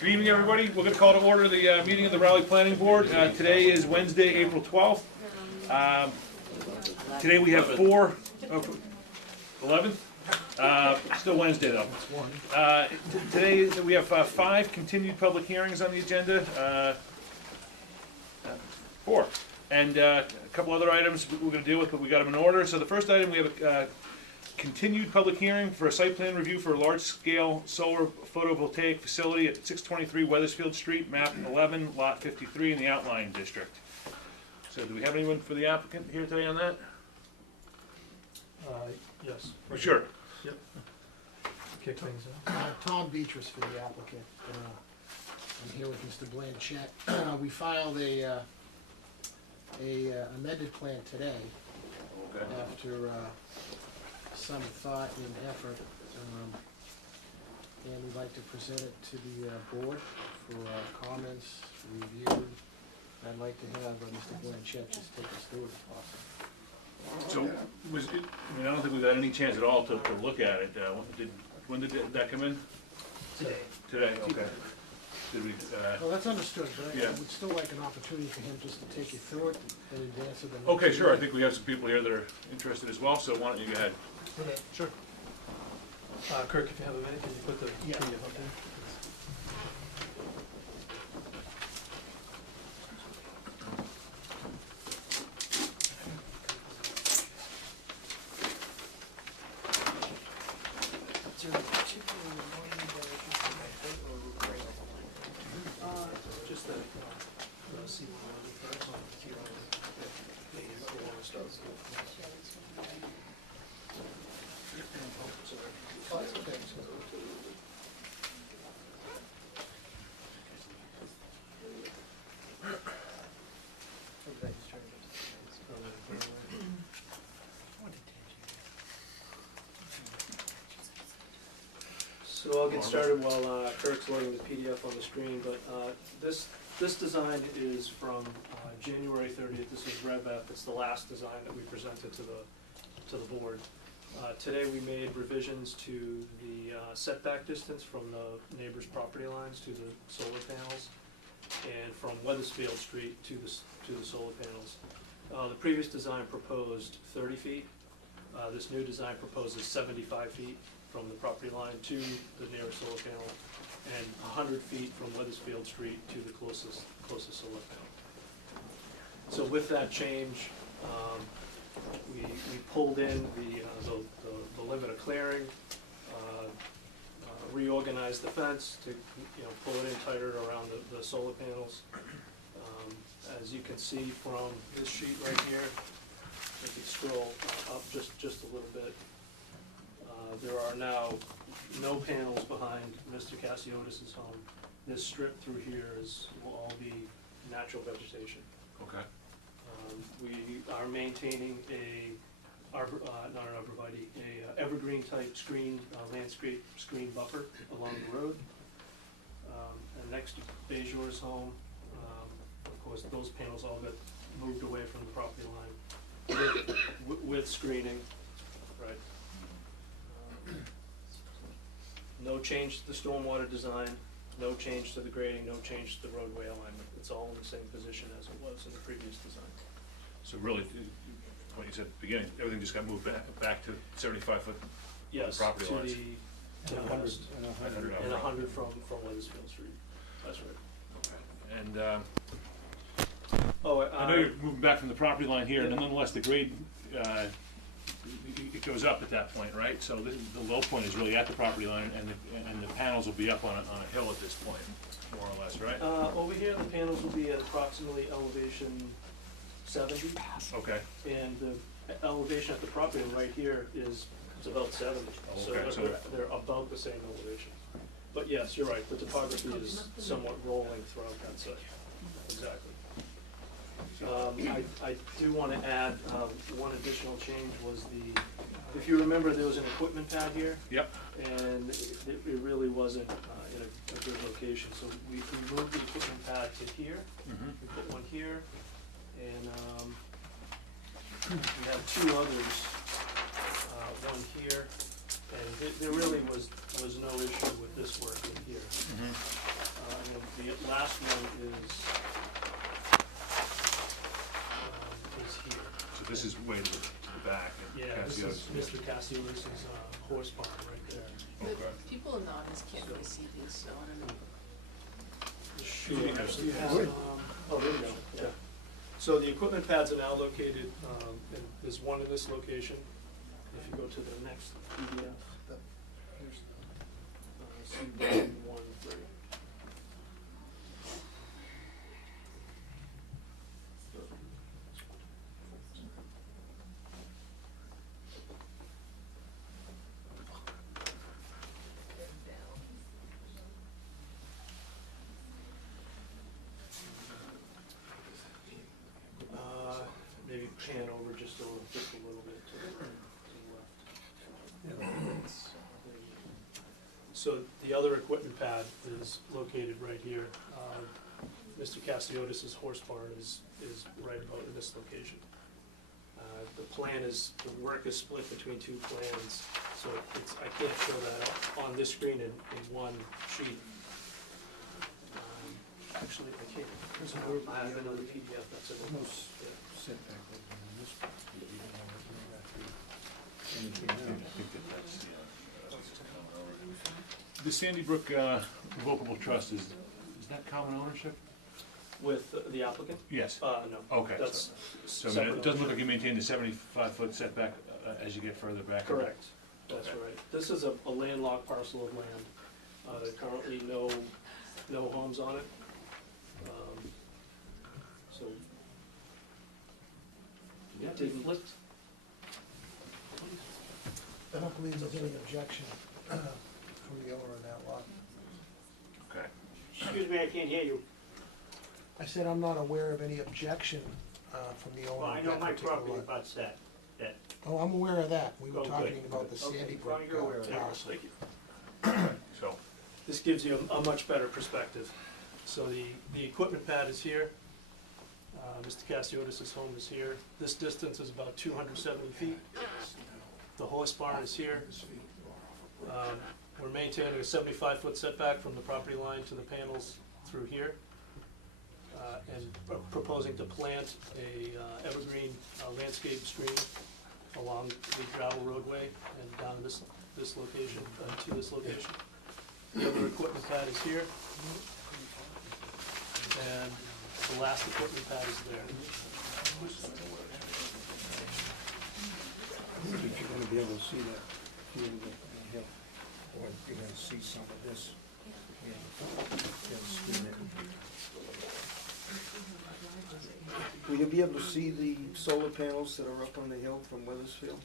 Good evening, everybody. We're going to call to order the meeting of the Raleigh Planning Board. Today is Wednesday, April 12th. Today we have 11th? Still Wednesday, though. Today we have 5 continued public hearings on the agenda. 4. And a couple other items we're going to deal with, but we got them in order. So the first item, we have a continued public hearing for a site plan review for a large-scale solar photovoltaic facility at 623 Weathersfield Street, map 11, lot 53 in the outlying district. So do we have anyone for the applicant here today on that? Yes. Sure. Yep. Kick things off. Tom Beatrice for the applicant. I'm here with Mr. Blanchett. We filed a amended plan today Okay. after some thought and effort. And we'd like to present it to the board for comments, review. I'd like to have Mr. Blanchett just take us through it if possible. So, was it, I don't think we got any chance at all to look at it. When did that come in? Today. Today, okay. Did we, Well, that's understood, but Yeah. I would still like an opportunity for him just to take you through it in advance of the next okay, sure. I meeting. think we have some people here that are interested as well, so why don't you go ahead? Okay, sure. Kirk, if you have a minute, can you put the Yeah. PDF up there? Just the So I'll get started while Kirk's loading the PDF on the screen, but this design is from January 30th. This is RevF. It's the last design that we presented to the board. Today we made revisions to the setback distance from the neighbor's property lines to the solar panels, and from Weathersfield Street to the solar panels. The previous design proposed 30 feet. This new design proposes 75 feet from the property line to the nearest solar panel, and 100 feet from Weathersfield Street to the closest solar panel. So with that change, we pulled in the limit of clearing, reorganized the fence to pull it in tighter around the solar panels. As you can see from this sheet right here, if you scroll up just a little bit, there are now no panels behind Mr. Cassiotis' home. This strip through here will all be natural vegetation. Okay. We are maintaining not an arborvitae, evergreen type screen, landscape screen buffer along the road. And next to Bejor's home, of course, those panels all got moved away from the property line with screening, right? No change to the stormwater design, no change to the grading, no change to the roadway alignment. It's all in the same position as it was in the previous design. So really, what you said at the beginning, everything just got moved back to 75 foot Yes, property to lines. the 100 and 100 from Weathersfield Street. That's right. Okay. And Oh, I know you're moving back from the property line here, and nonetheless, the grade, it goes up at that point, right? So the low point is really at the property line, and the panels will be up on a hill at this point, more or less, right? over here, the panels will be at approximately elevation 70, Okay. and the elevation at the property line right here is about 70. So Okay, so- they're about the same elevation. But yes, you're right, the topography is somewhat rolling throughout that site. Exactly. I do want to add, one additional change was if you remember, there was an equipment pad here, Yep. and it really wasn't in a good location. So we moved the equipment pad to here, we put one here, and we have 2 others, one here, and there really was no issue with this work in here. the last one is here. So this is way to the back. and Yeah, this is Casio's- Mr. Casiotis' horse barn right there. Okay. But people in the audience can't really see these, so I don't know. Do you have, oh, there you go, yeah. So the equipment pads are now located, and there's one in this location. If you go to the next PDF, here's C113. Maybe pan over just a little bit to the left. So the other equipment pad is located right here. Mr. Casiotis' horse barn is right about in this location. The plan is, the work is split between two plans, so it's, I can't show that on this screen in one sheet. Actually, I can't. I have another PDF that's in it. Yeah. Setback over on this part, you don't know what you're at through anything I else. think that's the Sandy Brook Revocable Trust, is that common ownership? With the applicant? Yes. No. Okay, That's So I mean, it doesn't look like separate you maintain the 75-foot setback as you get further back. ownership. Correct, that's Okay. right. This is a landlocked parcel of land. Currently, no homes on it. So. It didn't. I don't believe there's any objection from the owner of that lot. Okay. Excuse me, I can't hear you. I said I'm not aware of any objection from the Well, owner I of know that my particular property lot. abuts that. Oh, I'm aware of that. We were Oh, good. talking about the Okay, Sandy as long Brook as you're aware of that. parcel. Thank you. So, This gives you a much better perspective. So the equipment pad is here. Mr. Casiotis' home is here. This distance is about 270 feet. The horse barn is here. We're maintaining a 75-foot setback from the property line to the panels through here. And proposing to plant a evergreen landscape screen along the gravel roadway and down this location, to this location. The other equipment pad is here. And the last equipment pad is there. I think you're gonna be able to see that view of the hill, or you're gonna see some of this. Will you be able to see the solar panels that are up on the hill from Weathersfield?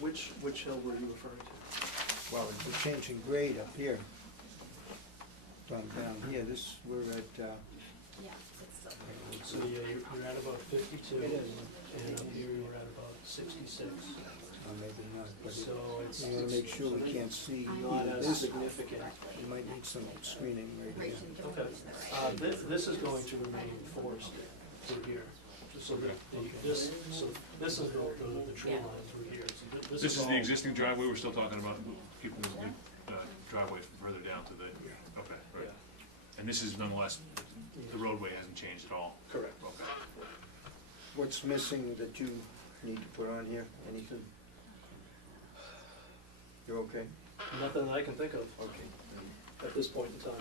Which hill were you referring to? Well, it's a change in grade up here. From down here, this, we're at, Yeah, it's still. So yeah, you're at about 52. It is. And up here you're at about 66. or maybe not, but So it's you wanna make sure we can't see not as this. significant. You might need some screening right here. Okay. This is going to remain forested through here. So this is the tree line through here. So this is all- the existing driveway, we're still talking about keeping the driveway further down to the, okay, right. Yeah, And this is nonetheless, the roadway hasn't changed at all? correct. Okay. What's missing that you need to put on here? Anything? You're okay? Nothing that I can think of Okay. at this point in time.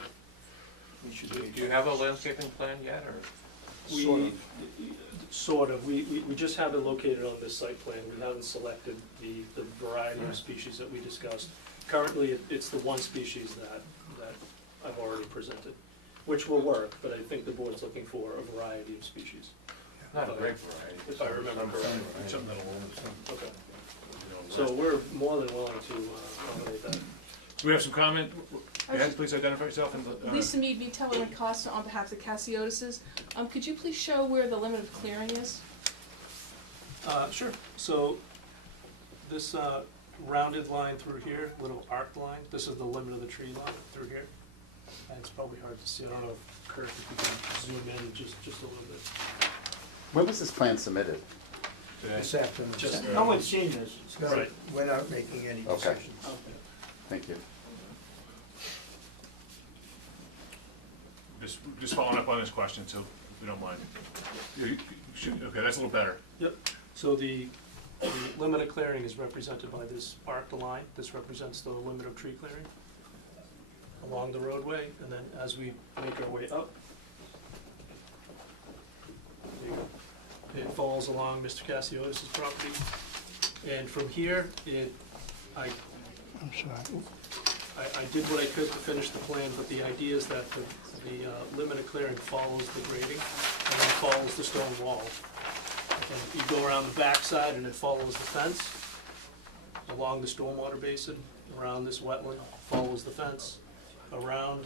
We should Do be. you have a landscaping plan yet, or? Sort of. Sort of. We just have it located on this site plan. We haven't selected the variety of species that we discussed. Currently, it's the one species that I've already presented, which will work, but I think the board's looking for a variety of species, Not a great variety. if I remember correctly. Something that'll, Okay. you know, So we're more than willing to accommodate that. do we have some comment? Go ahead, please identify yourself and. Lisa Mead, Teller and Costa on behalf of the Casiotises. Could you please show where the limit of clearing is? Sure. So this rounded line through here, little arced line, this is the limit of the tree line through here. And it's probably hard to see. I don't know if Kirk, if you can zoom in just a little bit. When was this plan submitted? Today? This afternoon. Just- No one's seen this. Right. We're not making any Okay. decisions. Okay. Thank you. Thank you. Just following up on this question, so if you don't mind. Okay, that's a little better. Yep, so the limit of clearing is represented by this arced line. This represents the limit of tree clearing along the roadway, and then as we make our way up, there you go. It falls along Mr. Cassiotis' property. And from here, I did what I could to finish the plan, but the idea is that the limit of clearing follows the grading and then follows the stone wall. And you go around the backside and it follows the fence along the stormwater basin, around this wetland, follows the fence, around,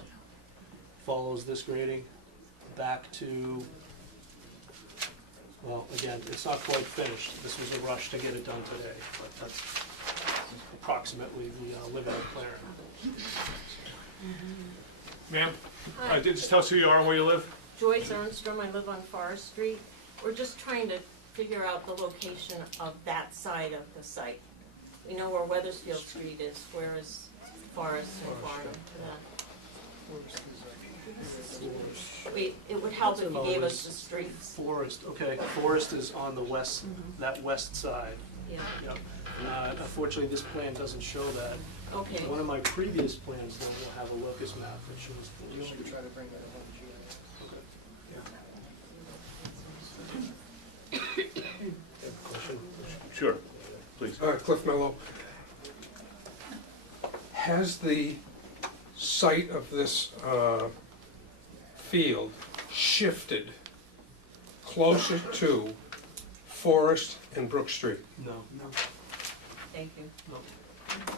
follows this grading, back to, well, again, it's not quite finished. This was a rush to get it done today, but that's approximately the limit of clearing. Ma'am, Hi. just tell us who you are and where you live. Joyce Ernstrom, I live on Forest Street. We're just trying to figure out the location of that side of the site. We know where Weathersfield Street is, where is Forest and Farnham to that? It would help if you gave us the streets. Forest, okay, Forest is on the west, that west side. Yeah, Yep. Unfortunately, this plan doesn't show that. okay. One of my previous plans, though, will have a locus map that shows. You should try to bring that home, Question? Sure, please. Cliff Mello. Has the site of this field shifted closer to Forest and Brook Street? No. Thank you. No.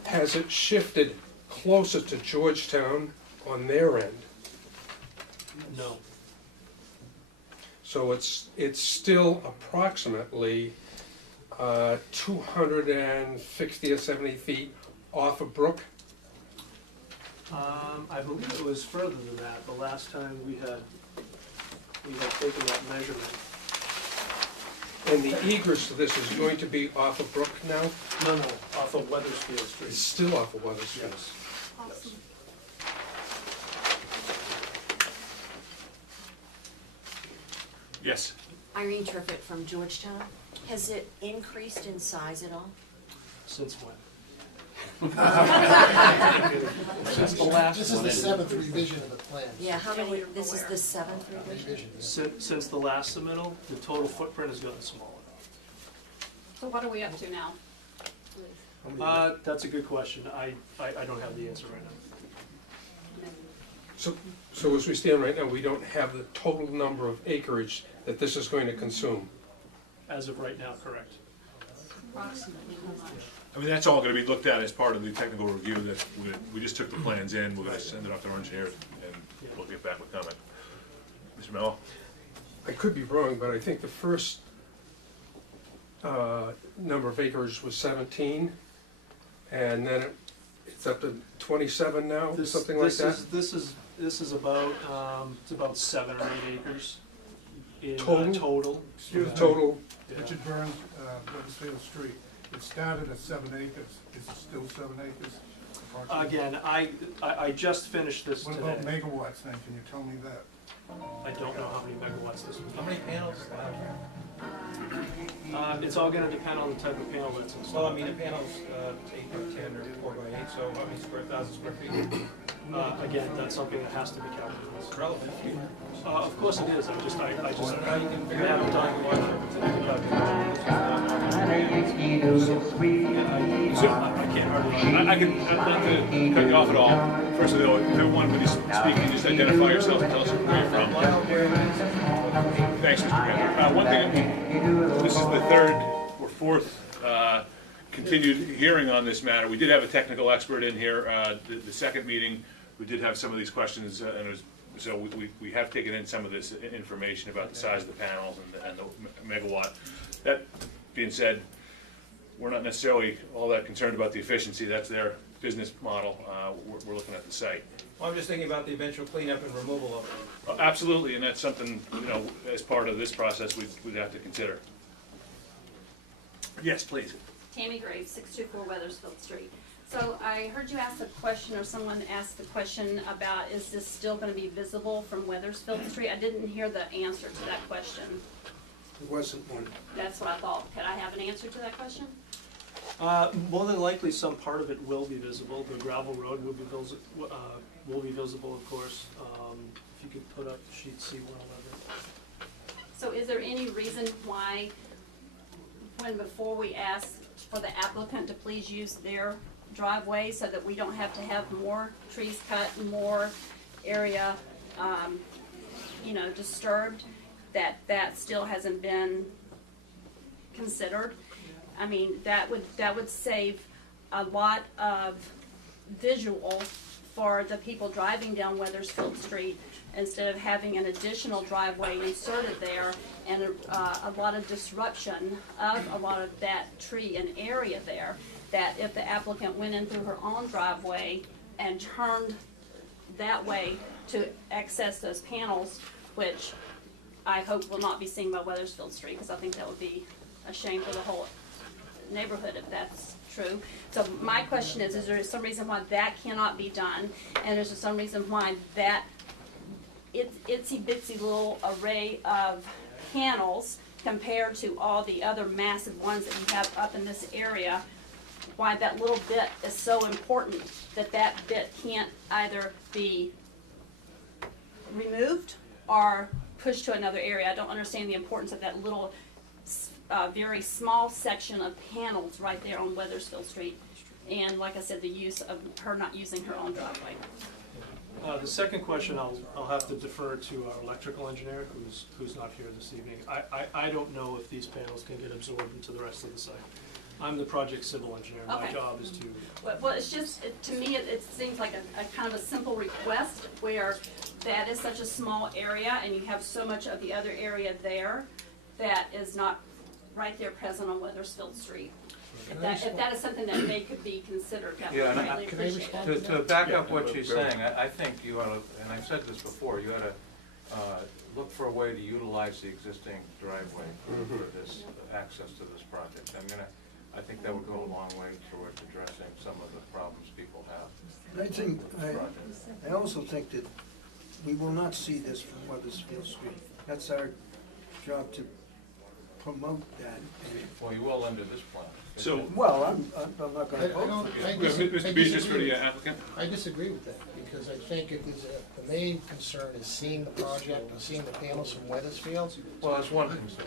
Has it shifted closer to Georgetown on their end? No. So it's still approximately 260 or 70 feet off of Brook? I believe it was further than that, the last time we had taken that measurement. And the egress to this is going to be off of Brook now? No, off of Weathersfield It's Street. still off of Weathersfield? Yes. Awesome. Yes. Irene Turfett from Georgetown. Has it increased in size at all? Since when? Since the last. This is the 7th revision of the plan. Yeah, how many, this is the 7th revision? Since the last submittal, the total footprint has gotten smaller. So what are we up to now? That's a good question. I don't have the answer right now. So as we stand right now, we don't have the total number of acreage that this is going to consume? As of right now, correct. Approximately how much? I mean, that's all gonna be looked at as part of the technical review that we just took the plans in, we're gonna send it off to our engineers, and we'll get back with comment. Mr. Mello? I could be wrong, but I think the first number of acres was 17, and then it's up to 27 now, something like that? This is about, it's about 7 or 8 acres in Total? total. Total, Richard Burns, Weathersfield Street. It started at 7 acres. Is it still 7 acres? approximately? Again, I just finished this What today. about megawatts then? Can you tell me that? I don't know how many megawatts this was. How many panels? It's all gonna depend on the type of panel that's installed. Well, I mean, the panel's 8 by 10 or 4 by 8, so how many thousand square feet? Again, that's something that has to be calculated. It's relevant. Of course it is, I just How you can figure I out haven't the done time I can't hardly. I can, not to cut you off at all. First of all, everyone, when you speak, just identify yourself and tell us where you're from. Thanks, Mr. Pender. One thing, this is the third or fourth continued hearing on this matter. We did have a technical expert in here. The second meeting, we did have some of these questions, and it was, so we have taken in some of this information about the size of the panels and the megawatt. That being said, we're not necessarily all that concerned about the efficiency. That's their business model. We're looking at the site. Well, I'm just thinking about the eventual cleanup and removal of it. Absolutely, and that's something, as part of this process, we'd have to consider. Yes, please. Tammy Graves, 624 Weathersfield Street. So I heard you ask a question, or someone asked the question about, is this still gonna be visible from Weathersfield Street? I didn't hear the answer to that question. There wasn't one. That's what I thought. Could I have an answer to that question? More than likely, some part of it will be visible. The gravel road will be visible, of course. If you could put up sheet C111. So is there any reason why, before we ask for the applicant to please use their driveway so that we don't have to have more trees cut, more area, disturbed, that still hasn't been considered? I mean, that would save a lot of visual for the people driving down Weathersfield Street, instead of having an additional driveway inserted there and a lot of disruption of a lot of that tree and area there, that if the applicant went in through her own driveway and turned that way to access those panels, which I hope will not be seen by Weathersfield Street, because I think that would be a shame for the whole neighborhood if that's true. So my question is there some reason why that cannot be done? And is there some reason why that itsy bitsy little array of panels compared to all the other massive ones that you have up in this area, why that little bit is so important that that bit can't either be removed or pushed to another area? I don't understand the importance of that little very small section of panels right there on Weathersfield Street. And like I said, the use of her not using her own driveway. The second question, I'll have to defer to our electrical engineer, who's not here this evening. I don't know if these panels can get absorbed into the rest of the site. I'm the project civil engineer. My Okay. job is to. Well, it's just, to me, it seems like a kind of a simple request where that is such a small area and you have so much of the other area there that is not right there present on Weathersfield Street. If that is something that may could be considered, that would Yeah, be and greatly Can I appreciated. respond? To back up what she's saying, I think you ought to, and I've said this before, you ought to look for a way to utilize the existing driveway for this, access to this project. I think that would go a long way towards addressing some of the problems people have I think, with this project. I also think that we will not see this from Weathersfield Street. That's our job to promote that. Well, you will under this plan. So, Well, I'm not I gonna vote don't, for I it. Mr. Beach, just for disagree. the applicant? I disagree with that, because I think if there's the main concern is seeing the project and seeing the panels from Weathersfield. Well, that's one concern.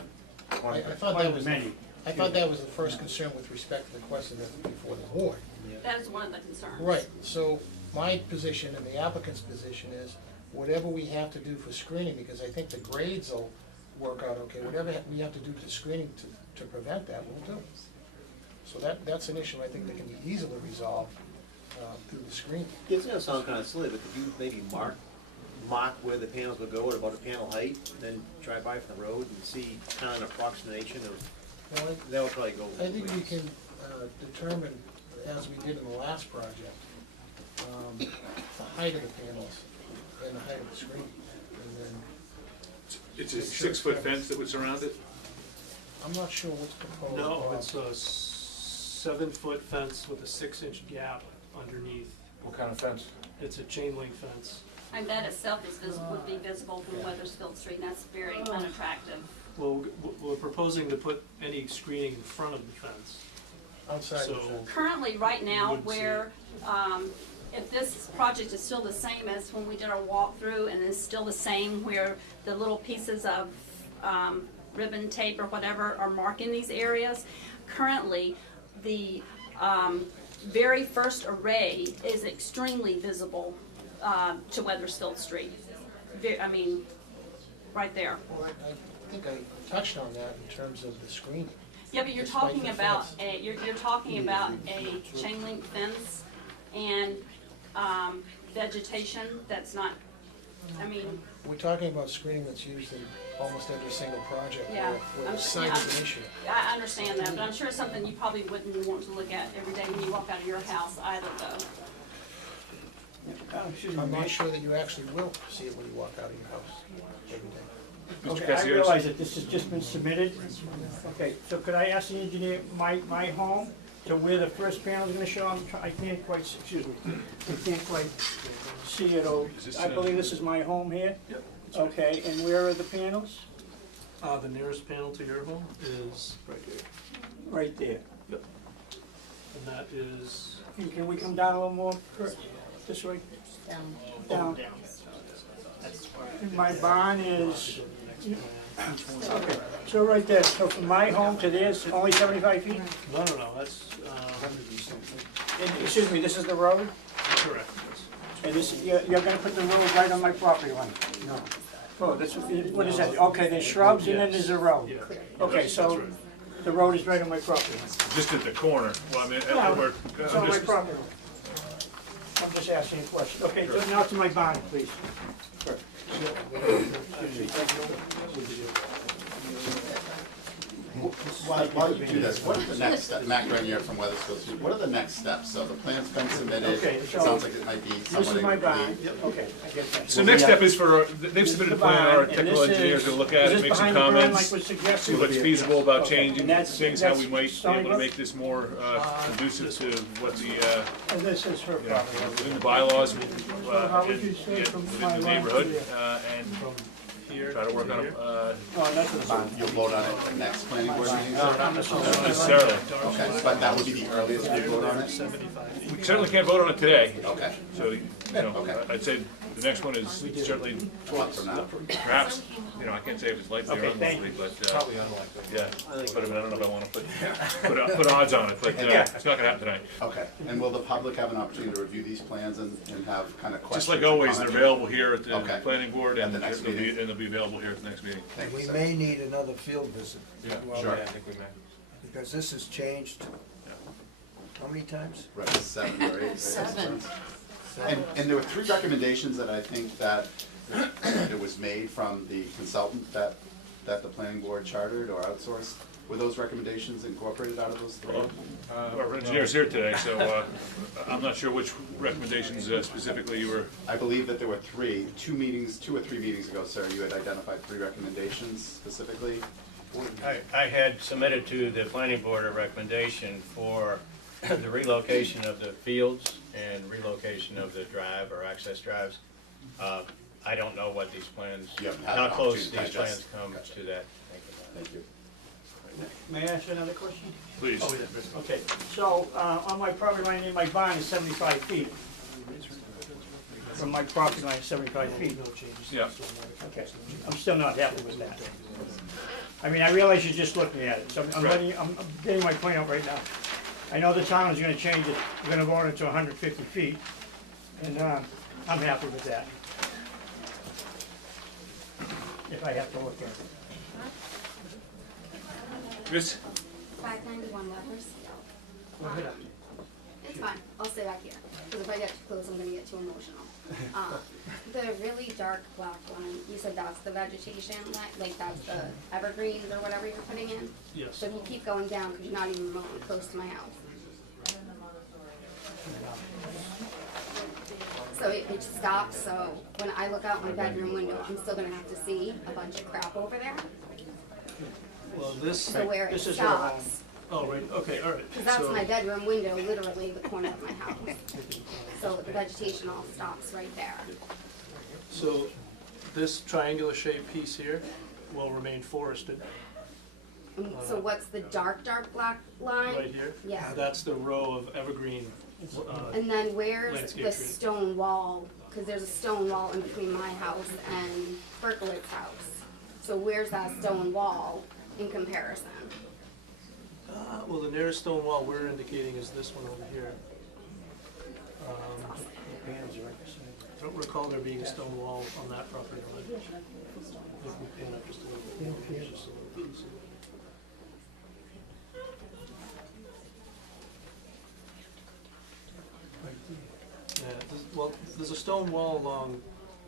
One I concern. thought One that of was, many. I thought that was the first concern with respect to the question that's before the board. That is one of the concerns. Right, so my position and the applicant's position is, whatever we have to do for screening, because I think the grades will work out okay, whatever we have to do to screening to prevent that, we'll do. So that's an issue I think that can be easily resolved through the screening. It's gonna sound kinda silly, but could you maybe mark where the panels will go at about a panel height, then drive by from the road and see kind of an approximation of, Well, that would probably go. I think we can determine, as we did in the last project, the height of the panels and the height of the screen. And then, It's a 6-foot fence that would surround it? I'm not sure what's proposed. No, Bob. it's a 7-foot fence with a 6-inch gap underneath. What kind of fence? It's a chain link fence. And that itself would be visible from Weathersfield Street, and that's very unattractive. Well, we're proposing to put any screening in front of the fence. Outside the So- fence. Currently, right now, Wouldn't see where, if this project is still the same as when we did our walkthrough, and is still the same where the little pieces of ribbon tape or whatever are marking these areas, currently, the very first array is extremely visible to Weathersfield Street. Right there. Well, I think I touched on that in terms of the screening. Yeah, but you're Despite talking the about fence. you're talking about a chain link fence and vegetation that's not, We're talking about screening that's used in almost every single project Yeah, where I'm- the site yeah, is an issue. I understand that, but I'm sure it's something you probably wouldn't want to look at every day when you walk out of your house either, though. Excuse me, I'm Mayor. not sure that you actually will see it when you walk out of your house every day. Mr. Okay, I Cassius? realize that this has just been submitted. Okay, so could I ask the engineer, my home to where the first panel's gonna show, I can't quite, excuse me, I can't quite see it. Is this, I believe this is my home here. Yep. Okay, and where are the panels? The nearest panel to your home is right here, Right there. and that is, And can we come down a little more, Kurt? This way? Down. And my barn is, okay, so right there, so from my home to this, only 75 feet? no, that's, And, excuse me, this is the road? correct, And this, you're gonna put the road right on my property line? No. Oh, that's, what is that? Okay, there's shrubs and then there's a road. yeah. Okay, That's so right. the road is right on my property line. Just at the corner, well, I mean, Yeah, we're, it's on my property line. I'm just asking a question. Okay, so now to my barn, please. While you do this, what are the next steps, Matt Grenier from Weathersfield Street, what are the next steps? So the plan's been submitted, Okay, it so sounds like it might be This somewhat is my barn. incomplete. Okay, I get that. so next step is for, they've submitted a plan, our And technical this engineers is- will look at is it, this make some behind the berm comments, like was see suggested? what's feasible about Okay, changing and that's- things, how we that's might be Stony able to Brook? make this more conducive to what the, And this is her you know, property. within the bylaws, how would you say get from within my the line neighborhood, to and From here try to work on here. Oh, that's the barn. You'll vote on it at the next planning board meeting? not necessarily. Okay, but that would be the earliest we vote on it? 75 feet. We certainly can't vote on it today, Okay, so, you know, Okay. I'd say the next one is certainly, a month from now. perhaps, you know, I can't say if it's likely or Okay, thank unlikely, but, Probably unlikely. yeah. But I mean, I don't know if I wanna put odds on it, but, it's not gonna happen tonight. Okay, and will the public have an opportunity to review these plans and have kind of questions? Just like or always, they're comments? available here at the Okay. planning board, At and the next they'll be, meeting. and they'll be available here at the next meeting. Thank you, We sir. may need another field visit. Yeah. Well, Sure. Yeah, I think we may. Because this has changed, how many times? Right, 7 or 8. right? 7. And there were 3 recommendations that I think that it was made from the consultant that the planning board chartered or outsourced. Were those recommendations incorporated out of those 3? Our engineer's here today, so, I'm not sure which recommendations specifically you were, I believe that there were 3, 2 or 3 meetings ago, sir, you had identified 3 recommendations specifically. I had submitted to the planning board a recommendation for the relocation of the fields and relocation of the drive or access drives. I don't know what these plans, You haven't had how an close opportunity these to plans digest. come Gotcha. to that. Thank you. May I ask you another question? please. Oh, yeah. Okay, so, on my property line, in my barn is 75 feet. From my property line, 75 feet. Yeah. Okay, I'm still not happy with that. I mean, I realize you're just looking at it, so I'm Right. letting, I'm getting my point out right now. I know the town is gonna change it, we're gonna go on it to 150 feet, and, I'm happy with that. If I have to look at it. Miss? 591 Weathers. Go ahead. It's fine, I'll stay back here, because if I get too close, I'm gonna get too emotional. The really dark black one, you said that's the vegetation, like that's the evergreens or whatever you're putting in? Yes. So if you keep going down, because you're not even remotely close to my house. So it stops, so when I look out my bedroom window, I'm still gonna have to see a bunch of crap over there. Well, this, So where it This is her home. stops, oh, right, okay, all right. because that's So- my bedroom window, literally the corner of my house. So the vegetation all stops right there. So this triangular shaped piece here will remain forested So what's the dark black line? right here. Yeah. That's the row of evergreen, And then where's landscape the tree. stone wall? Because there's a stone wall in between my house and Berkowitz's house. So where's that stone wall in comparison? Well, the nearest stone wall we're indicating is this one over here. I don't recall there being a stone wall on that property line. If we pan up just a little bit. Here's just a little piece of it. Yeah, well, there's a stone wall along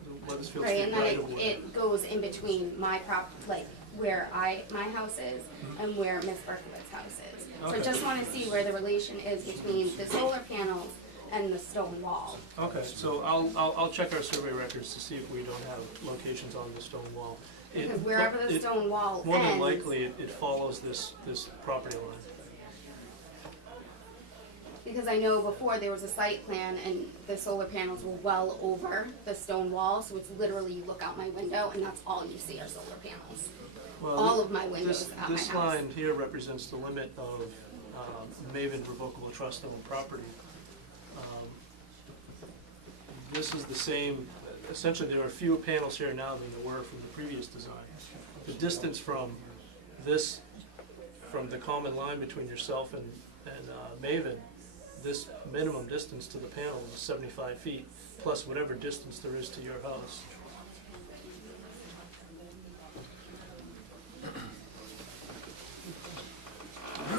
the Weathersfield Right, Street and then right of way. it goes in between my like where my house is and where Miss Berkowitz's house is. So I Okay. just want to see where the relation is between the solar panels and the stone wall. Okay, so I'll check our survey records to see if we don't have locations on the stone wall. It- Because wherever the it- stone wall More than ends, likely, it follows this property line. Because I know before there was a site plan and the solar panels were well over the stone wall, so it's literally you look out my window and that's all you see are solar panels. Well, All of my windows this- at my This house. line here represents the limit of Maven revocable trust owned property. This is the same, essentially there are fewer panels here now than there were from the previous design. The distance from this, from the common line between yourself and Maven, this minimum distance to the panel is 75 feet, plus whatever distance there is to your house.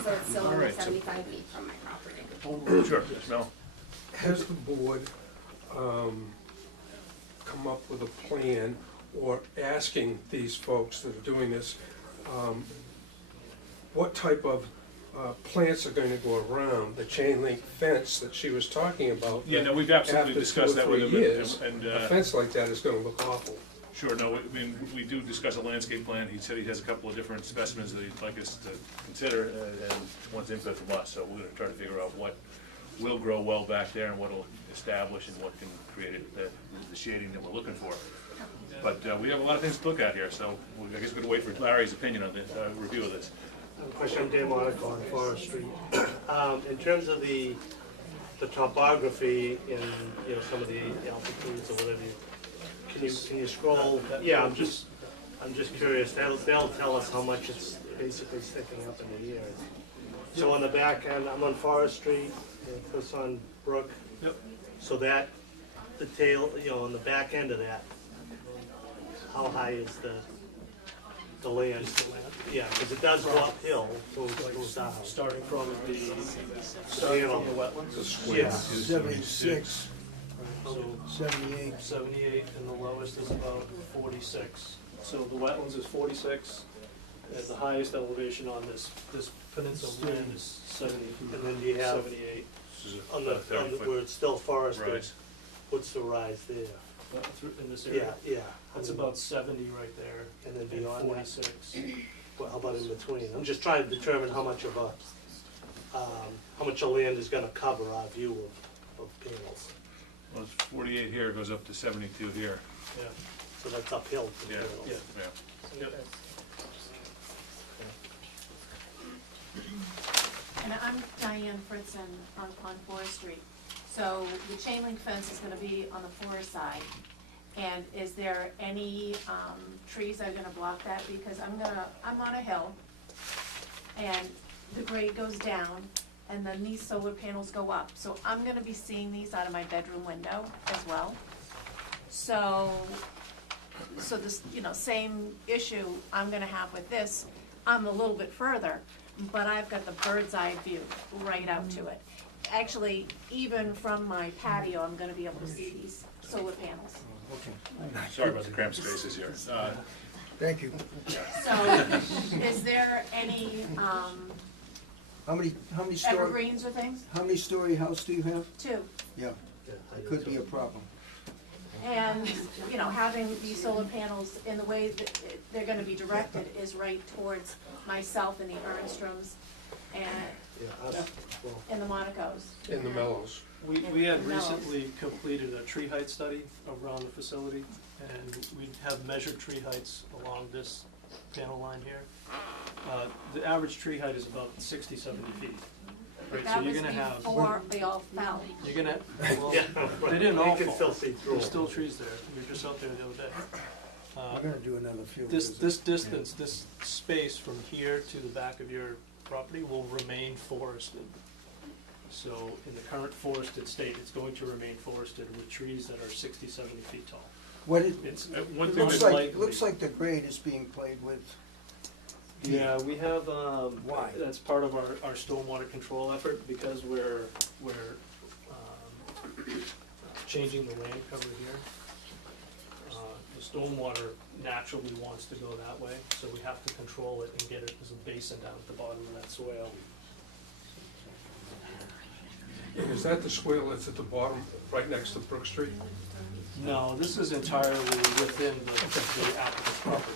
So it's still All only right, so- 75 feet from my property. Sure, Mel. Has the board come up with a plan or asking these folks that are doing this, what type of plants are going to go around the chain link fence that she was talking about? Yeah, no, we've absolutely After discussed 2 or that with 3 them, years, and, a fence like that is gonna look awful. Sure, no, I mean, we do discuss a landscape plan. He said he has a couple of different specimens that he'd like us to consider, and wants input from us, so we're gonna try to figure out what will grow well back there and what'll establish and what can create the shading that we're looking for. But we have a lot of things to look at here, so I guess we're gonna wait for Larry's opinion on the review of this. Question, I'm Dan Monaco on Forest Street. In terms of the topography in, you know, some of the altitudes or whatever, can you scroll? Yeah, I'm just curious. They'll tell us how much it's basically sticking up in the air. So on the back end, I'm on Forest Street, and Chris on Brook. Yep. So that, the tail, you know, on the back end of that, how high is the land? Yeah, because it does go uphill, so it goes down. Starting from the wetlands? The square. Yeah. 76, So 78. 78, and the lowest is about 46. So the wetlands is 46, and the highest elevation on this peninsula land is 70, And then you have 78. on the where it's still forested, Rise. what's the rise there? In this area? Yeah. That's about 70 right there, And then and beyond that, 46. well, how about in between? I'm just trying to determine how much of how much of land is gonna cover our view of panels. Well, it's 48 here, goes up to 72 here. Yeah. So that's uphill from Yeah, panels. yeah. Yep. And I'm Diane Fritzen on Forest Street. So the chain link fence is gonna be on the forest side. And is there any trees that are gonna block that? Because I'm on a hill, and the grade goes down, and then these solar panels go up. So I'm gonna be seeing these out of my bedroom window as well. So this, you know, same issue I'm gonna have with this. I'm a little bit further, but I've got the bird's eye view right out to it. Actually, even from my patio, I'm gonna be able to see these solar panels. Sorry about the cramped spaces here. Thank you. So, is there any, How many story, evergreens or things? how many story house do you have? 2. Yeah, it could be a problem. And, you know, having these solar panels in the way that they're gonna be directed is right towards myself and the Ernstroms and, and the Monacos. In the Mellows. We had No. recently completed a tree height study around the facility, and we have measured tree heights along this panel line here. The average tree height is about 60, 70 feet. Right, so That you're was gonna have, before they all fell. you're gonna, well, Yeah, they didn't all you can fall. still see through There's them. still trees there. We were just out there the other day. We're gonna do another field This, visit. this distance, this space from here to the back of your property will remain forested. So in the current forested state, it's going to remain forested with trees that are 60, 70 feet tall. What it, It's, One it thing looks that, like, looks like the grade is being played with. yeah, we have, Why? that's part of our stormwater control effort, because we're changing the land cover here. The stormwater naturally wants to go that way, so we have to control it and get it as a basin down at the bottom of that swale. And is that the swale that's at the bottom, right next to Brook Street? No, this is entirely within the applicant's property.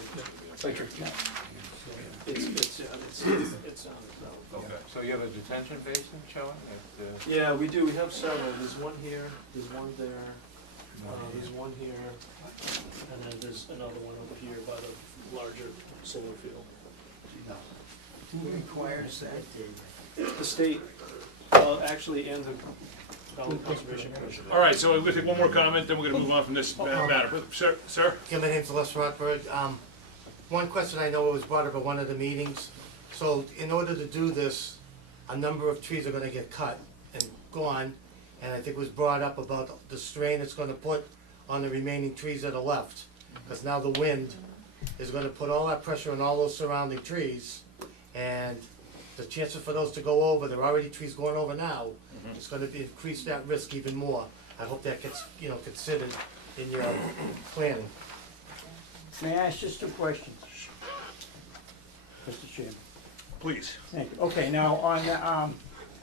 Thank you. It's on, so. Okay, so you have a detention basin showing at, Yeah, we do, we have several, there's one here, there's one there, there's one here, and then there's another one over here by the larger solar field. Who requires that? The state, actually, and the Valley Conservation Commission. All right, so we're gonna take one more comment, then we're gonna move on from this matter. Sir? Yeah, my name's Les Rothberg. One question I know was brought up at one of the meetings. So in order to do this, a number of trees are gonna get cut and gone. And I think it was brought up about the strain it's gonna put on the remaining trees that are left. Because now the wind is gonna put all that pressure on all those surrounding trees. And the chances for those to go over, there are already trees going over now, it's gonna increase that risk even more. I hope that gets, considered in your planning. May I ask just two questions? Mr. Chairman. Please. Thank you. Okay, now, on,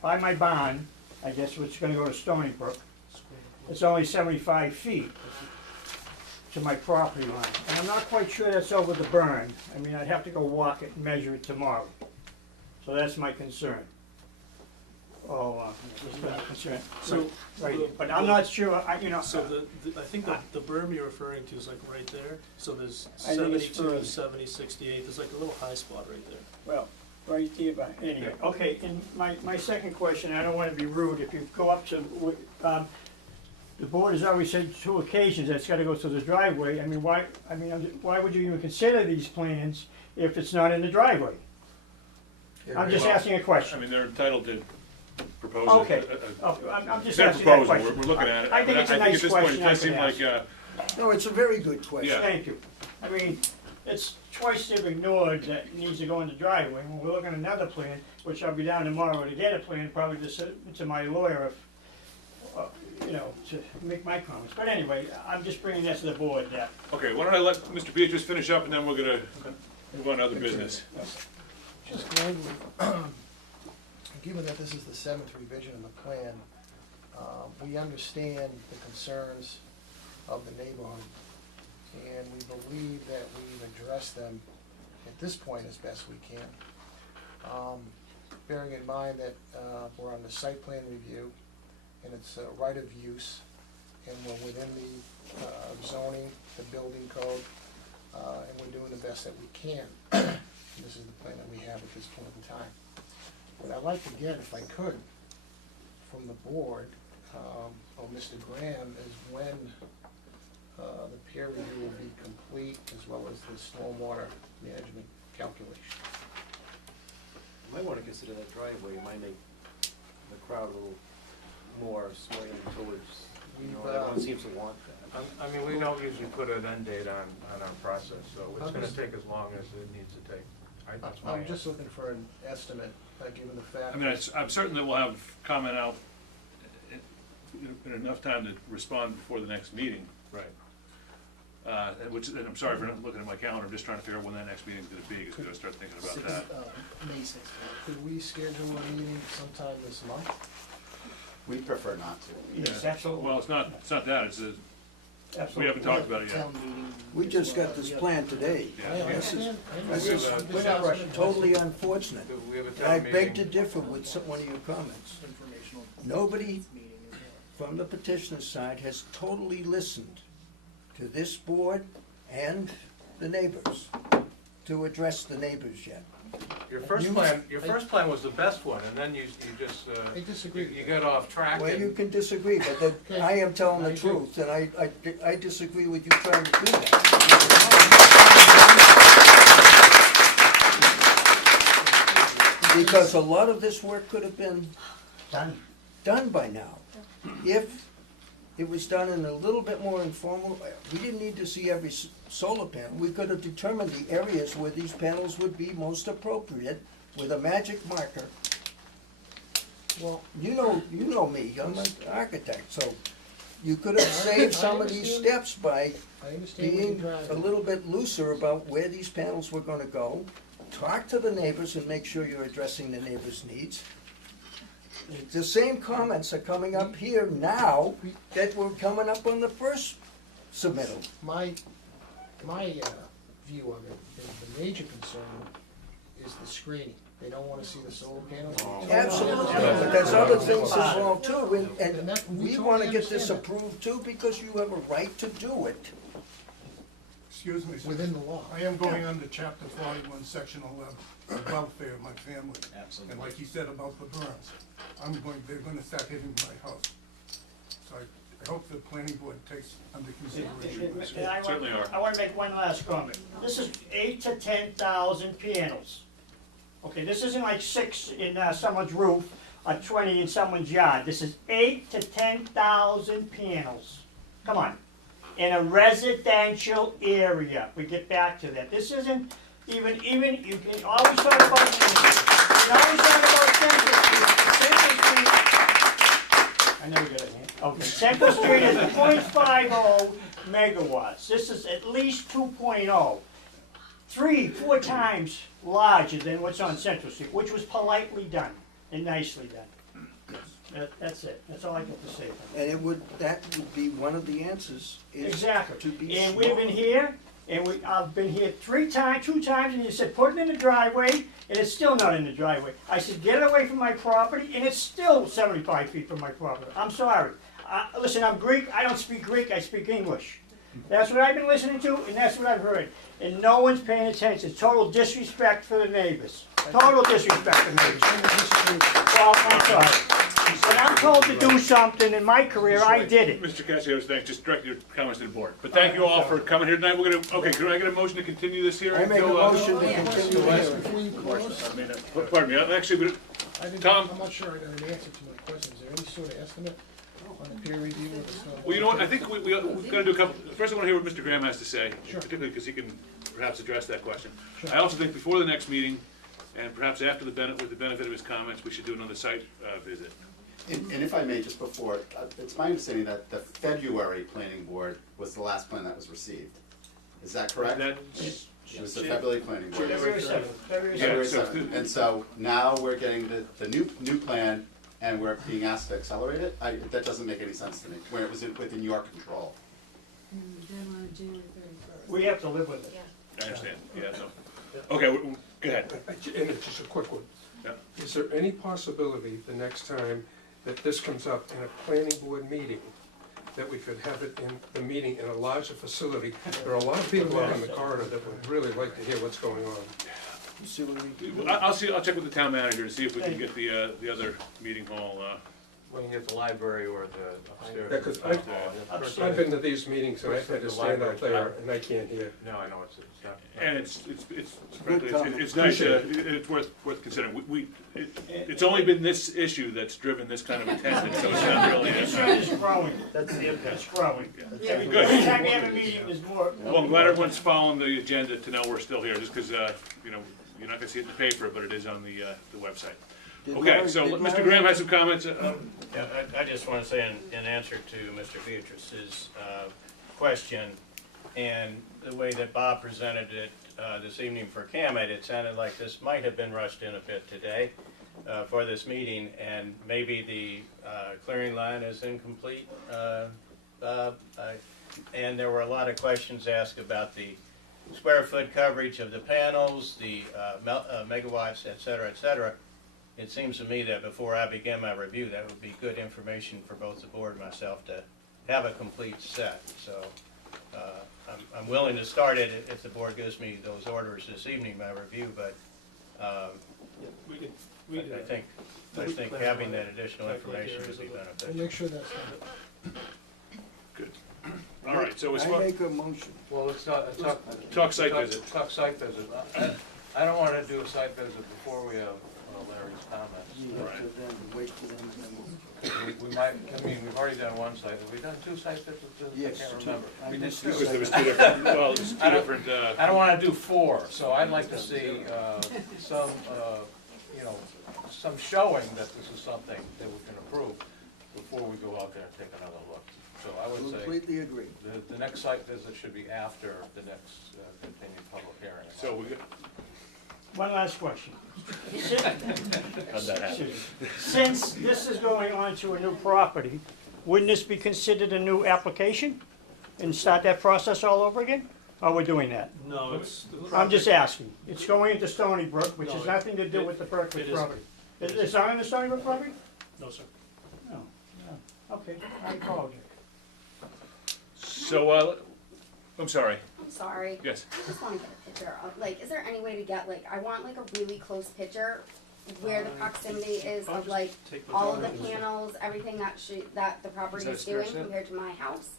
by my barn, I guess it's gonna go to Stony Brook, it's only 75 feet to my property line. And I'm not quite sure that's over the burn. I mean, I'd have to go walk it and measure it tomorrow. So that's my concern. That's my concern. So, Right, but I'm not sure, So I think the berm you're referring to is like right there, so there's I think it's 72, further. 70, 68, there's like a little high spot right there. Well, right there, but anyway, okay, and my second question, I don't wanna be rude, if you go up to, the board has already said 2 occasions that it's gotta go through the driveway, why would you even consider these plans if it's not in the driveway? I'm just asking a question. I mean, they're entitled to propose Okay. I'm just their asking that proposal, question. we're looking at it. I think it's a at nice this point, question it does I seem could like, ask. No, it's a very good question. Yeah. Thank you. I mean, it's twice they've ignored that it needs to go in the driveway. When we're looking at another plan, which I'll be down tomorrow to get a plan, probably to my lawyer, to make my comments. But anyway, I'm just bringing that to the board, that. okay, why don't I let Mr. Beatrice finish up, and then we're gonna move on to other business. Just globally, given that this is the 7th revision of the plan, we understand the concerns of the neighborhood, and we believe that we've addressed them at this point as best we can. Bearing in mind that we're on the site plan review, and it's a right of use, and we're within the zoning, the building code, and we're doing the best that we can. This is the plan that we have at this point in time. What I'd like to get, if I could, from the board, or Mr. Graham, is when the peer review will be complete, as well as the stormwater management calculation. You might wanna consider that driveway, it might make the crowd a little more swaying towards, everyone seems to want that. I mean, we don't usually put an end date on our process, so it's gonna take as long as it needs to take. That's my I'm just looking for an estimate, given the fact. I mean, I'm certain that we'll have comment out in enough time to respond before the next meeting. Right. And I'm sorry for not looking at my calendar, I'm just trying to figure out when that next meeting's gonna be, because we gotta start thinking about that. May 6th. Could we schedule a meeting sometime this month? We prefer not to. Yes, absolutely. Well, it's not that, it's a, we haven't talked about it yet. We just got this plan today. Yeah. This is totally unfortunate. We have a And I town beg to meeting. differ with one of your comments. Nobody from the petitioner's side has totally listened to this board and the neighbors to address the neighbors yet. Your first plan was the best one, and then you just, I disagree. you got off track. Well, and- you can disagree, but I am telling the truth, and I disagree with you trying to do that. Because a lot of this work could have been done by now. If it was done in a little bit more informal, we didn't need to see every solar panel. We could have determined the areas where these panels would be most appropriate with a magic marker. Well, you know me, I'm an architect, so you could have saved some of these steps by being a little bit looser about where these panels were gonna go. Talk to the neighbors and make sure you're addressing the neighbors' needs. The same comments are coming up here now that were coming up on the first submittal. My view of it is the major concern is the screening. They don't wanna see the solar panels. Absolutely, but there's other things involved too, and And that- we we wanna totally get this understand that. approved too, because you have a right to do it. Excuse me, sir. Within the law. I am going under chapter 41, section 11, the welfare of my family. Absolutely. And like he said about the burns, they're gonna start hitting my house. So I hope the planning board takes under consideration. And I Certainly are. want to make one last comment. This is 8 to 10,000 panels. Okay, this isn't like 6 in someone's roof or 20 in someone's yard. This is 8 to 10,000 panels. Come on. In a residential area. We get back to that. This isn't even, you can always talk about, Central Street. I never got it, man. Okay, Central Street is 0.50 megawatts. This is at least 2.0. 3-4 times larger than what's on Central Street, which was politely done and nicely done. That's it. That's all I got to say. And that would be one of the answers, is Exactly. to be And we've been here, and I've been here 2 times, and you said, put it in the driveway, and it's still not in the driveway. I said, get it away from my property, and it's still 75 feet from my property. I'm sorry. Listen, I'm Greek. I don't speak Greek. I speak English. That's what I've been listening to, and that's what I've heard. And no one's paying attention. Total disrespect for the neighbors. Total disrespect for the neighbors. Well, I'm sorry. When I'm told to do something in my career, I did it. Mr. Cassius, thanks, just direct your comments to the board. But thank you all for coming here tonight. We're gonna, okay, can I get a motion to continue this hearing? I make a until, motion to continue the hearing. Before you close, Pardon me, actually, Tom? I'm not sure I got an answer to my question. Is there any sort of estimate on the peer review of the snow? Well, you know what, I think we're gonna do a couple, first I wanna hear what Mr. Graham has to say, Sure. particularly because he can perhaps address that question. Sure. I also think before the next meeting, and perhaps after with the benefit of his comments, we should do another site visit. And if I may, just before, it's my understanding that the February planning board was the last plan that was received. Is that correct? It was the February planning board. February 7th. February 7th. And so now we're getting the new plan, and we're being asked to accelerate it? That doesn't make any sense to me, where it was within your control. We have to live with it. I understand, yeah, no. Okay, go ahead. And it's just a quick one. Yeah. Is there any possibility the next time that this comes up in a planning board meeting, that we could have it in the meeting in a larger facility? There are a lot of people out in the corridor that would really like to hear what's going on. I'll check with the town manager to see if we can get the other meeting hall, We can get the library or the upstairs. Yeah, 'cause I've been to these meetings and I've had to stand out there and I can't hear. No, I know, it's not. and frankly, it's nice, it's worth considering. It's only been this issue that's driven this kind of attendance, so it's not really. It's growing. That's the impact. It's growing. Yeah. Every Good. time we have a meeting, there's more. Well, I'm glad everyone's following the agenda to know we're still here, just because, you're not gonna see it in the paper, but it is on the website. Okay, so Mr. Graham has some comments. Yeah, I just want to say in answer to Mr. Beatrice's question, and the way that Bob presented it this evening for CAMET, it sounded like this might have been rushed in a bit today for this meeting, and maybe the clearing line is incomplete, Bob. And there were a lot of questions asked about the square foot coverage of the panels, the megawatts, et cetera, et cetera. It seems to me that before I begin my review, that would be good information for both the board and myself to have a complete set. So I'm willing to start it if the board gives me those orders this evening, my review, but I think having that additional information would be We'll beneficial. make sure that's done. Good. All right, so as I far, make a motion. Well, it's not, talk site visit. Talk site visit. I don't want to do a site visit before we have Larry's comments. You have to then wait for them and then we'll. We might, I mean, we've already done one site. Have we done 2 site visits? Yes, I can't 2. remember. I We did missed 2. the There was two different, well, there's two different, I don't want to do 4, so I'd like to see some, some showing that this is something that we can approve before we go out there and take another look. So I would say Completely agree. the next site visit should be after the next continued public hearing. so we got, One last question. how'd that happen? Since this is going on to a new property, wouldn't this be considered a new application? And start that process all over again? Are we doing that? No, it's. I'm just asking. It's going into Stony Brook, which has nothing to do with the Berkeley it is- property. Is it on the Stony Brook property? No, sir. No. Okay, I apologize. So, I'm sorry. I'm sorry. Yes. I just wanna get a picture of, like, is there any way to get, like, I want like a really close picture where the proximity is I'll of just like take the all of the drawings. panels, everything that the property that a is spare doing set? compared to my house.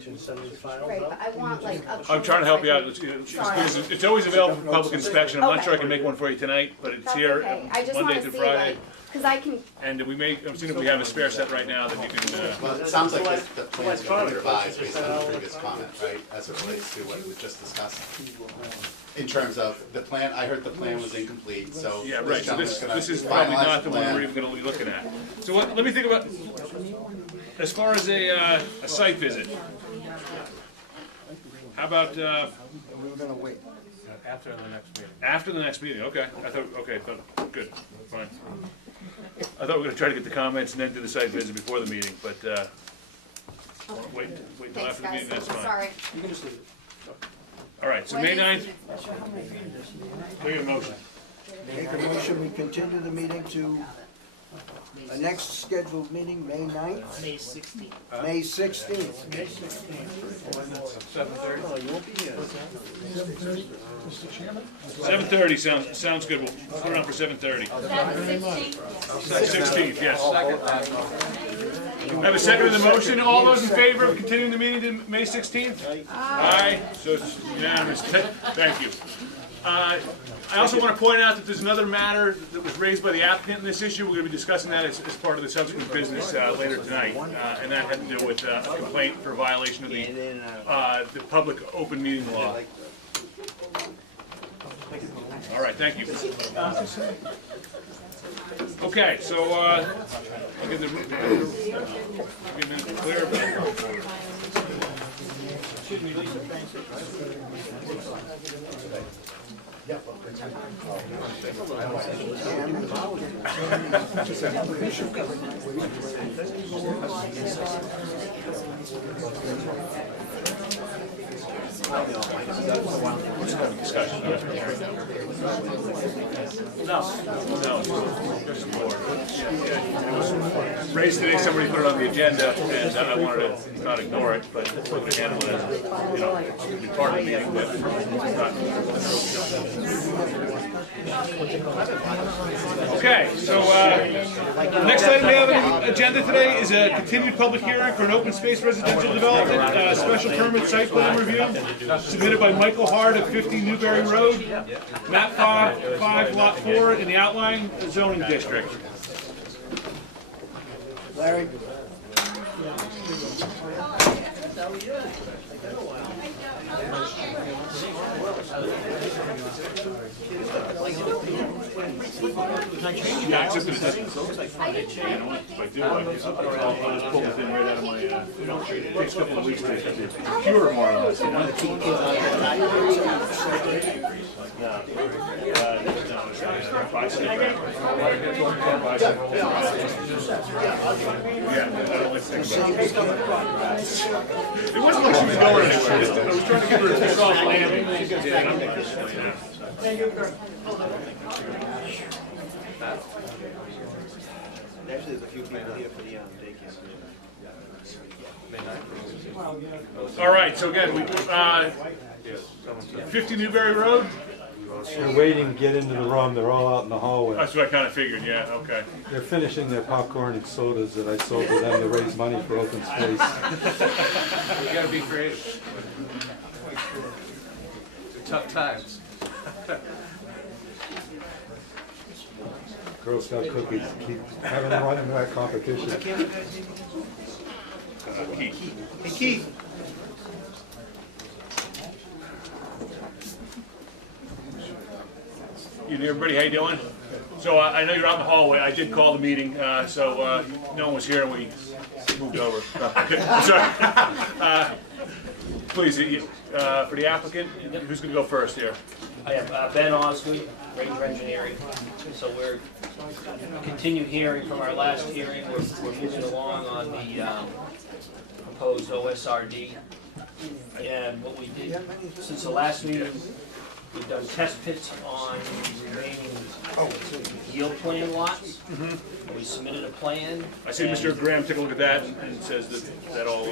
Can send these files Right, up? but I want like a. I'm trying to help you out. Sorry. It's always available for public inspection. I'm not Okay. sure I can make one for you tonight, but it's That's here okay. I just Monday wanna through see Friday. like, cause I can, And we may, I'm seeing if we have a spare set right now that you can, Well, it sounds like the plan's gonna be revised based on the previous comment, right, as it relates to what we just discussed. In terms of the plan, I heard the plan was incomplete, so yeah, this right, so gentleman's gonna this is probably finalize not the one plan. we're even gonna be looking at. So let me think about, as far as a site visit, how about, We were gonna wait. After the next meeting. after the next meeting? Okay, I thought, okay, good, fine. I thought we were gonna try to get the comments and then do the site visit before the meeting, but, wait till thanks after the guys, meeting, that's fine. sorry. You can just leave it. All right, so May 9th, we have a motion. Make a motion, we continue the meeting to a next scheduled meeting, May 9th? May 16th. May 16th. May 16th. 7:30? Oh, you won't be here. 7:30, Mr. Chairman? 7:30 sounds good, we'll put it on for 7:30. Very much. 16th, yes. Have a second on the motion, all those in favor of continuing the meeting to May 16th? Aye. So it's unanimous, thank you. I also want to point out that there's another matter that was raised by the applicant in this issue. We're going to be discussing that as part of the subsequent business later tonight. And that had to do with a complaint for violation of the public open meeting law. All right, thank you. Okay, so, I'll get the clear. Discussion. No, just some more. Raised today, somebody put it on the agenda, and I wanted to not ignore it, but we're going to handle it as, you know, be part of the meeting, but not. Okay, so, next item we have on the agenda today is a continued public hearing for an open space residential development, special permit site plan review, submitted by Michael Hart of 50 Newberry Road, map 5, lot 4, in the outlying zoning district. Larry? Yeah, except that it doesn't, if I do, I'll just pull the thing right out of my, it takes a couple of weeks to cure more or less, you know? It wasn't like she was going anywhere, I was trying to give her a soft landing. Actually, there's a few people here for the daycare. All right, so again, we, 50 Newberry Road? They're waiting to get into the room, they're all out in the hallway. That's what I kind of figured, yeah, okay. They're finishing their popcorn and sodas that I sold to them to raise money for open space. We gotta be creative. Tough times. Girl Scout cookies, keep having them run in that competition. Keith. Hey, Keith. Everybody, how you doing? So I know you're out in the hallway. I did call the meeting, so no one was here and we moved over. Sorry. Please, for the applicant, who's going to go first here? I have Ben Osgood, Ranger Engineering. So we're continued hearing from our last hearing. We're moving along on the proposed OSRD And what we did, since the last meeting, we've done test pits on remaining yield plan lots. And we submitted a plan. I see and- Mr. Graham took a look at that and says that that all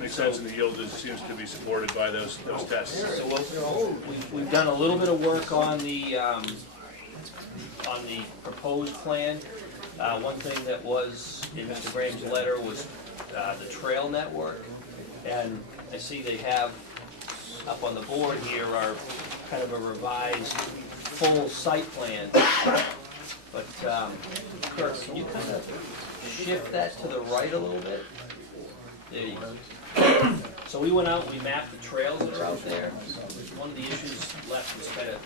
makes sense, and the yield seems to be supported by those tests. So we've done a little bit of work on the proposed plan. One thing that was in Mr. Graham's letter was the trail network. And I see they have up on the board here are kind of a revised full site plan. But Kirk, can you kind of shift that to the right a little bit? There you go. So we went out and we mapped the trails that are out there. One of the issues left was kind of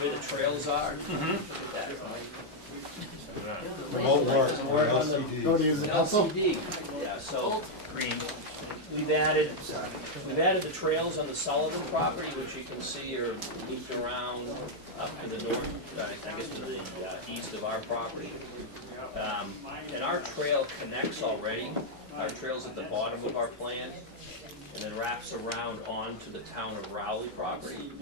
where the trails are. Look at that. Remote work, Doesn't work on the Go to use the pencil? LCD. Yeah, so green. We've added the trails on the Sullivan property, which you can see are looped around up to the north, I guess to the east of our property. And our trail connects already. Our trail's at the bottom of our plan, and then wraps around onto the town of Rowley property,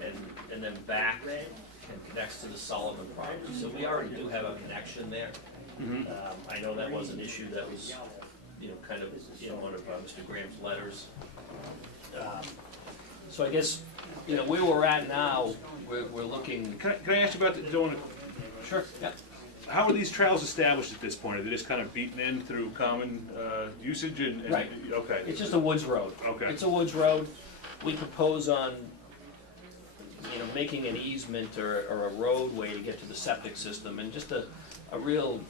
and then back and connects to the Sullivan property. So we already do have a connection there. I know that was an issue that was, kind of in one of Mr. Graham's letters. So I guess, where we're at now, we're looking. Can I ask you about doing? Sure. Yeah. How are these trails established at this point? Are they just kind of beaten in through common usage and Right. Okay. It's just a woods road. Okay. It's a woods road. We propose on, making an easement or a roadway to get to the septic system, and just a real,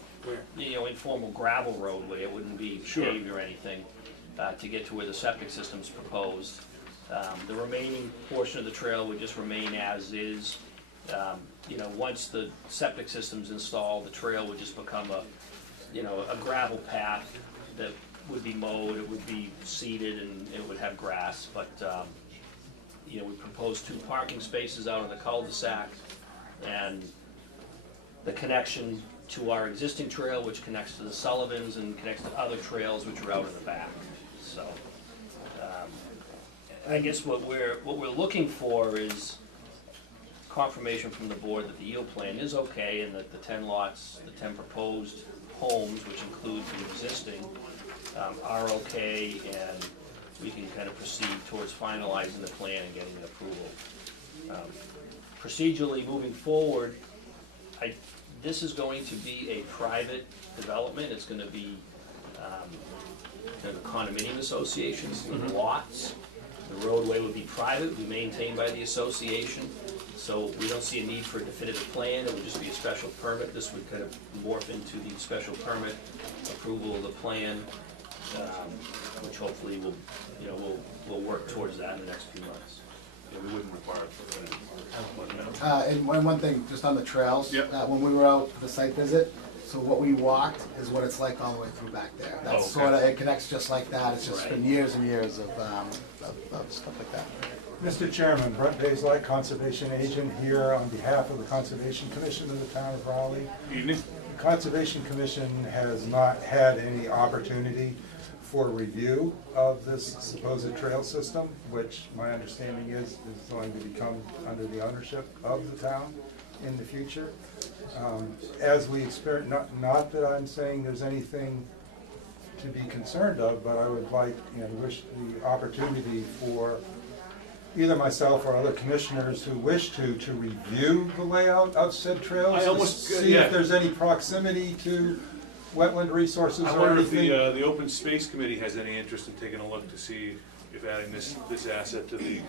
informal gravel roadway. It wouldn't be paved or anything to get to where the septic system's proposed. The remaining portion of the trail would just remain as is. Once the septic system's installed, the trail would just become a gravel path that would be mowed, it would be seeded, and it would have grass. But, we proposed 2 parking spaces out in the cul-de-sac, and the connection to our existing trail, which connects to the Sullivans and connects to other trails which are out in the back. So, I guess what we're looking for is confirmation from the board that the yield plan is okay, and that the 10 lots, the 10 proposed homes, which include the existing, are okay, and we can kind of proceed towards finalizing the plan and getting an approval. Procedurally, moving forward, this is going to be a private development. It's going to be kind of condominium associations with lots. The roadway would be private, would be maintained by the association. So we don't see a need for a definitive plan. It would just be a special permit. This would kind of morph into the special permit approval of the plan, which hopefully we'll work towards that in the next few months. Yeah, we wouldn't require. And one thing, just on the trails, when we were out for the site visit, so what we walked is what it's like all the way through back there. That's sort of, it connects just like that. It's just been years and years of stuff like that. Mr. Chairman, Brent Bazelak, Conservation Agent, here on behalf of the Conservation Commission of the town of Raleigh. Evening. The Conservation Commission has not had any opportunity for review of this supposed trail system, which my understanding is going to become under the ownership of the town in the future. As we experience, not that I'm saying there's anything to be concerned of, but I would like and wish the opportunity for either myself or other commissioners who wish to review the layout of said trails, see if there's any proximity to wetland resources I or wonder if anything. the Open Space Committee has any interest in taking a look to see if adding this asset to the,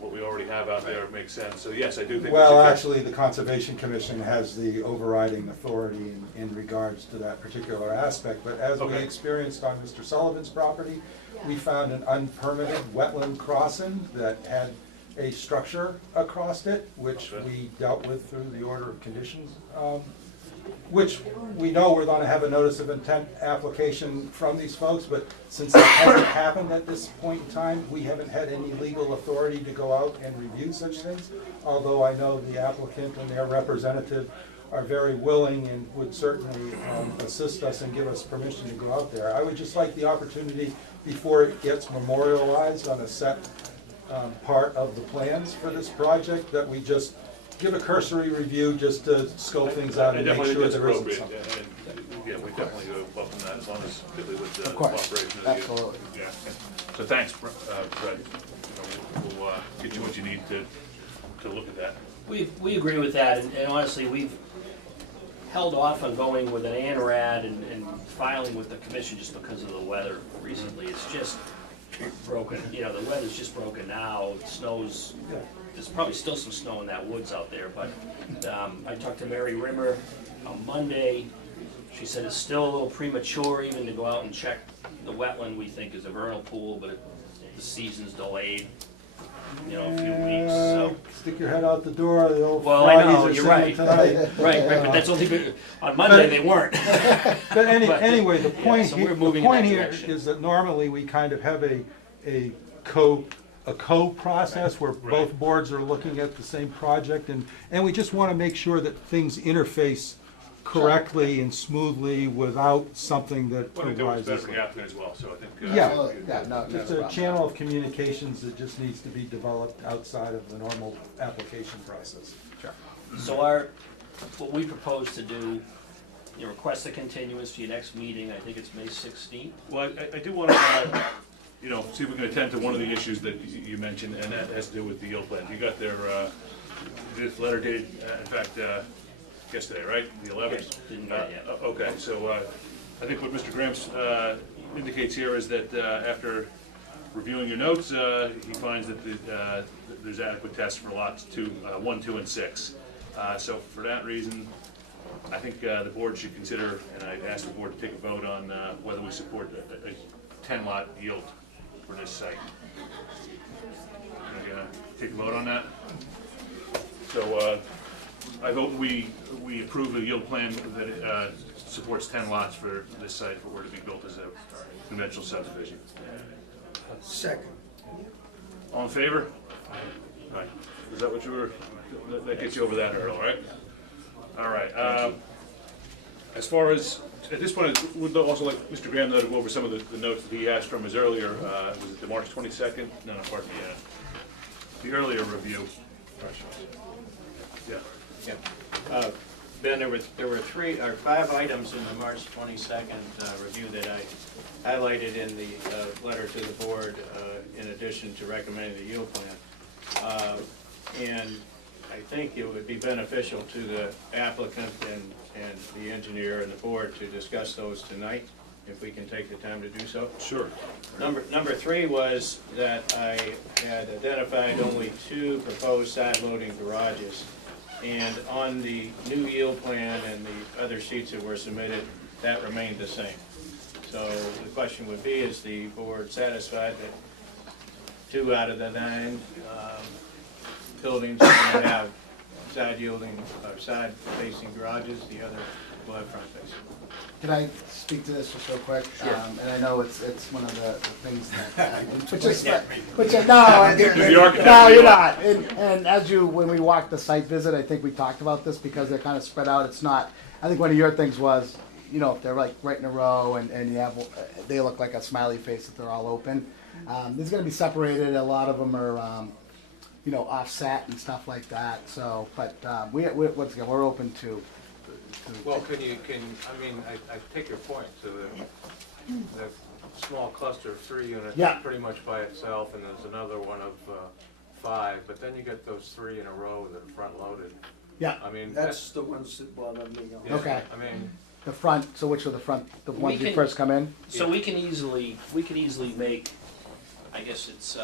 what we already have out there makes sense. So yes, I do think. Well, actually, the Conservation Commission has the overriding authority in regards to that particular aspect. But as we experienced on Mr. Sullivan's property, we found an unpermitted wetland crossing that had a structure across it, which we dealt with through the order of conditions, which we know we're going to have a notice of intent application from these folks, but since that hasn't happened at this point in time, we haven't had any legal authority to go out and review such things, although I know the applicant and their representative are very willing and would certainly assist us and give us permission to go out there. I would just like the opportunity before it gets memorialized on a set part of the plans for this project, that we just give a cursory review just to scope things out and make sure there isn't something. Yeah, we definitely welcome that, as long as, particularly with the Of course, cooperation of absolutely. the, yeah. So thanks, Fred. We'll get you what you need to look at that. We agree with that, and honestly, we've held off on going with an ANRAD and filing with the commission just because of the weather recently. It's just broken, the weather's just broken now. It snows, there's probably still some snow in that woods out there, but I talked to Mary Rimmer on Monday. She said it's still a little premature even to go out and check the wetland we think is a vernal pool, but the season's delayed, a few weeks, so. Stick your head out the door, the old Well, I know, Fridays you're are right. saying tonight. Right, but that's only, on Monday they weren't. But anyway, the yeah, point, so we're the moving in point that here direction. is that normally we kind of have a co-process where both boards are looking at the same project, and we just want to make sure that things interface correctly and smoothly without something that Well, I think that was better arises. for the applicant as well, so I think. Yeah, just a channel of communications that just needs to be developed outside of the normal application process. So what we propose to do, request a continuance to your next meeting, I think it's May 16th. Well, I do want to, see if we can attend to one of the issues that you mentioned, and that has to do with the yield plan. You got their, this letter dated, in fact, yesterday, right? The 11th? Yes, didn't get it yet. Okay, so I think what Mr. Grams indicates here is that after reviewing your notes, he finds that there's adequate tests for lots 1, 2, and 6. So for that reason, I think the board should consider, and I'd ask the board to take a vote on whether we support a 10-lot yield for this site. Are you gonna take a vote on that? So I vote we approve the yield plan that supports 10 lots for this site if it were to be built as a conventional subdivision. Second. All in favor? Right. Is that what you were, that gets you over that hurdle, right? All right. As far as, at this point, I would also like Mr. Graham to go over some of the notes that he asked from his earlier, was it the March 22nd? No, pardon me, the earlier review. Yeah. Yeah. Ben, there were 3 or 5 items in the March 22nd review that I highlighted in the letter to the board in addition to recommending the yield plan. And I think it would be beneficial to the applicant and the engineer and the board to discuss those tonight, if we can take the time to do so. Sure. Number 3 was that I had identified only 2 proposed side-loading garages. And on the new yield plan and the other sheets that were submitted, that remained the same. So the question would be, is the board satisfied that 2 out of the 9 buildings are going to have side-yielding or side-facing garages, the other will have front-facing? Can I speak to this just real quick? Sure. And I know it's one of the things that. You're the architect. No, you're not. And as when we walked the site visit, I think we talked about this because they're kind of spread out. It's not, I think one of your things was, if they're like right in a row and you have, they look like a smiley face if they're all open. There's gonna be separated, a lot of them are, offset and stuff like that, so, but, once again, we're open to. Well, I take your point, so the small cluster of 3 units Yeah. is pretty much by itself, and there's another one of 5, but then you get those 3 in a row that are front-loaded. Yeah. I mean, That's the ones that bother me. yeah, Okay. I mean, The front, so which are the front, the ones you can- first come in? So we can easily make, I guess it's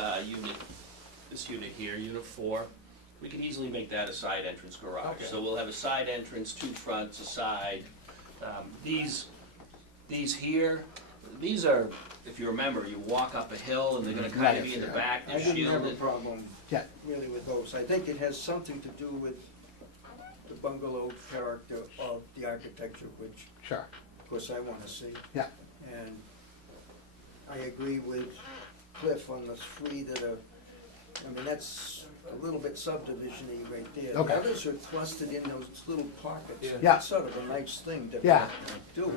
this unit here, unit 4, we can easily make that a side entrance garage. Okay. So we'll have a side entrance, 2 fronts, a side. These here, these are, if you remember, you walk up a hill and they're gonna kind of be in the back, I they're didn't have a shielded. problem Yeah. really with those. I think it has something to do with the bungalow character of the architecture, which Sure. of course I wanna see. Yeah. And I agree with Cliff on the 3 that are, that's a little bit subdivision-y right there. Okay. The others are clustered in those little pockets. Yeah. Yeah. It's sort of a nice thing to Yeah. do.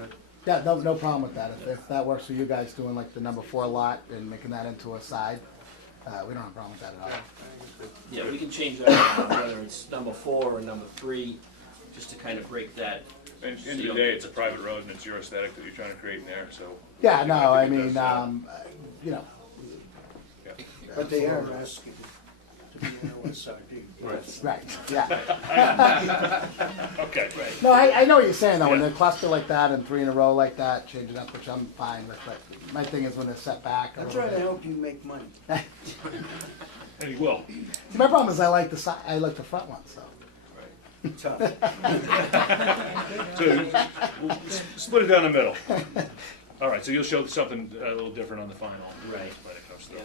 Yeah, no problem with that. If that works for you guys, doing like the number 4 lot and making that into a side, we don't have a problem with that at all. Yeah, we can change that, around, whether it's number 4 or number 3, just to kind of break that. And end of the day, it's a private road and it's your aesthetic that you're trying to create in there, so. Yeah, no, I think it mean, does, you know, yeah. But they are asking to be in OSRD. right, yeah. Okay. Right. No, I know what you're saying though, when Yeah. they cluster like that and 3 in a row like that, changing up, which I'm fine with, but my thing is when they're set back a I'm little trying to bit. help you make money. And he will. See, my problem is I like the front one, so. Tough. So we'll split it down the middle. All right, so you'll show something a little different on the final. Right. When it comes through.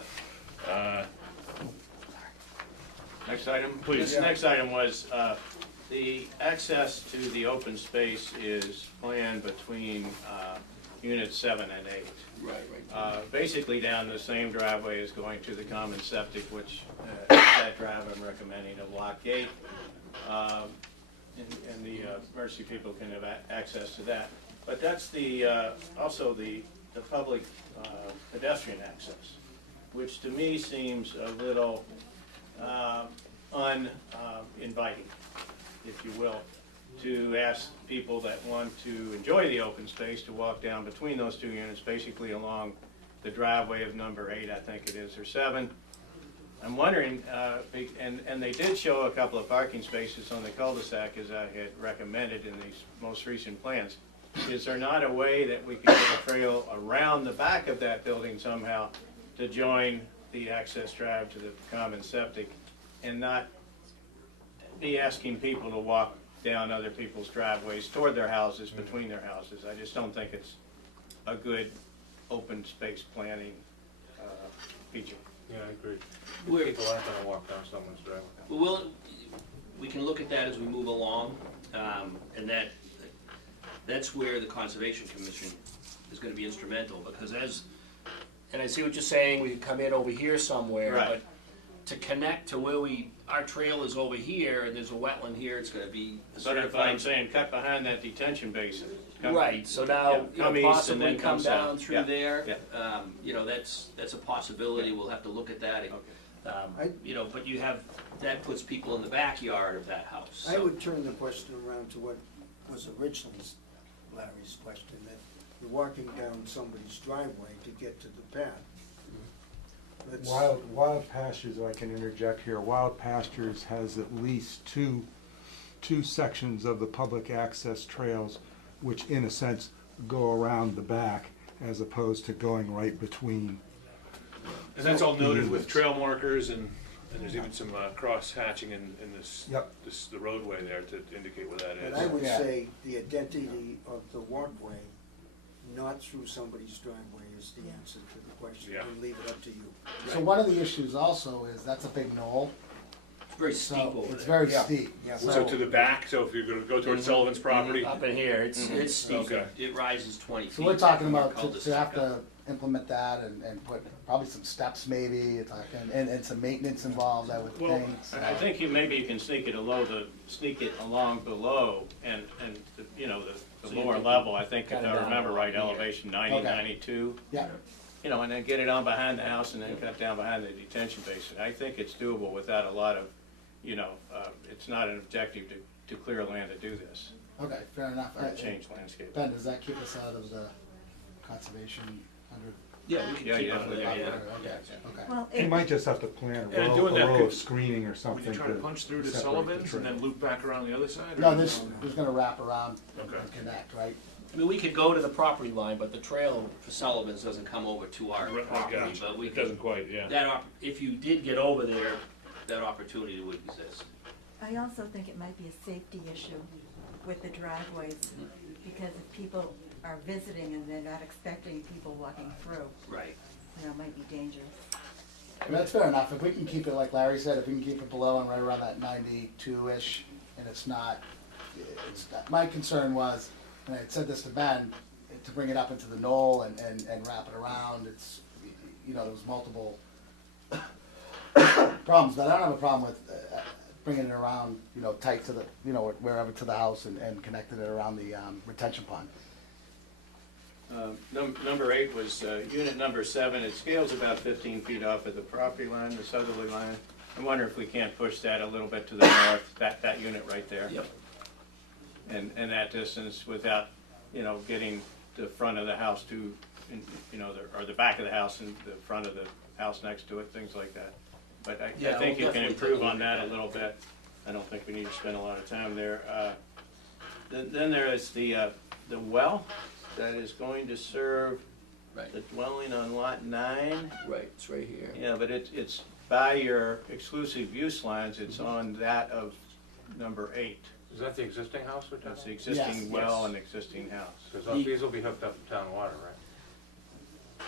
Next item? Please. This next item was, the access to the open space is planned between, units 7 and 8. Right. Basically down the same driveway as going to the common septic, which, that drive I'm recommending a lock gate. And the Mercy people can have access to that. But that's the, also the public pedestrian access, which to me seems a little uninviting, if you will, to ask people that want to enjoy the open space to walk down between those 2 units, basically along the driveway of number 8, I think it is, or 7. I'm wondering, and they did show a couple of parking spaces on the cul-de-sac as I had recommended in these most recent plans. Is there not a way that we could get a trail around the back of that building somehow to join the access drive to the common septic and not be asking people to walk down other people's driveways toward their houses, between their houses? I just don't think it's a good open space planning feature. Yeah, I agree. We're- People aren't gonna walk down someone's driveway. We can look at that as we move along, and that's where the Conservation Commission is gonna be instrumental, because and I see what you're saying, we could come in over here somewhere, Right. but to connect to where our trail is over here, and there's a wetland here, it's gonna be But if certified. I'm saying cut behind that detention basin. come- Right, so now, yeah, you know, come east and possibly then come south. down through Yeah, there. yeah. You know, that's a possibility, we'll have to look at that. You know, but that puts people in the backyard of that house. I so- would turn the question around to what was originally Larry's question, that you're walking down somebody's driveway to get to the path. Let's- Wild Pastures, if I can interject here, Wild Pastures has at least two sections of the public access trails, which in a sense go around the back as opposed to going right between. And that's all noted with units. trail markers and there's even some cross hatching in this, Yep. the roadway there to indicate where that is. But I would Yeah. say the identity of the walkway, not through somebody's driveway, is the answer to the question, Yeah. and leave it up to you. So one of the issues also is that's a big knoll, It's very steep so over it's there. very Yeah. steep. Yeah. So to the back, so if you're gonna go towards Sullivan's property, Up in here, it's steep, Okay. it rises 20 feet. So we're talking from our about to cul-de-sac have up. to implement that and put probably some steps maybe, it's like, and some maintenance involved, I would Well, think. so. I think maybe you can sneak it along below and you know, the So you lower think level, I think if cut it I down remember right, along here. elevation 90, Okay. 92. Yeah, You know, and then get it on behind the house and then cut down behind the detention basin. I think it's doable without a lot of, you know, it's not an objective to clear land to do this, okay, fair enough. or change landscape. Ben, does that keep us out of the conservation under? Yeah, we can Yeah, keep yeah, it under there, yeah. yeah. Okay. Well, You might just have to plan And a doing that row could- of screening or would something you try to punch through to separate the Sullivan's and trail. then loop back around the other side? or- No, this is gonna wrap around Okay. and connect, right? I mean, we could go to the property line, but the trail for Sullivan's doesn't come over to our Right, I property, gotcha. but we It could, doesn't quite, yeah. if you did get over there, that opportunity would exist. I also think it might be a safety issue with the driveways, because if people are visiting and they're not expecting people walking through, Right. you know, it might be dangerous. And that's fair enough, if we can keep it, like Larry said, if we can keep it below and right around that 92-ish, and it's not, my concern was, and I had said this to Ben, to bring it up into the knoll and wrap it around, it's, you know, there was multiple problems, but I don't have a problem with bringing it around, you know, tight to the, you know, wherever to the house and connecting it around the retention pond. Number 8 was unit number 7. It scales about 15 feet off of the property line, the southerly line. I wonder if we can't push that a little bit to the north, that unit right there. Yep. And that distance without, getting the front of the house to, or the back of the house and the front of the house next to it, things like that. But I Yeah, think we'll you can definitely improve take a on look that at a that. little bit. I don't think we need to spend a lot of time there. Then there is the well that is going to serve Right. the dwelling on lot 9. Right, it's right here. Yeah, but it's by your exclusive use lines, it's on that of number 8. Is that the existing house we're talking That's the about? existing well Yes. and existing house. Because these will be hooked up to town water,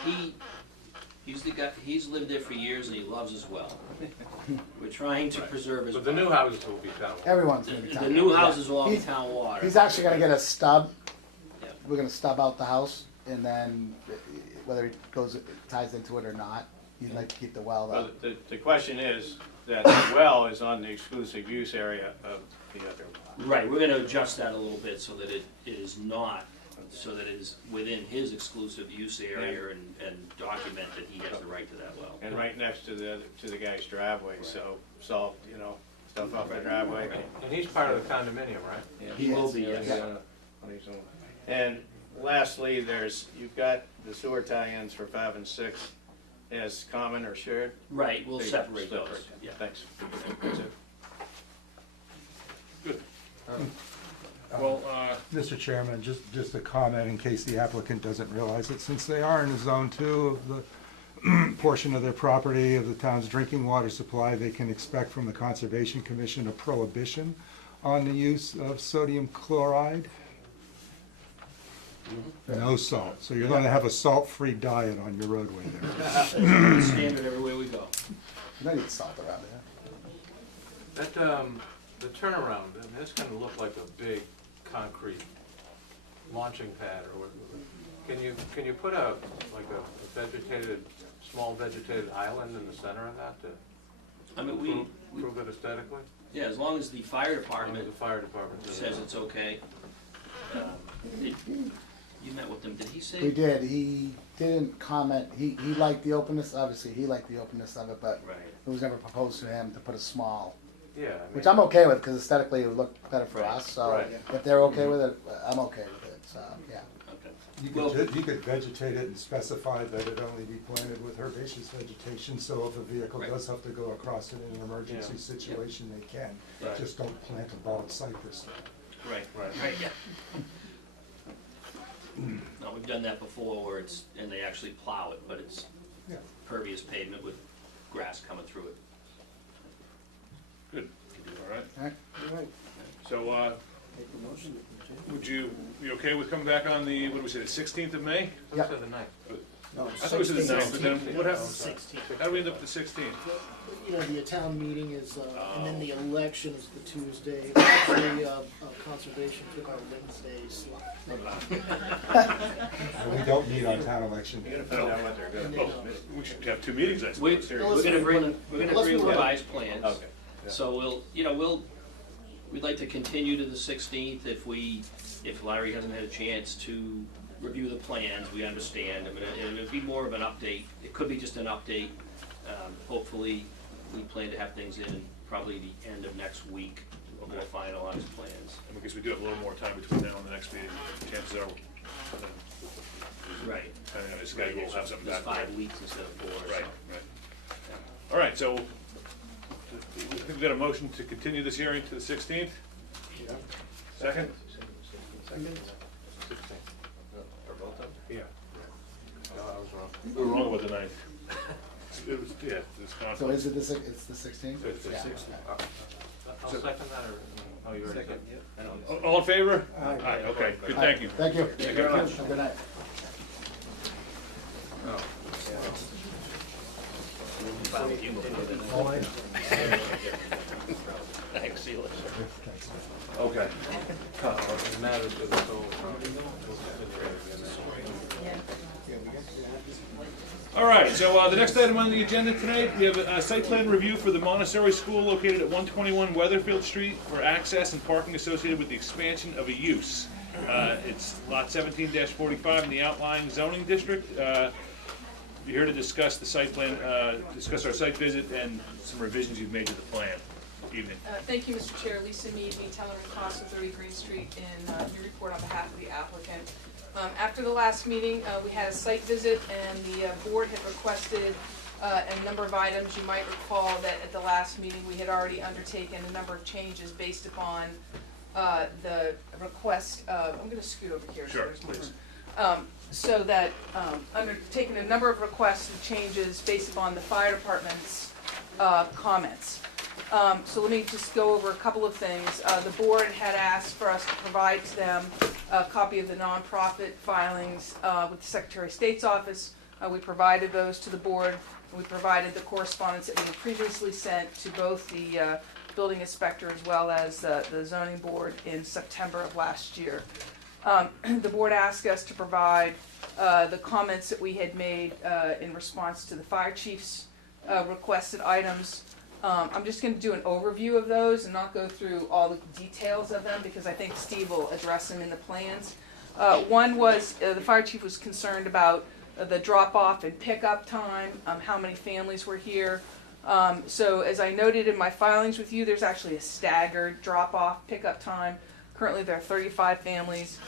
right? He's the guy, he's lived there for years and he loves his well. We're trying to preserve his. But the new houses will be town water. Everyone's gonna be The town. new houses will all be He's- town water. He's actually gonna get a stub. Yeah. We're gonna stub out the house, and then whether he ties into it or not, he'd like to keep the well Well, though. the question is that the well is on the exclusive use area of the other lot. Right, we're gonna adjust that a little bit so that it is not, so that it is within his exclusive use area and document that he has the right to that well. And right next to the guy's driveway, so salt, stuff off the driveway. And he's part of the condominium, right? Yeah. He will be, Yeah, yes. on his own. And lastly, you've got the sewer tie-ins for 5 and 6 as common or shared. Right, we'll There you separate go. those, yeah. Thanks. That's it. Good. Well, Mr. Chairman, just a comment in case the applicant doesn't realize it, since they are in Zone 2 of the portion of their property of the town's drinking water supply, they can expect from the Conservation Commission a prohibition on the use of sodium chloride. No salt, so you're gonna have a salt-free diet on your roadway there. Standard everywhere we go. You don't need salt around there. That, the turnaround, that's gonna look like a big concrete launching pad or whatever. Can you put a small vegetated island in the center of that to I mean, we, improve it aesthetically? yeah, as long as the fire The department fire department says it's okay. You met with him, did he say? We did, he didn't comment, he liked the openness, obviously, he liked the openness of it, but Right. it was never proposed to him to put a small, Yeah, I mean, which I'm okay with, because aesthetically it would look better for us, so Right. if they're okay with it, I'm okay with it, so, yeah. Okay. You could vegetate it and specify that it only be planted with herbaceous vegetation, so if a vehicle Right. does have to go across it in an emergency Yeah. situation, they can. Right. Just don't plant a bald cypress there. Right, Right. right, yeah. No, we've done that before where and they actually plow it, but it's Yeah. pervious pavement with grass coming through it. good. All right. All right. So, you okay with coming back on the, what do we say, the 16th of May? Yep. So the ninth. No, I thought it was the 9th, but then what happened? 16th. How do we end up with the 16th? You know, the town meeting is, and then the election is the Tuesday. Actually, conservation took our Wednesday slot. And we don't meet on town election You're day. gonna find out what they're gonna Well, post. we should have 2 meetings, I We're suppose. seriously. gonna bring Unless we want- revised plans. Okay. So we'd like to continue to the 16th if Larry hasn't had a chance to review the plans, we understand. I mean, it'd be more of an update. It could be just an update. Hopefully, we plan to have things in probably the end of next week, or more finalized plans. And because we do have a little more time between now and the next meeting, chances are, Right. depending on his schedule, we'll have something There's back. 5 weeks instead of 4. Right, so. right. All right, so we've got a motion to continue this hearing to the 16th? Second? Second? 16. For both of them? Yeah. No, I was wrong. We were wrong with the 9th. It was, yeah, it's conflict. So is it it's the 16th? It's the Yeah. 16th. I'll second that, or, oh, you already said? All in favor? Aye, okay, good, thank you. Thank you. Thank you very much. Good night. Thanks, see you later. Okay. It matters to the soul. All right, so the next item on the agenda tonight, we have a site plan review for the Montessori School located at 121 Weatherfield Street for access and parking associated with the expansion of a use. It's lot 17-45 in the outlying zoning district. You're here to discuss the site plan, discuss our site visit and some revisions you've made to the plan. Evening. Thank you, Mr. Chair. Lisa Mead, Teller and Cost of 30 Green Street, in your report on behalf of the applicant. After the last meeting, we had a site visit, and the board had requested a number of items. You might recall that at the last meeting, we had already undertaken a number of changes based upon the request of, I'm going to scoot over here. Sure, so there's please. so that undertaken a number of requests and changes based upon the fire department's comments. So let me just go over a couple of things. The board had asked for us to provide to them a copy of the nonprofit filings with the Secretary of State's office. We provided those to the board. We provided the correspondence that we had previously sent to both the building inspector as well as the zoning board in September of last year. The board asked us to provide the comments that we had made in response to the fire chief's requested items. I'm just going to do an overview of those and not go through all the details of them because I think Steve will address them in the plans. One was the fire chief was concerned about the drop-off and pickup time, how many families were here. So as I noted in my filings with you, there's actually a staggered drop-off pickup time. Currently there are 35 families.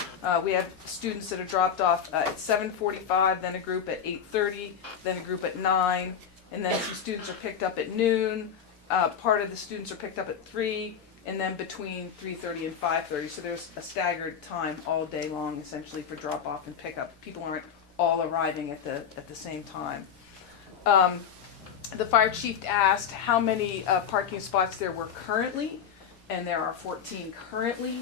We have students that are dropped off at 7:45, then a group at 8:30, then a group at 9, and then some students are picked up at noon. Part of the students are picked up at 3, and then between 3:30 and 5:30. So there's a staggered time all day long, essentially, for drop-off and pickup. People aren't all arriving at the same time. The fire chief asked how many parking spots there were currently, and there are 14 currently.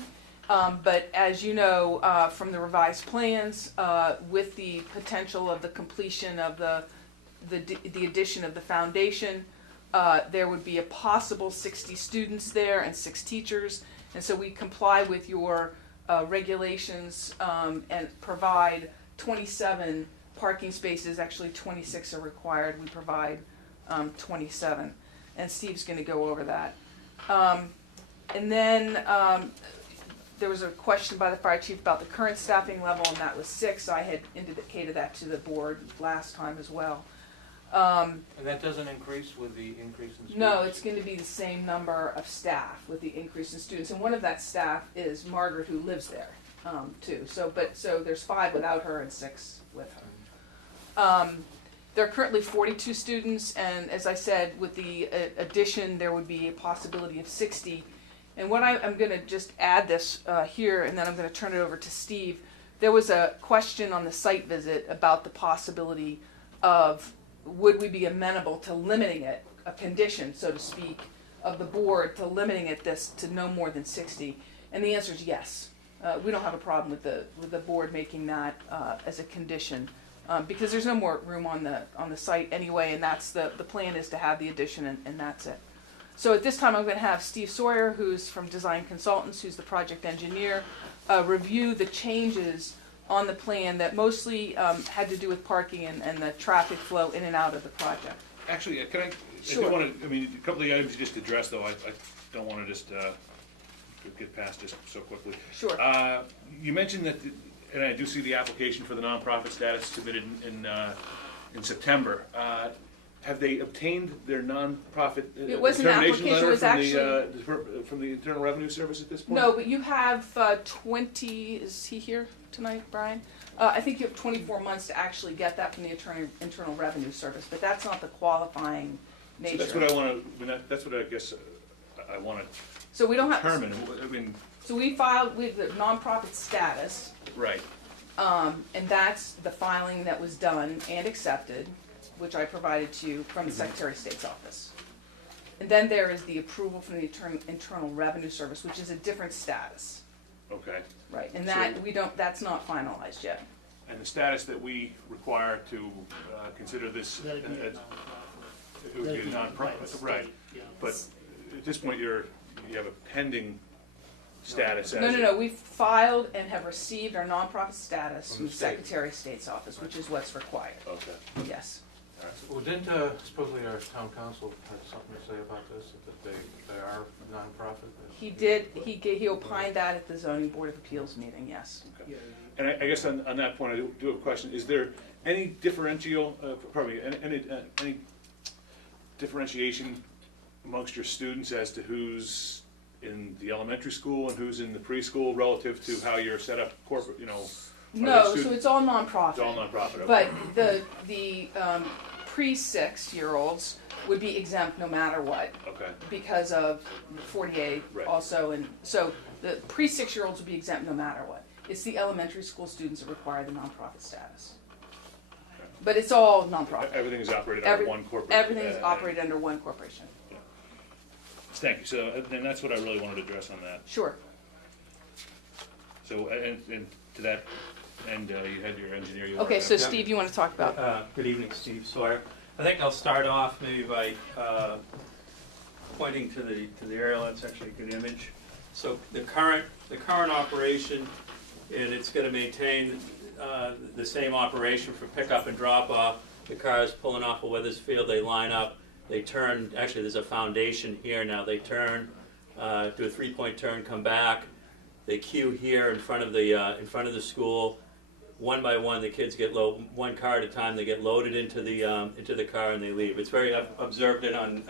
But as you know from the revised plans, with the potential of the completion of the addition of the foundation, there would be a possible 60 students there and 6 teachers. And so we comply with your regulations and provide 27 parking spaces. Actually 26 are required. We provide 27. And Steve's going to go over that. And then there was a question by the fire chief about the current staffing level, and that was 6. I had indicated that to the board last time as well. And that doesn't increase with the increase in students? No, it's going to be the same number of staff with the increase in students. And one of that staff is Margaret, who lives there, too. So there's 5 without her and 6 with her. There are currently 42 students, and as I said, with the addition, there would be a possibility of 60. And what I'm going to just add this here, and then I'm going to turn it over to Steve. There was a question on the site visit about the possibility of would we be amenable to limiting it, a condition, so to speak, of the board to limiting it this to no more than 60? And the answer is yes. We don't have a problem with the board making that as a condition because there's no more room on the site anyway, and that's the plan is to have the addition, and that's it. So at this time, I'm going to have Steve Sawyer, who's from Design Consultants, who's the project engineer, review the changes on the plan that mostly had to do with parking and the traffic flow in and out of the project. Actually, can I? Sure. I do want to. I mean, a couple of the items you just addressed, though. I don't want to just get past this so quickly. Sure. You mentioned that, and I do see the application for the nonprofit status submitted in September. Have they obtained their nonprofit It was an determination application, letter it was from the Internal Revenue Service at this point? No, but you have 20, is he here tonight, Brian? I think you have 24 months to actually get that from the Internal Revenue Service, but that's not the qualifying nature. So that's what I want to, that's what I guess I want to So we don't have. determine. I mean, So we filed with the nonprofit status, right. and that's the filing that was done and accepted, which I provided to you from the Secretary of State's office. And then there is the approval from the Internal Revenue Service, which is a different status. Okay. Right, and that that's not finalized yet. And the status that we require to consider this, it would be a nonprofit, right? But at this point, you have a pending status. No, we filed and have received our nonprofit status from the Secretary of State's office, which is what's required. Okay. Yes. Well, didn't supposedly our town council had something to say about this, that they are nonprofit? He did, he opined that at the zoning board of appeals meeting, yes. And I guess on that point, I do have a question. Is there any differential, any differentiation amongst your students as to who's in the elementary school and who's in the preschool relative to how you're set up corporate, you know? No, so it's all nonprofit. It's all nonprofit, okay. But the pre-6-year-olds would be exempt no matter what. Okay. Because of 48 Right. also, and so the pre-6-year-olds would be exempt no matter what. It's the elementary school students that require the nonprofit status. But it's all nonprofit. Everything is operated under one corporate. Everything is operated under one corporation. Thank you. So, and that's what I really wanted to address on that. Sure. So, and to that end, you had your engineer. You Okay, wanted so to- Steve, you want to talk about? Good evening, Steve Sawyer. I think I'll start off maybe by pointing to the aerial. That's actually a good image. So the current operation, and it's going to maintain the same operation for pickup and drop off. The cars pulling off of Weathersfield, they line up, they turn. Actually, there's a foundation here now. They turn, do a 3-point turn, come back. They queue here in front of the school. One by one, the kids get one car at a time. They get loaded into the car and they leave. It's very. I've observed it on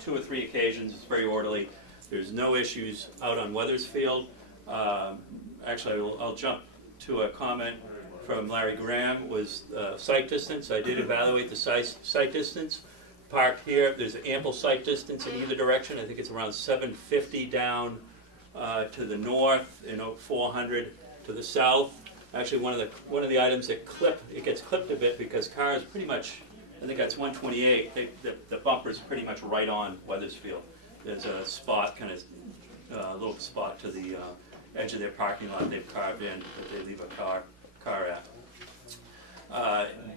2 or 3 occasions. It's very orderly. There's no issues out on Weathersfield. Actually, I'll jump to a comment from Larry Graham. Was sight distance. I did evaluate the sight distance. Parked here, there's ample sight distance in either direction. I think it's around 750 down to the north, 400 to the south. Actually, one of the items that gets clipped a bit because cars pretty much, I think that's 128. The bumper's pretty much right on Weathersfield. There's a spot, kind of a little spot to the edge of their parking lot they've carved in that they leave a car at.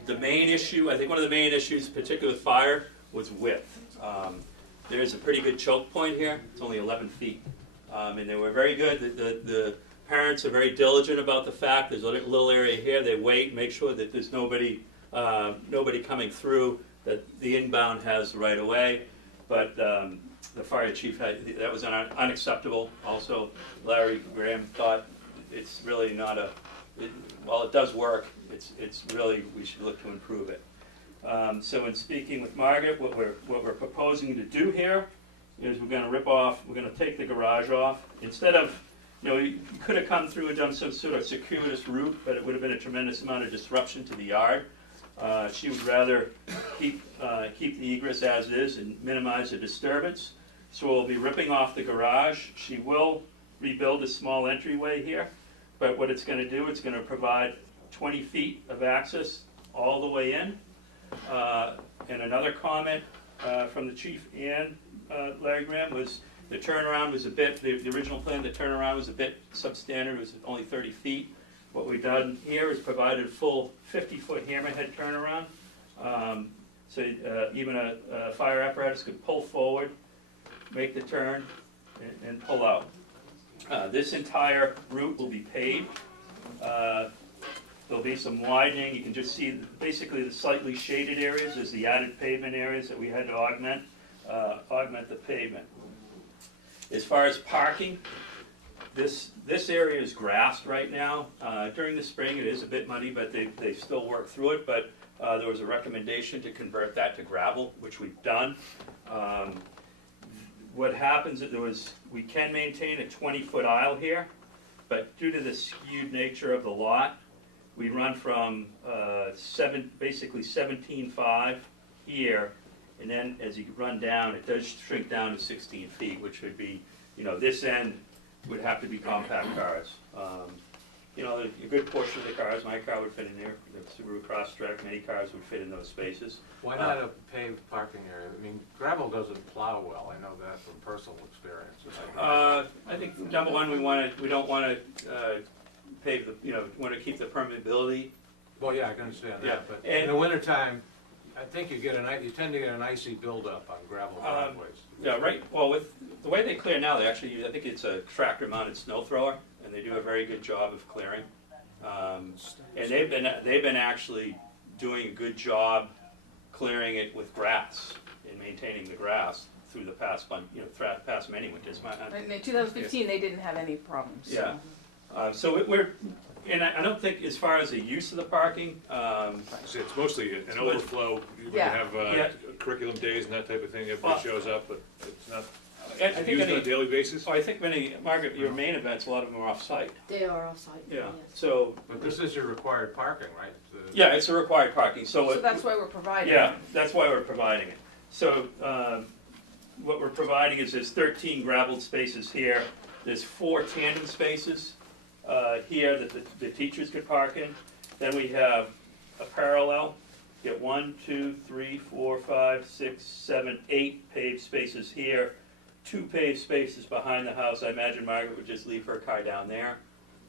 The main issue, I think one of the main issues, particularly with fire, was width. There's a pretty good choke point here. It's only 11 feet. And they were very good. The parents are very diligent about the fact there's a little area here. They wait, make sure that there's nobody coming through, that the inbound has the right of way. But the fire chief that was unacceptable. Also, Larry Graham thought it's really not while it does work, it's really, we should look to improve it. So in speaking with Margaret, what we're proposing to do here is we're going to take the garage off. Instead of, you could have come through and done some sort of circuitous route, but it would have been a tremendous amount of disruption to the yard. She would rather keep the egress as is and minimize the disturbance. So we'll be ripping off the garage. She will rebuild a small entryway here, but what it's going to do, it's going to provide 20 feet of access all the way in. And another comment from the chief and Larry Graham was the turnaround was a bit, the original plan, the turnaround was a bit substandard. It was only 30 feet. What we've done here is provided a full 50-foot hammerhead turnaround. So even a fire apparatus could pull forward, make the turn, and pull out. This entire route will be paved. There'll be some widening. You can just see basically the slightly shaded areas is the added pavement areas that we had to augment the pavement. As far as parking, this area is grassed right now. During the spring it is a bit muddy, but they still work through it. But there was a recommendation to convert that to gravel, which we've done. What happens is we can maintain a 20-foot aisle here, but due to the skewed nature of the lot, we run from basically 17.5 here, and then as you run down, it does shrink down to 16 feet, which would be, this end would have to be compact cars. A good portion of the cars, my car would fit in there. The Subaru Crosstrek, many cars would fit in those spaces. Why not a paved parking area? I mean, gravel doesn't plow well. I know that from personal experience. I think number one, we don't want to pave want to keep the permeability. Well, yeah, I can understand that. Yeah. But And in the wintertime, I think you tend to get an icy buildup on gravel driveways. Yeah, right. Well, with the way they clear now, I think it's a tractor-mounted snow thrower, and they do a very good job of clearing. And they've been actually doing a good job clearing it with grass and maintaining the grass through the past past many winters. In 2015, they didn't have any problems. So. Yeah. So and I don't think as far as the use of the parking, See, it's mostly an overflow. You Yeah. have curriculum days and that type of thing. Everybody shows up, but it's not I think used on a daily basis. Oh, I think Margaret, your main events, a lot of them are off-site. They are off-site. Yeah. So. But this is your required parking, right? Yeah, it's a required parking. So that's why we're providing. Yeah, that's why we're providing it. So what we're providing is there's 13 gravelled spaces here. There's 4 tandem spaces here that the teachers could park in. Then we have a parallel. Get 1, 2, 3, 4, 5, 6, 7, 8 paved spaces here. 2 paved spaces behind the house. I imagine Margaret would just leave her car down there,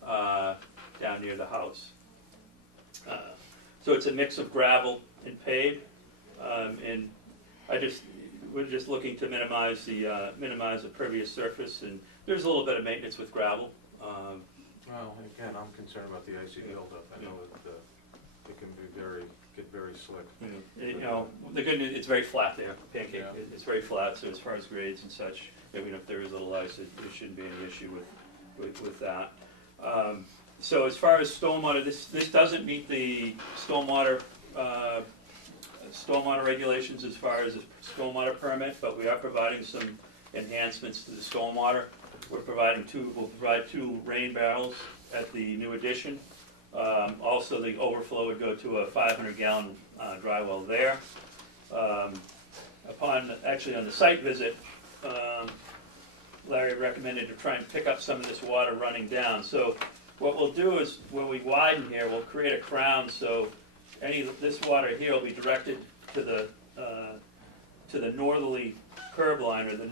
down near the house. So it's a mix of gravel and paved, and we're just looking to minimize the pervious surface, and there's a little bit of maintenance with gravel. Well, again, I'm concerned about the icy buildup. I know that it can get very slick. The good news, it's very flat there, Pancake. Yeah. It's very flat, so as far as grades and such, even if there is a little ice, there shouldn't be any issue with that. So as far as stormwater, this doesn't meet the stormwater regulations as far as a stormwater permit, but we are providing some enhancements to the stormwater. We'll provide 2 rain barrels at the new addition. Also, the overflow would go to a 500-gallon dry well there. On the site visit, Larry recommended to try and pick up some of this water running down. So what we'll do is, when we widen here, we'll create a crown, so this water here will be directed to the northerly curb line, or the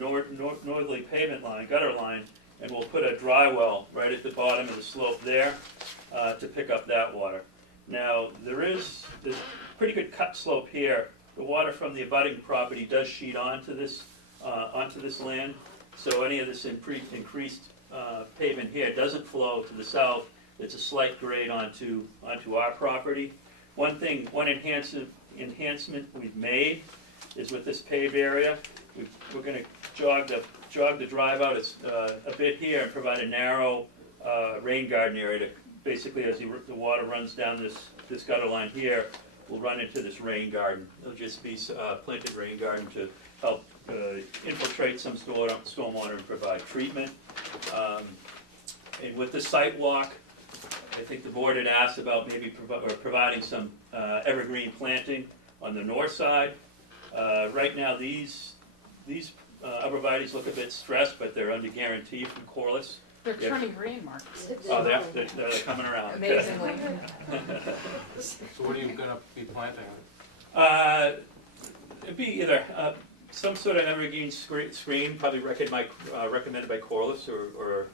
northerly pavement line, gutter line, and we'll put a dry well right at the bottom of the slope there to pick up that water. Now, there's a pretty good cut slope here. The water from the abutting property does sheet onto this land, so any of this increased pavement here doesn't flow to the south. It's a slight grade onto our property. One enhancement we've made is with this paved area. We're going to jog the drive out a bit here and provide a narrow rain garden area to basically, as the water runs down this gutter line here, will run into this rain garden. It'll just be planted rain garden to help infiltrate some stormwater and provide treatment. And with the site walk, I think the board had asked about maybe providing some evergreen planting on the north side. Right now, these arborvitaes look a bit stressed, but they're under guarantee from Corliss. They're turning green, Mark. Oh, they're coming around. Amazingly. So what are you going to be planting? It'd be either some sort of evergreen screen, probably recommended by Corliss, or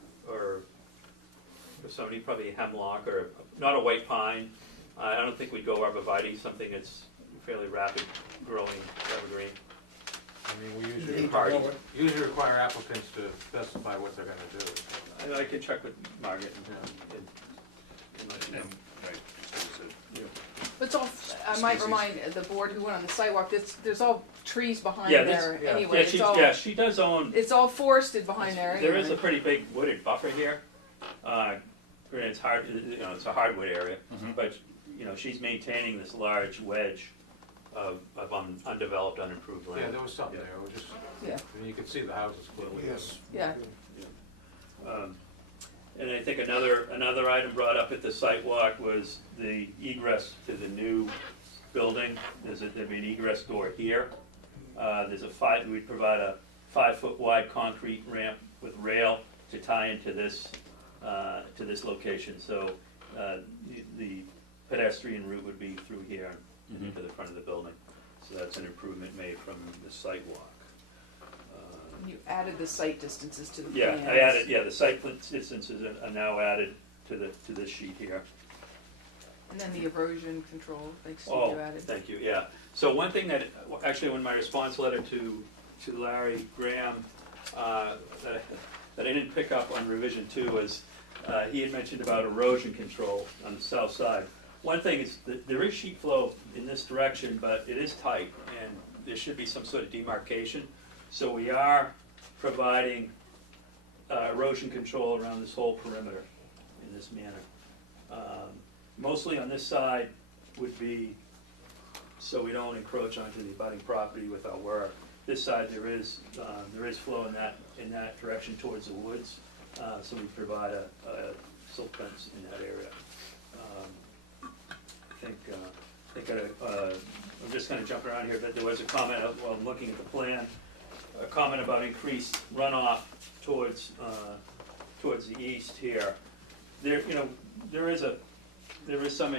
somebody, probably hemlock, or not a white pine. I don't think we'd go arborvitae, something that's fairly rapid growing evergreen. I mean, we usually require applicants to specify what they're going to do. I can check with Margaret and let you know. It's all, I might remind the board who went on the sidewalk, there's all trees behind Yeah, there yeah. anyway. She does own. It's all forested behind there anyway. There is a pretty big wooded buffer here. It's hard, it's a hardwood area, but she's maintaining this large wedge of undeveloped, unimproved land. Yeah, there was something there. It was just, I mean, you could see the houses clearly. Yes. Yeah. And I think another item brought up at the site walk was the egress to the new building. There'd be an egress door here. We'd provide a 5-foot wide concrete ramp with rail to tie into this location. So the pedestrian route would be through here and into the front of the building. So that's an improvement made from the site walk. You added the site distances to the plans. I added, the site distances are now added to this sheet here. And then the erosion control, thanks to you added. Thank you, yeah. So one thing that, actually, when my response letter to Larry Graham, that I didn't pick up on revision 2 was, he had mentioned about erosion control on the south side. One thing is that there is sheet flow in this direction, but it is tight, and there should be some sort of demarcation. So we are providing erosion control around this whole perimeter in this manner. Mostly on this side would be so we don't encroach onto the abutting property with our work. This side there is flow in that direction towards the woods, so we provide a silt fence in that area. I'm just kind of jumping around here, but there was a comment while I'm looking at the plan, a comment about increased runoff towards the east here. There is some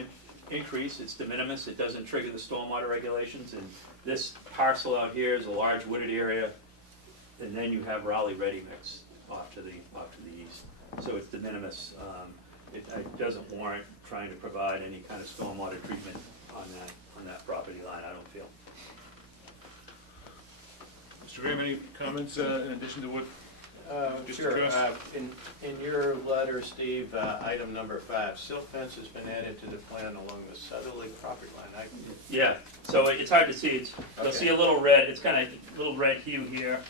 increase. It's de minimis. It doesn't trigger the stormwater regulations. And this parcel out here is a large wooded area, and then you have Raleigh ready mix off to the east. So it's de minimis. It doesn't warrant trying to provide any kind of stormwater treatment on that property line, I don't feel. Mr. Graham, any comments in addition to what? Just Sure. address? In your letter, Steve, item number 5, silt fence has been added to the plan along the southerly property line. Yeah, so it's hard to see. You'll see a little red. It's kind of a little red hue here.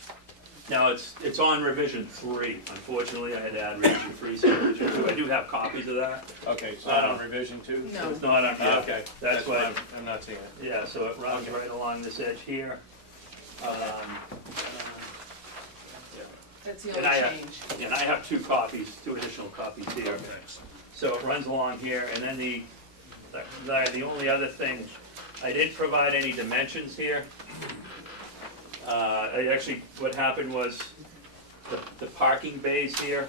Now it's on revision 3. Unfortunately, I had to add revision 3, so revision 2. I do have copies of that. Okay, it's not on revision 2? No. It's not on. Yeah, Okay, that's why I'm not seeing it. Yeah, so it runs right along this edge here. That's the And only change. And I have 2 additional copies here. So it runs along here, and then the only other thing, I didn't provide any dimensions here. Actually, what happened was the parking bays here.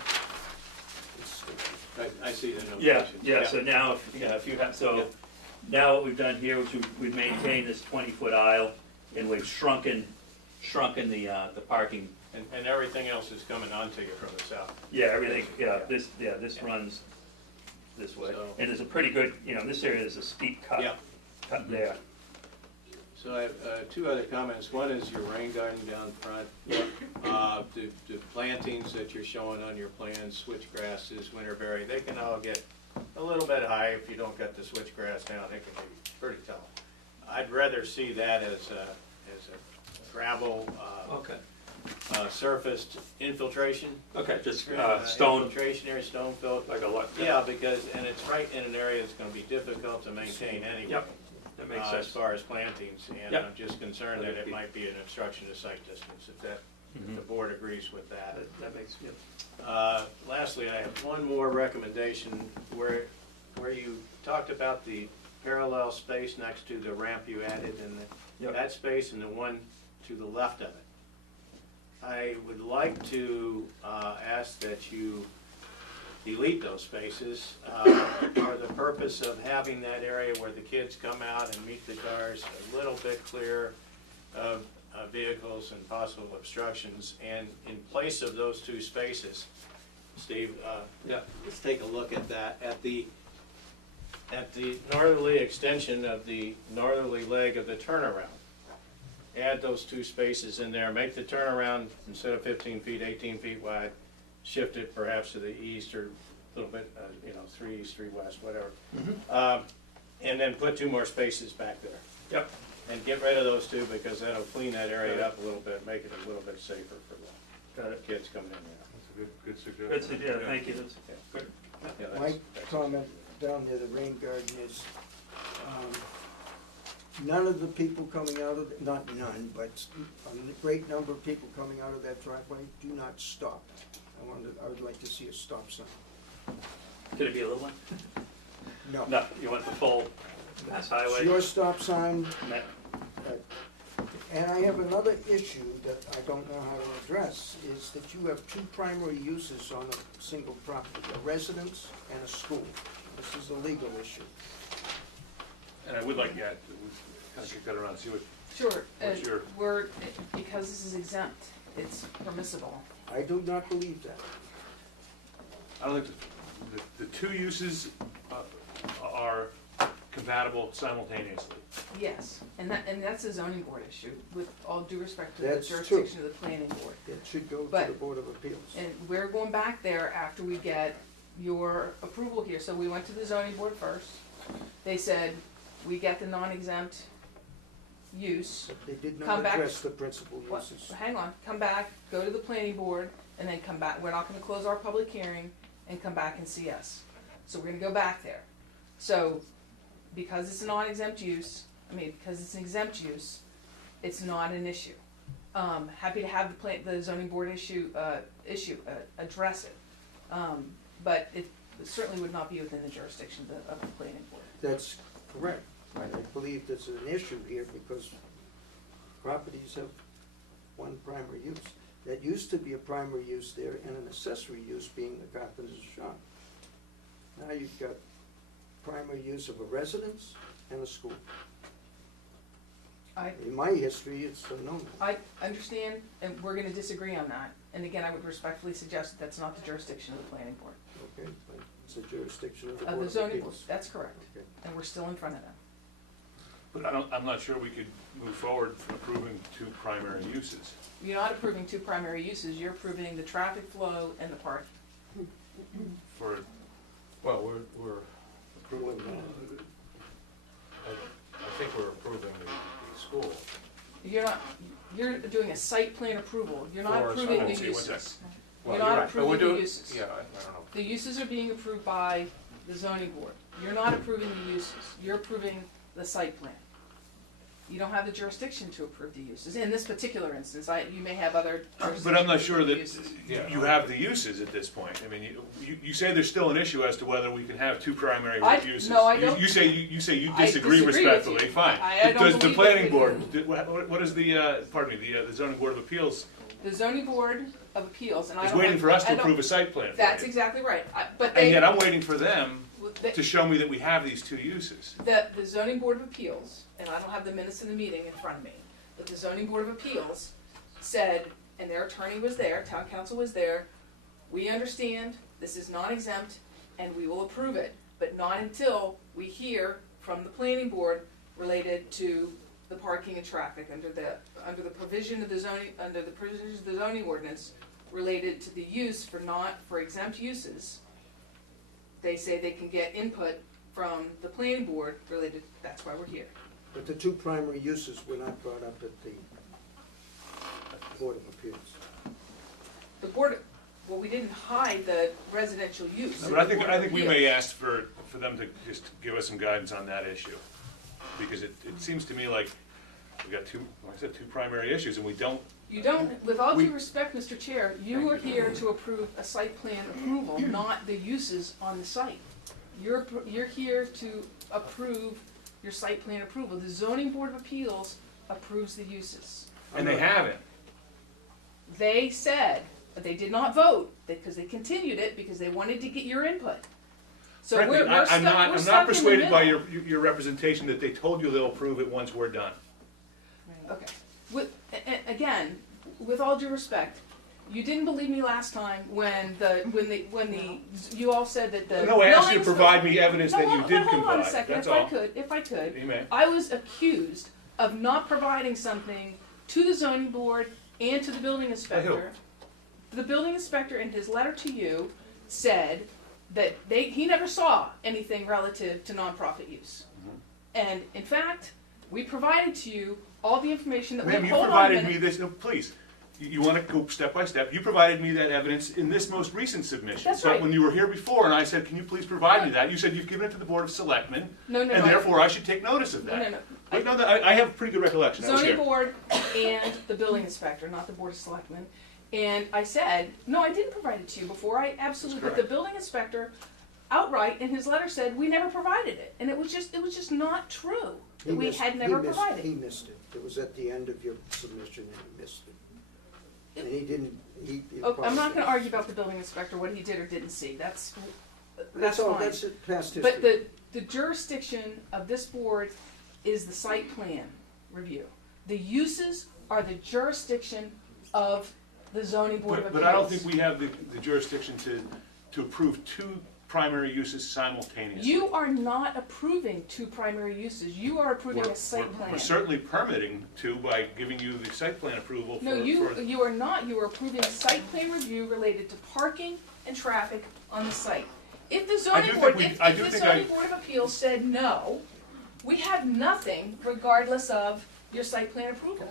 I see the Yeah, notation. so now, if you have, so now what we've done here is we've maintained this 20-foot aisle, and we've shrunken the parking. And everything else is coming onto you from the south. Yeah, everything, this runs this way. So- And there's a pretty good, this area is a steep cut there. So I have 2 other comments. One is your rain garden down front. The plantings that you're showing on your plan, switchgrasses, winterberry, they can all get a little bit high if you don't cut the switchgrass down. They can be pretty tall. I'd rather see that as a gravel, surfaced infiltration. Okay, just stone. Infiltration area, stone filled. Like a lot. Yeah, and it's right in an area that's gonna be difficult to maintain anyway. Yep, that makes As sense. far as plantings, and Yep. I'm just concerned that it might be an obstruction to sight distance, if the board agrees with that. That makes, yep. Lastly, I have one more recommendation, where you talked about the parallel space next to the ramp you added, and that space and the one to the left of it. I would like to ask that you delete those spaces for the purpose of having that area where the kids come out and meet the cars a little bit clear of vehicles and possible obstructions. And in place of those 2 spaces, Steve, let's take a look at that. At the northerly extension of the northerly leg of the turnaround, add those 2 spaces in there, make the turnaround, instead of 15 feet, 18 feet wide, shift it perhaps to the east or a little bit, 3 east, 3 west, whatever. And then put 2 more spaces back there. Yep. And get rid of those 2, because that'll clean that area up a little bit, make it a little bit safer for the kids coming in there. That's a good suggestion. Good suggestion, thank you, that's good. Yeah, My comment down near the rain garden is, none of the people coming out of, not none, but a great number of people coming out of that driveway do not stop. I would like to see a stop sign. Could it be a little one? No. No, you want the full Mass Highway? It's your stop sign. Ma- And I have another issue that I don't know how to address, is that you have 2 primary uses on a single property, a residence and a school. This is a legal issue. And I would like, kind of kick that around, see what. Sure, What's your- because this is exempt, it's permissible. I do not believe that. I don't think the 2 uses are compatible simultaneously. Yes, and that's a zoning board issue, with all due respect to the That's true. jurisdiction of the planning board. It should go to But- the Board of Appeals. And we're going back there after we get your approval here, so we went to the zoning board first, They said, we get the non-exempt use. They did Come not back- address the principal What- uses. Hang on, come back, go to the planning board, and then come back. We're not gonna close our public hearing and come back and see us. So we're gonna go back there. So, because it's a non-exempt use, because it's an exempt use, it's not an issue. Happy to have the zoning board address it. But it certainly would not be within the jurisdiction of the planning board. That's correct. I believe there's an issue here because properties have one primary use. That used to be a primary use there and an accessory use being the carpenter's shop. Now you've got primary use of a residence and a school. In my history, it's a no. I understand, and we're gonna disagree on that. And again, I would respectfully suggest that that's not the jurisdiction of the planning board. Okay, but it's a jurisdiction of the Of Board the of zoning board, Appeals. that's correct. Okay. And we're still in front of them. But I'm not sure we could move forward from approving 2 primary uses. You're not approving 2 primary uses, you're approving the traffic flow and the parking. For, Well, we're approving, I think we're approving the school. You're doing a site plan approval, you're not For- approving oh, the see, one uses. sec. Well, You're you're not right, but we're approving the doing- uses. Yeah, I don't know. The uses are being approved by the zoning board. You're not approving the uses, you're approving the site plan. You don't have the jurisdiction to approve the uses. In this particular instance, you may have other jurisdictions. but I'm not sure that uses. you have the uses at this point. I mean, you say there's still an issue as to whether we can have 2 primary uses. No, I don't. You say you I disagree disagree with respectfully, you. fine. I don't Does the believe planning that we board, what is the, pardon me, the zoning board of appeals The zoning board of appeals, and I is don't. waiting for us I to don't- approve a site plan for That's you. exactly right. But And they, yet I'm waiting for them they- to show me that we have these 2 uses. the zoning board of appeals, and I don't have the minutes of the meeting in front of me, but the zoning board of appeals said, and their attorney was there, town council was there, we understand this is non-exempt and we will approve it, but not until we hear from the planning board related to the parking and traffic under the provision of the zoning, under the provisions of the zoning ordinance related to the use for exempt uses. They say they can get input from the planning board related, that's why we're here. But the 2 primary uses were not brought up at the Board of Appeals. The board, well, we didn't hide the residential use. But I think we may ask for them to just give us some guidance on that issue. Because it seems to me like we've got 2, like I said, 2 primary issues and we don't. You don't, with all due respect, Mr. Chair, you are here to approve a site plan approval, not the uses on the site. You're here to approve your site plan approval. The zoning board of appeals approves the uses. And they haven't. They said, but they did not vote, because they continued it, because they wanted to get your input. So Frankly, we're stuck, I'm not we're stuck in the persuaded by middle. your representation that they told you they'll approve it once we're done. Okay. Again, with all due respect, you didn't believe me last time when you all said that the. No, I asked you to buildings- provide me evidence No, that you hold- did but hold on a comply, second, that's if all. if I could. You may. I was accused of not providing something to the zoning board and to the building inspector. The building inspector in his letter to you said that he never saw anything relative to nonprofit use. Mm-hmm. And in fact, we provided to you all the information that we, Ma'am, you hold on a provided minute. me this, no, please, you want to go step by step, you provided me that evidence in this most recent submission. That's But right. when you were here before and I said, can you please provide me that, you said you've given it to the Board of Selectmen, No, and no. therefore I should take notice of No, that. no, no. Wait, no, I have a pretty good recollection, I was Zoning here. board and the building inspector, not the board of selectmen. And I said, no, I didn't provide it to you before, I absolutely, but the building inspector outright in his letter said, we never provided it. And it was just not true, that we had never provided He it. missed it. It was at the end of your submission and he missed it. And he didn't, he. Oh, I'm not gonna argue about the building inspector, what he did or didn't see, that's That's all, fine. that's it, past history. But the jurisdiction of this board is the site plan review. The uses are the jurisdiction of the zoning board of appeals. But I don't think we have the jurisdiction to approve 2 primary uses simultaneously. You are not approving 2 primary uses, you are approving a site plan. We're certainly permitting 2 by giving you the site plan approval for. No, you are not, you are approving a site plan review related to parking and traffic on the site. If the I zoning do board, think we- if I if do the think zoning board of appeals said no, we have nothing regardless of your site plan approval.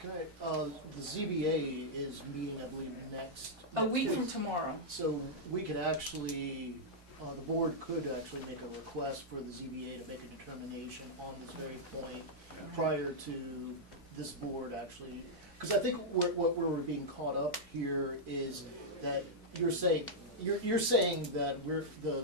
Can I, the ZBA is meeting, I believe, next. A week from tomorrow. So we could actually, the board could actually make a request for the ZBA to make a determination on this very point prior to this board actually, because I think what we're being caught up here is that you're saying that the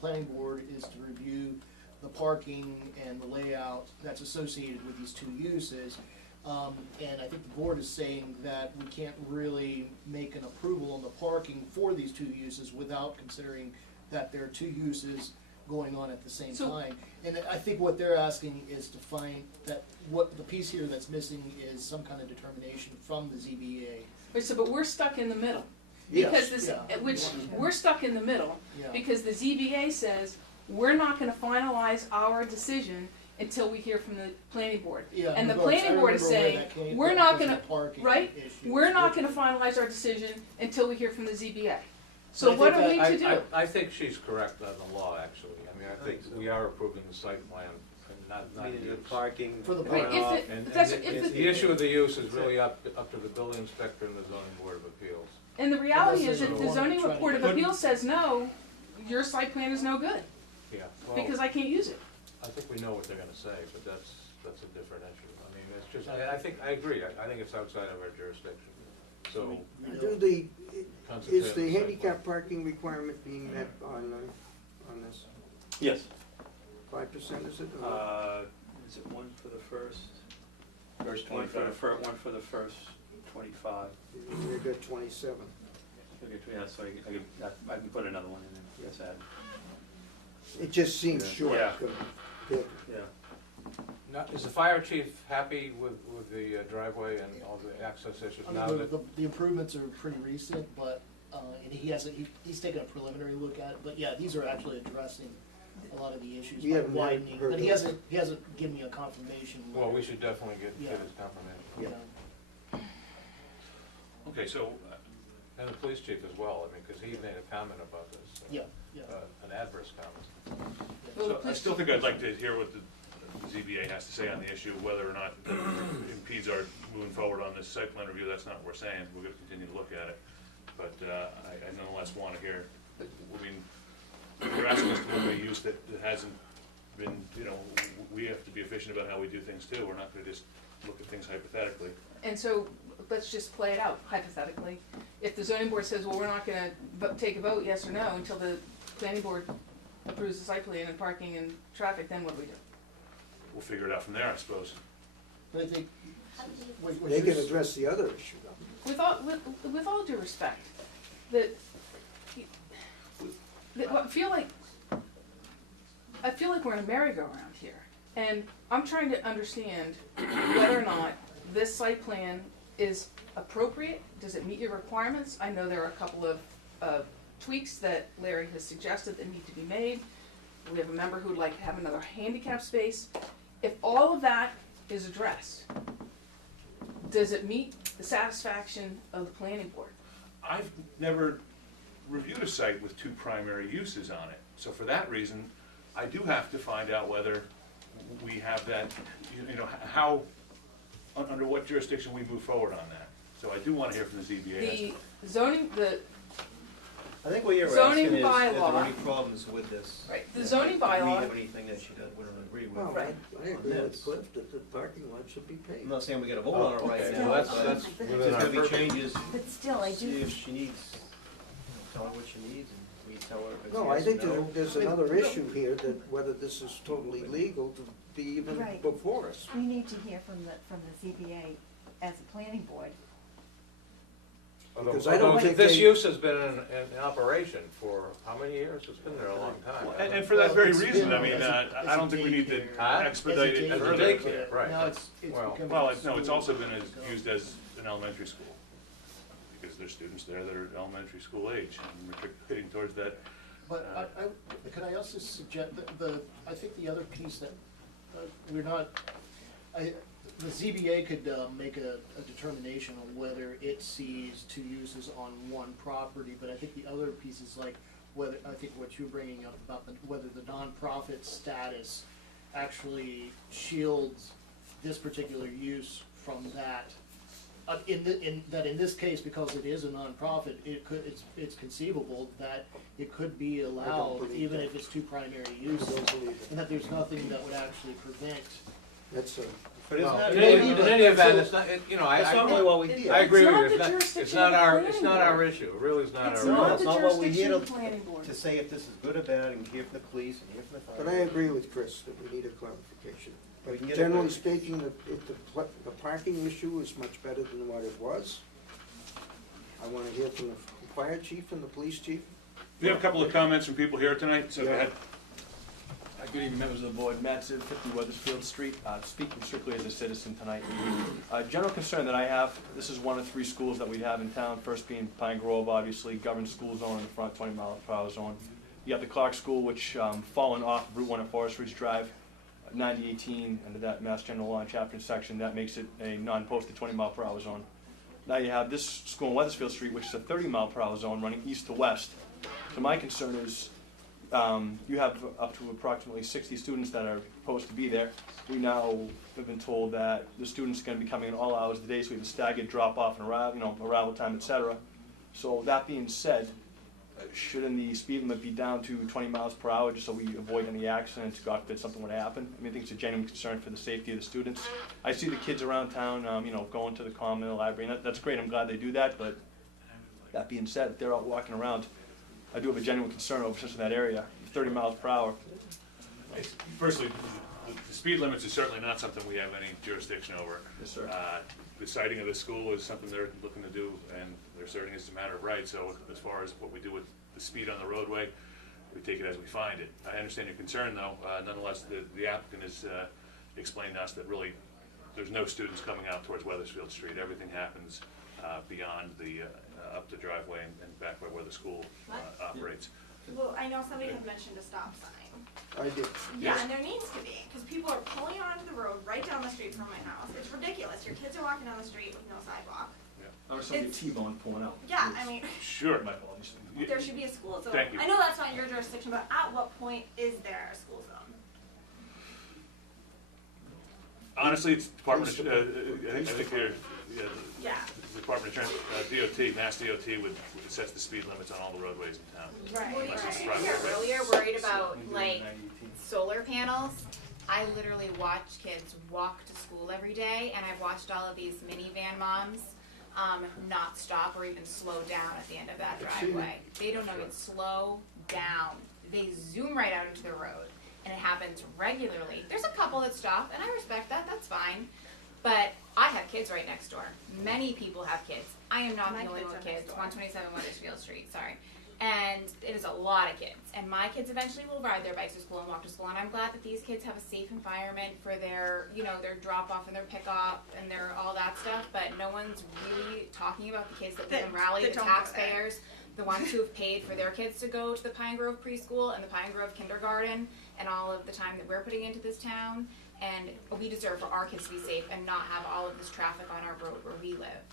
planning board is to review the parking and the layout that's associated with these two uses. And I think the board is saying that we can't really make an approval on the parking for these two uses without considering that there are two uses going on at the same time. And I think what they're asking is to find that what the piece here that's missing is some kind of determination from the ZBA. Wait, so, but we're stuck in the middle. Yes, Because this, yeah. which, we're stuck in the middle, Yeah. because the ZBA says, we're not gonna finalize our decision until we hear from the planning board. Yeah, And the regardless, planning I board is remember where saying, that came we're from not because gonna, of the parking right? issue. We're not gonna finalize our decision until we hear from the ZBA. So I what think are we that- to do? I think she's correct on the law, actually. I mean, I think we are approving the site plan and not Meaning the use. parking, For the Right, if runoff. it- And that's- and if the issue of the use is really up to the building inspector and the zoning board of appeals. And the reality is, Unless if they the wanna zoning try to report of put- appeals says no, your site plan is no good, Yeah, well, because I can't use it. I think we know what they're gonna say, but that's a different issue. I mean, it's just, I agree, I think it's outside of our jurisdiction, so. Is the handicap parking requirement being met on this? Yes. 5%, is it? Is it one for the first? First One for the 25. one for the first 25. They got 27. Okay, yeah, so I can put another one in there, yes, add. It just seems short. Yeah. Good. Yeah. Now, is the fire chief happy with the driveway and all the access issues I now mean, that? the improvements are pretty recent, but, and he's taken a preliminary look at it, but yeah, these are actually addressing a lot of the issues We by haven't widening, heard but he those. hasn't given me a confirmation. Well, we should definitely get Yeah. his confirmation. You know, Okay, so, And the police chief as well, I mean, because he made a comment about this. yeah, yeah. An adverse comment. Well, the so I police still chief- think I'd like to hear what the ZBA has to say on the issue, whether or not it impedes our moving forward on this site plan review. That's not what we're saying, we're gonna continue to look at it. But, I nonetheless wanna hear, I mean, you're asking us to look at a use that hasn't been, you know, we have to be efficient about how we do things too. We're not gonna just look at things hypothetically. And so, let's just play it out hypothetically. If the zoning board says, well, we're not gonna take a vote, yes or no, until the planning board approves the site plan and parking and traffic, then what do we do? We'll figure it out from there, I suppose. But I think, what They you're can address the other issue, though. With all due respect, that I feel like we're in a merry-go-round here, and I'm trying to understand whether or not this site plan is appropriate. Does it meet your requirements? I know there are a couple of tweaks that Larry has suggested that need to be made. We have a member who'd like to have another handicap space. If all of that is addressed, does it meet the satisfaction of the planning board? I've never reviewed a site with two primary uses on it. So for that reason, I do have to find out whether we have that, you know, how, under what jurisdiction we move forward on that. So I do want to hear from the ZBA. The zoning, I think what you're zoning asking is, are there bylaw. any problems with this? Right, the zoning Do we bylaw. have anything that you wouldn't agree with? Well, Right. I agree On with this. Cliff that the parking lot should be paid. I'm not saying we gotta vote on it right okay. now, Well, but that's if within there's our gonna be purview. changes, But still, I see do, if she needs, tell her what she needs, and we tell her if it's No, I yes think or no. there's another issue here, that whether this is totally legal to be even Right. before us. we need to hear from the ZBA as a planning board. Because I don't think This they- use has been in operation for how many years? It's been there a long time. And for that very Well, it's reason, I been mean, as a I don't think we need to daycare. expedite it As a further. daycare, right. Now it's Well, becoming well, a no, it's school. also been used as an elementary school, because there's students there that are elementary school age, and we're heading towards that. But could I also suggest, I think the other piece that, we're not, the ZBA could, make a determination on whether it sees two uses on one property, but I think the other piece is like, whether, I think what you're bringing up about whether the nonprofit status actually shields this particular use from that. In this case, because it is a nonprofit, it's conceivable that it could be allowed, even if it's two primary uses, and that there's nothing that would actually prevent. That's a. But isn't that, In any event, it's not, That's not really what we hear. I agree with It's you, not it's the not our, jurisdiction it's of not the our planning issue, it really is not It's our not issue. It's the not what we jurisdiction hear of the planning board. to say if this is good or bad and hear from the police and hear from the fire. But I agree with Chris that we need a clarification. We can But get it generally right. speaking, the parking issue is much better than what it was. I wanna hear from the fire chief and the police chief. We have a couple of comments from people here tonight, so go ahead. Good evening, members of the board. Matt Ziv, 50 Weathersfield Street, speaking strictly as a citizen tonight. General concern that I have, this is one of 3 schools that we have in town, first being Pine Grove, obviously, governed school zone in the front, 20-mile-per-hour zone. You have the Clark School, which fallen off Route 1 at Forest Ridge Drive, 9018, under that Mass General Law and chapter and section, that makes it a non-posted 20-mile-per-hour zone. Now you have this school in Weathersfield Street, which is a 30-mile-per-hour zone running east to west. So my concern is, you have up to approximately 60 students that are supposed to be there. We now have been told that the students are going to be coming in all hours of the day, so we have a staggered drop-off and arrival time, etc. So that being said, shouldn't the speed limit be down to 20 miles per hour just so we avoid any accidents, God forbid something were to happen? I mean, I think it's a genuine concern for the safety of the students. I see the kids around town, going to the common, the library, and that's great, I'm glad they do that, but that being said, if they're out walking around, I do have a genuine concern over just in that area, 30 miles per hour. Personally, the speed limits is certainly not something we have any jurisdiction over. Yes, sir. The siting of the school is something they're looking to do, and they're serving as a matter of right, so as far as what we do with the speed on the roadway, we take it as we find it. I understand your concern, though. Nonetheless, the applicant has explained to us that really there's no students coming out towards Weathersfield Street. Everything happens beyond the, up the driveway and back by where the school operates. Well, I know somebody had mentioned a stop sign. I did. Yeah, Yes. and there needs to be, because people are pulling onto the road right down the street from my house. It's ridiculous. Your kids are walking down the street with no sidewalk. Or somebody It's- T-bone pulling out. Yeah, I mean, Sure. My apologies. there should be a school zone. Thank you. I know that's not your jurisdiction, but at what point is there a school zone? Honestly, it's Department of, I think they're, Yeah. the Department of DOT, Mass DOT would assess the speed limits on all the roadways in town. Right. Were you Unless it's talking private here roadway. earlier worried about like solar panels? I literally watch kids walk to school every day, and I've watched all of these minivan moms not stop or even slow down at the end of that driveway. They don't even slow down. They zoom right out into the road, and it happens regularly. There's a couple that stop, and I respect that, that's fine. But I have kids right next door. Many people have kids. I am not My the only one kids with are kids. next door. 127 Weathersfield Street, sorry. And it is a lot of kids. And my kids eventually will ride their bikes to school and walk to school. And I'm glad that these kids have a safe environment for their, their drop off and their pick up and their all that stuff. But no one's really talking about the kids that live in Raleigh, that the don't go there. taxpayers, the ones who have paid for their kids to go to the Pine Grove preschool and the Pine Grove kindergarten, and all of the time that we're putting into this town. And we deserve for our kids to be safe and not have all of this traffic on our road where we live.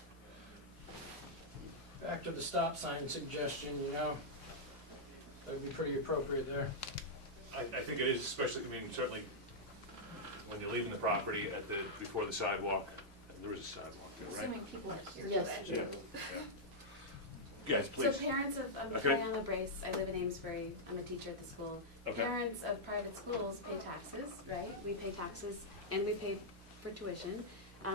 Back to the stop sign suggestion, that would be pretty appropriate there. I think it is, especially, certainly when you're leaving the property before the sidewalk, there is a sidewalk there, right? Assuming people are here Yes. today. Guys, please. So parents of, I'm Okay. Diana Brace, I live in Amesbury, I'm a teacher at the school. Okay. Parents of private schools pay taxes, right? We pay taxes and we pay for tuition.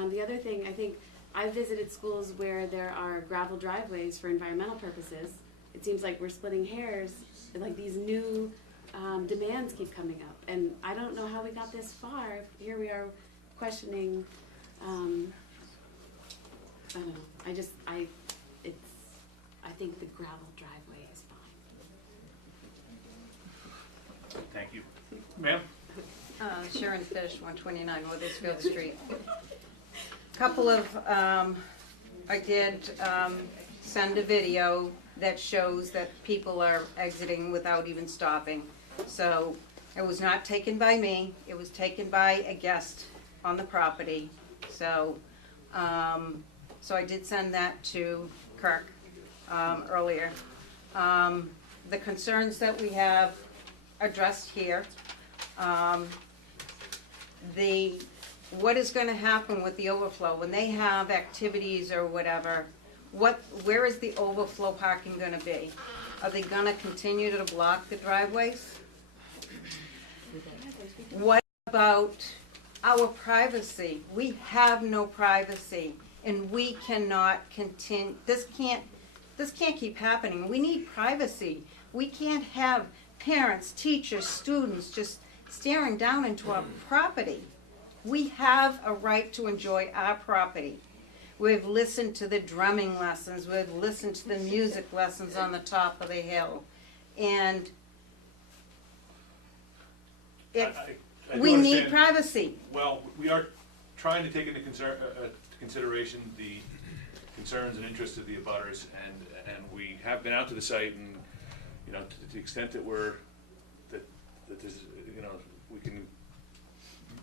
The other thing, I think, I've visited schools where there are gravel driveways for environmental purposes. It seems like we're splitting hairs, and like these new demands keep coming up. And I don't know how we got this far. Here we are questioning, I don't know, I think the gravel driveway is fine. Thank you. Ma'am? Sharon Fish, 129 Weathersfield Street. Couple of, I did send a video that shows that people are exiting without even stopping. So it was not taken by me, it was taken by a guest on the property. So, so I did send that to Kirk earlier. the concerns that we have addressed here. What is gonna happen with the overflow, when they have activities or whatever, where is the overflow parking gonna be? Are they gonna continue to block the driveways? What about our privacy? We have no privacy, and we cannot continue, this can't keep happening. We need privacy. We can't have parents, teachers, students just staring down into our property. We have a right to enjoy our property. We've listened to the drumming lessons, we've listened to the music lessons on the top of the hill, and I do we need understand. privacy. Well, we are trying to take into consideration the concerns and interests of the abutters, and we have been out to the site, and, you know, to the extent that that there's, you know, we can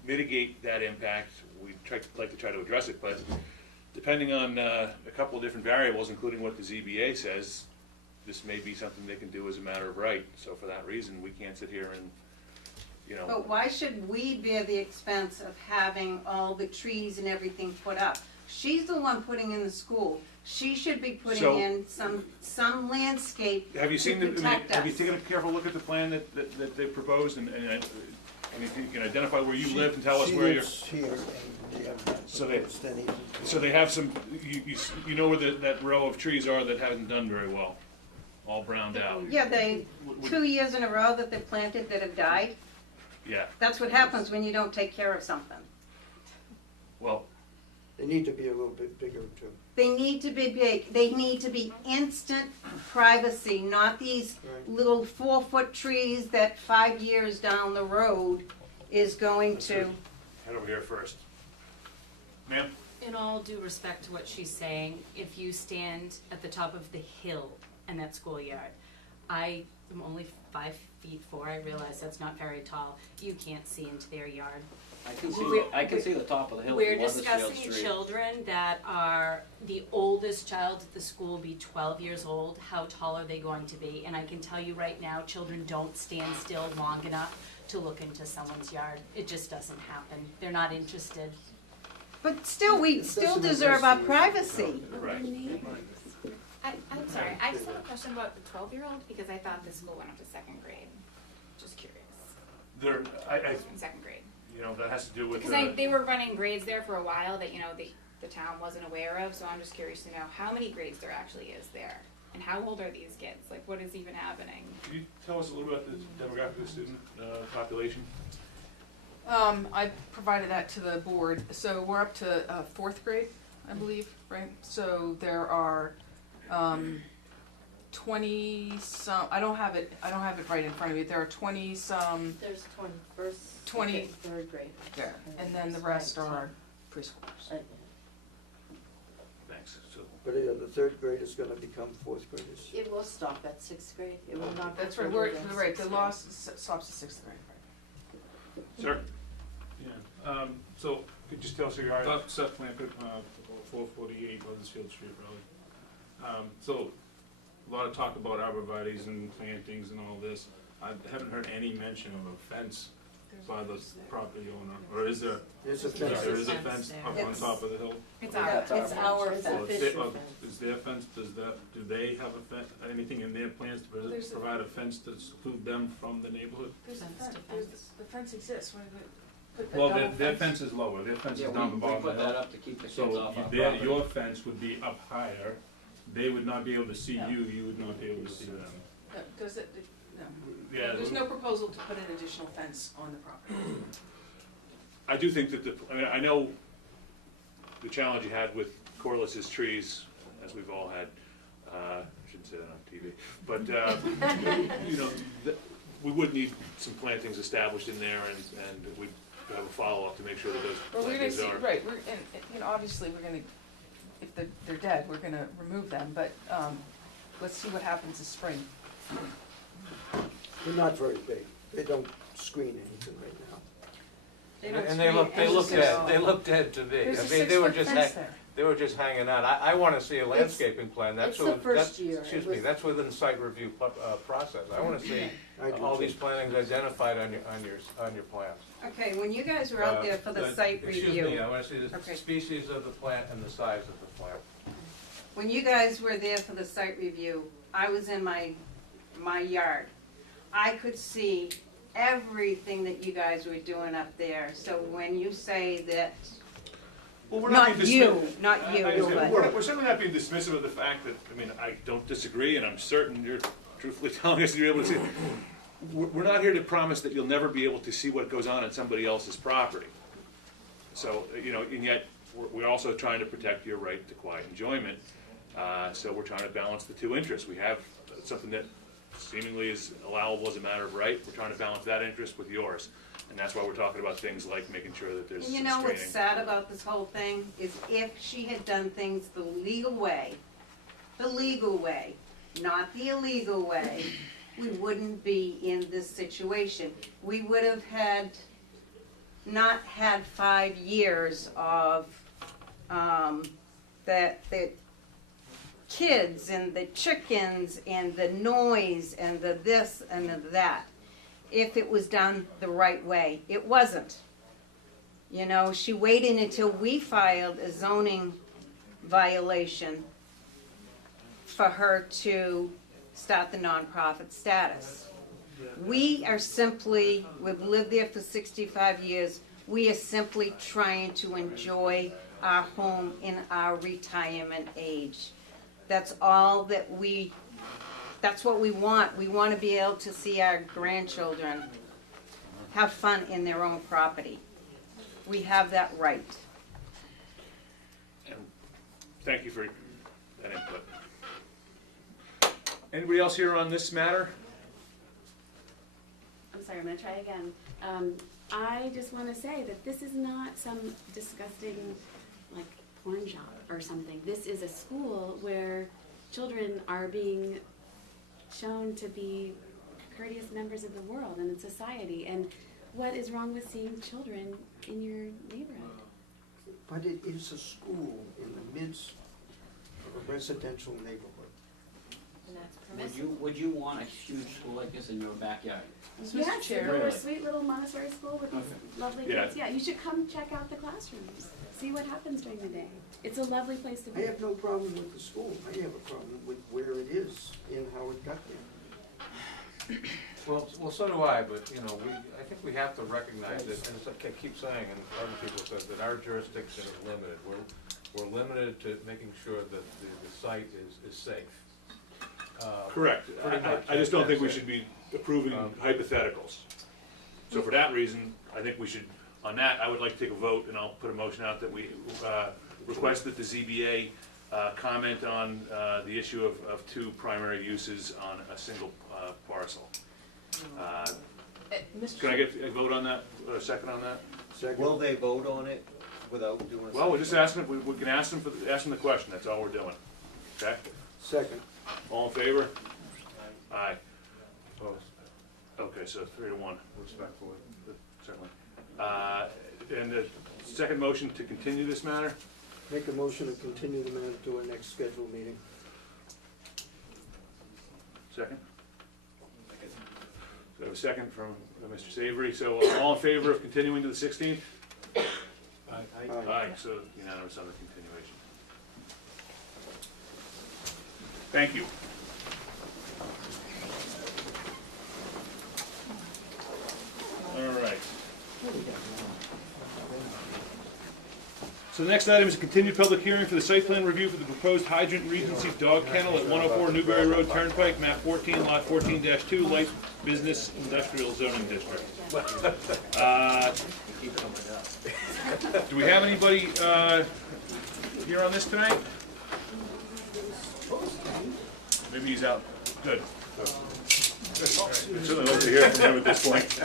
mitigate that impact, like to try to address it, but depending on a couple of different variables, including what the ZBA says, this may be something they can do as a matter of right. So for that reason, we can't sit here and, you know. But why should we bear the expense of having all the trees and everything put up? She's the one putting in the school. She should be putting So- in some landscape Have you seen to protect have you us. taken a careful look at the plan that they proposed, and if you can identify where you live and tell us where you're. So they have some, you know where that row of trees are that haven't done very well, all browned out. Yeah, 2 years in a row that they planted that have died. Yeah, That's what happens when you don't take care of something. well, They need to be a little bit bigger too. They need to be big. They need to be instant privacy, not these little 4-foot trees that 5 years down the road is going to. head over here first. Ma'am? In all due respect to what she's saying, if you stand at the top of the hill in that schoolyard, I am only 5'4", I realize that's not very tall, you can't see into their yard. I can see the top of the hill We're from Weathersfield discussing Street. children that are, the oldest child at the school will be 12 years old, how tall are they going to be? And I can tell you right now, children don't stand still long enough to look into someone's yard. It just doesn't happen, they're not interested. But still, we still deserve our privacy. Right. I'm sorry, I just have a question about the 12-year-old, because I thought the school went up to 2nd grade. Just curious. In 2nd grade. You know, that has to do with. Because they were running grades there for a while that, you know, the town wasn't aware of, so I'm just curious to know how many grades there actually is there. And how old are these kids? Like, what is even happening? Can you tell us a little bit about the demographic of the student population? I provided that to the board, so we're up to 4th grade, I believe, right? So there are 20-some, I don't have it right in front of me, there are 20-some. There's 21st, 20 3rd grade. there, and then the rest are preschoolers. Thanks. So, But the 3rd grade is gonna become 4th graders. It will stop at 6th grade. It will not go That's right, further we're than right, the 6th law grade. stops at 6th grade, sir? Yeah, so Could you just tell us who you are? Seth Lampert, 448 Weathersfield Street Road. So, a lot of talk about arborvitae's and plantings and all this. I haven't heard any mention of a fence by the property owner, or is there? There's a fence. There is a fence up on top of the hill? It's our fence. So is their fence, do they have a fence, anything in their plans to provide a fence to exclude them from the neighborhood? There's the fence exists, why did we put the Well, double their fence is lower, their fence is Yeah, down the we bottom put of the that hill. up to keep the kids off our So property. your fence would be up higher, they would not be able to see you, you would not be able to see them. No, does it, no. Yeah, There's no proposal to put an additional fence on the property. I do think that I know the challenge you had with Corliss's trees, as we've all had. I shouldn't say that on TV, but you know, we would need some plantings established in there, and we'd have a follow-up to make sure that those Well, we're gonna plantings see, are. right, and, you know, obviously, we're gonna, if they're dead, we're gonna remove them, but, let's see what happens this spring. They're not very big. They don't screen anything right now. And they look dead to me. I mean, they were just they were just hanging out. I wanna see a landscaping plan, that's it's the what, first that's, year. excuse It me, was- that's within the site review, process. I wanna see I do all too. these plantings identified on your plans. Okay, when you guys were out there for the site review. Excuse me, I wanna see the Okay. species of the plant and the size of the plant. When you guys were there for the site review, I was in my yard. I could see everything that you guys were doing up there. So when you say that, Well, we're not being you, dismissive. not you, I understand. but. We're certainly not being dismissive of the fact that, I mean, I don't disagree, and I'm certain you're truthfully telling us you're able to see. We're not here to promise that you'll never be able to see what goes on somebody else's property. So, you know, and yet, we're also trying to protect your right to quiet enjoyment. So we're trying to balance the two interests. We have something that seemingly is allowable as a matter of right. We're trying to balance that interest with yours. And that's why we're talking about things like making sure that there's And you some know what's screening. sad about this whole thing is if she had done things the legal way, not the illegal way, we wouldn't be in this situation. We would have not had 5 years of, the kids and the chickens and the noise and the this and the that, if it was done the right way. It wasn't. You know, she waited until we filed a zoning violation for her to start the nonprofit status. We are simply, we've lived there for 65 years, we are simply trying to enjoy our home in our retirement age. That's all that that's what we want. We want to be able to see our grandchildren have fun in their own property. We have that right. And thank you for that input. Anybody else here on this matter? I'm sorry, I'm gonna try again. I just wanna say that this is not some disgusting, like, porn shop or something. This is a school where children are being shown to be courteous members of the world and in society. And what is wrong with seeing children in your neighborhood? But it is a school in the midst of a residential neighborhood. And that's Would permissible. you want a huge school like this in your backyard? Yes, Chair. we're a Really? sweet little Montessori school with these lovely Yeah. kids. Yeah, you should come check out the classrooms. See what happens during the day. It's a lovely place to I be. have no problem with the school, I have a problem with where it is and how it got there. Well, so do I, but, you know, I think we have to recognize that, and it's like I keep saying, and other people said, that our jurisdiction is limited. We're limited to making sure that the site is safe. Correct. Pretty much. I just don't think we That's should be approving hypotheticals. So for that reason, I think we should, on that, I would like to take a vote, and I'll put a motion out that we request that the ZBA comment on the issue of two primary uses on a single parcel. Can I get a vote on that, or a second on that? Will they vote on it without doing a? Well, we're just asking, we can ask them ask them the question, that's all we're doing. Okay? Second. All in favor? Aye. Opposed? Okay, so 3-1, respectfully, certainly. And the second motion to continue this matter? Make a motion to continue the matter to our next scheduled meeting. Second? So I have a second from Mr. Savory, so all in favor of continuing to the 16th? Aye, so unanimous on the continuation. Thank you. All right. So the next item is a continued public hearing for the site plan review for the proposed hydrant Regency Dog Kennel at 104 Newberry Road Turnpike, map 14, lot 14-2, light business industrial zoning district. Do we have anybody here on this tonight? Maybe he's out. Good. I'd certainly like to hear from him at this point.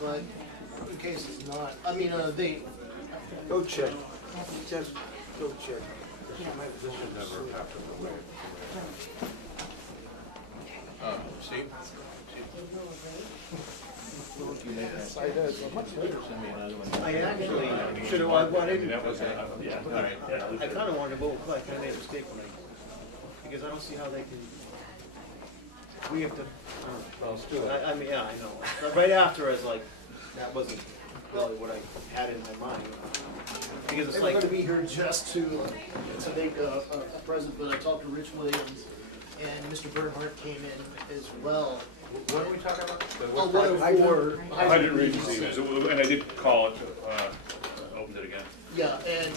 But in case it's not, I mean, they. Go check, just go check. My position never happened the way. Steve? Site is, much later. I actually, should have, I didn't. That was, yeah, all right. I kinda wanted to vote, but I kinda made a mistake when because I don't see how they can, we have to, Well, let's do it. I mean, yeah, I know. But right after, I was like, that wasn't really what I had in my mind. Because it's They were like, gonna be here just to make a present, but I talked to Rich Williams, and Mr. Bernhardt came in as well. What are we talking about? Oh, 104. Hydrant Regency, and I did call it, opened it again. Yeah, and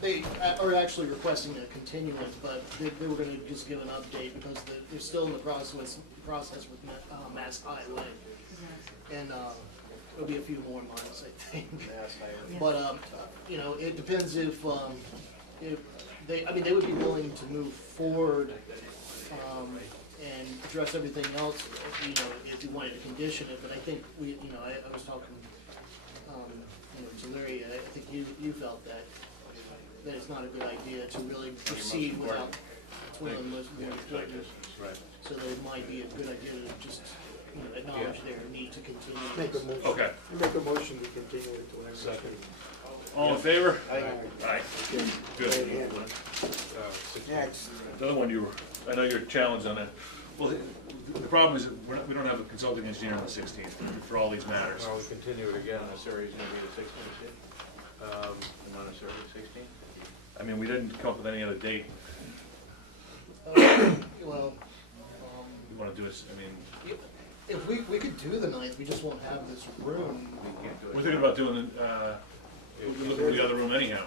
they are actually requesting a continuance, but they were gonna just give an update because they're still in the process with Mass Highway. And, it'll be a few more months, I think. But, you know, it depends if they, I mean, they would be willing to move forward, and address everything else, you know, if you wanted to condition it, but I think we, you know, I was talking, you know, to Larry, I think you felt that it's not a good idea to really proceed without twiddling those fingers. Right. So that it might be a good idea to just, you know, acknowledge their need to continue. make a motion. Okay. Make a motion to continue it to next meeting. All in favor? Aye. Aye. Good. Next. The other one I know you're challenged on that. Well, the problem is that we don't have a consulting engineer on the 16th for all these matters. Well, we continue it again, the series gonna be the 16th, and on a series 16th? I mean, we didn't come up with any other date. Well, We wanna do this, I mean, if we could do the 9th, we just won't have this room. we're thinking about doing, we're looking for the other room anyhow.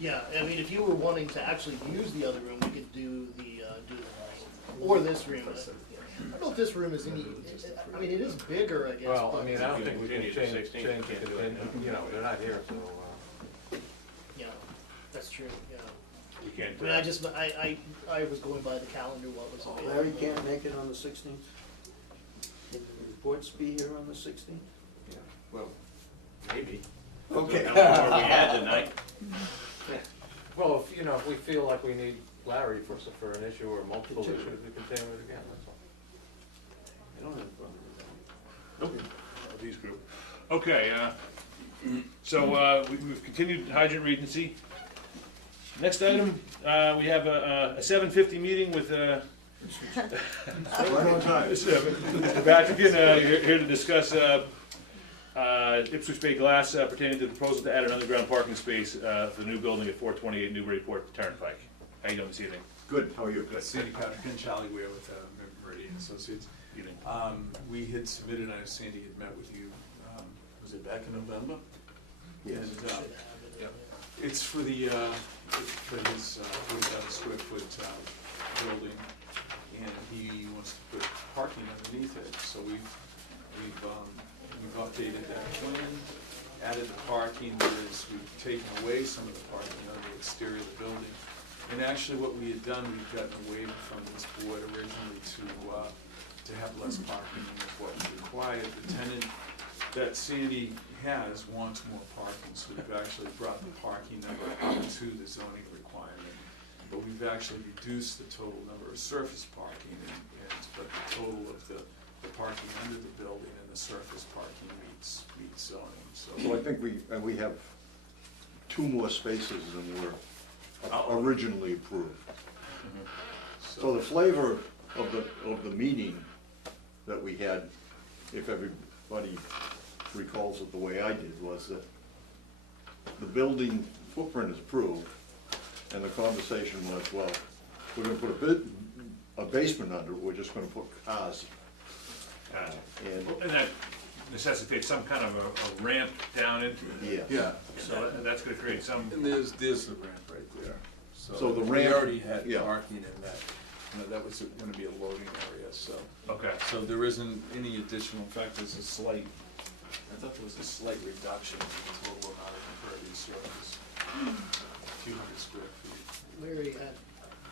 Yeah, I mean, if you were wanting to actually use the other room, we could do the 9th, or this room. I don't know if this room is any, I mean, it is bigger, I guess. Well, I but- mean, I don't think we can Continue to change, 16th, change we it, can't do it. and, you know, they're not here, so, Yeah, that's true, yeah. We can't I do mean, I that. just, I was going by the calendar, what was available. Larry can't make it on the 16th? Can the reports be here on the 16th? Well, maybe. Okay. How much more we add tonight? well, if, you know, if we feel like we need Larry for an issue or multiple issues, we continue it again, that's all. I don't have a problem with that. Nope. These group. Okay, so we've continued Hydrant Regency. Next item, we have a 7:50 meeting with Right on time. Mr. Batrigan, here to discuss Ipswich Bay Glass pertaining to the proposal to add an underground parking space for the new building at 428 Newburyport Turnpike. How you doing this evening? Good, how are you? Good. Sandy Patrick and Charlie Ware with Meridian Associates. Evening. We had submitted, I know Sandy had met with you, was it back in November? Yes. And, it's for the, for his 40,000 square foot building, and he wants to put parking underneath it. So we've updated that plan, added the parking, whereas we've taken away some of the parking on the exterior of the building. And actually what we had done, we'd gotten a waiver from this board originally to have less parking than what was required. The tenant that Sandy has wants more parking, so we've actually brought the parking number up to the zoning requirement. But we've actually reduced the total number of surface parking, but the total of the parking under the building and the surface parking meets zoning, So I think we have 2 more spaces than were originally approved. So the flavor of the meeting that we had, if everybody recalls it the way I did, was that the building footprint is approved, and the conversation was, well, we're gonna put a basement under it, we're just gonna put cars. And that necessitates some kind of a ramp down into it. Yeah. Yeah. So that's gonna create some. And there's the ramp right there. So the We ramp- already had yeah. parking in that, that was gonna be a loading area, so. Okay. So there isn't any additional, in fact, there's a slight, I thought there was a slight reduction in the total amount of impervious surface. A few hundred square feet. Larry had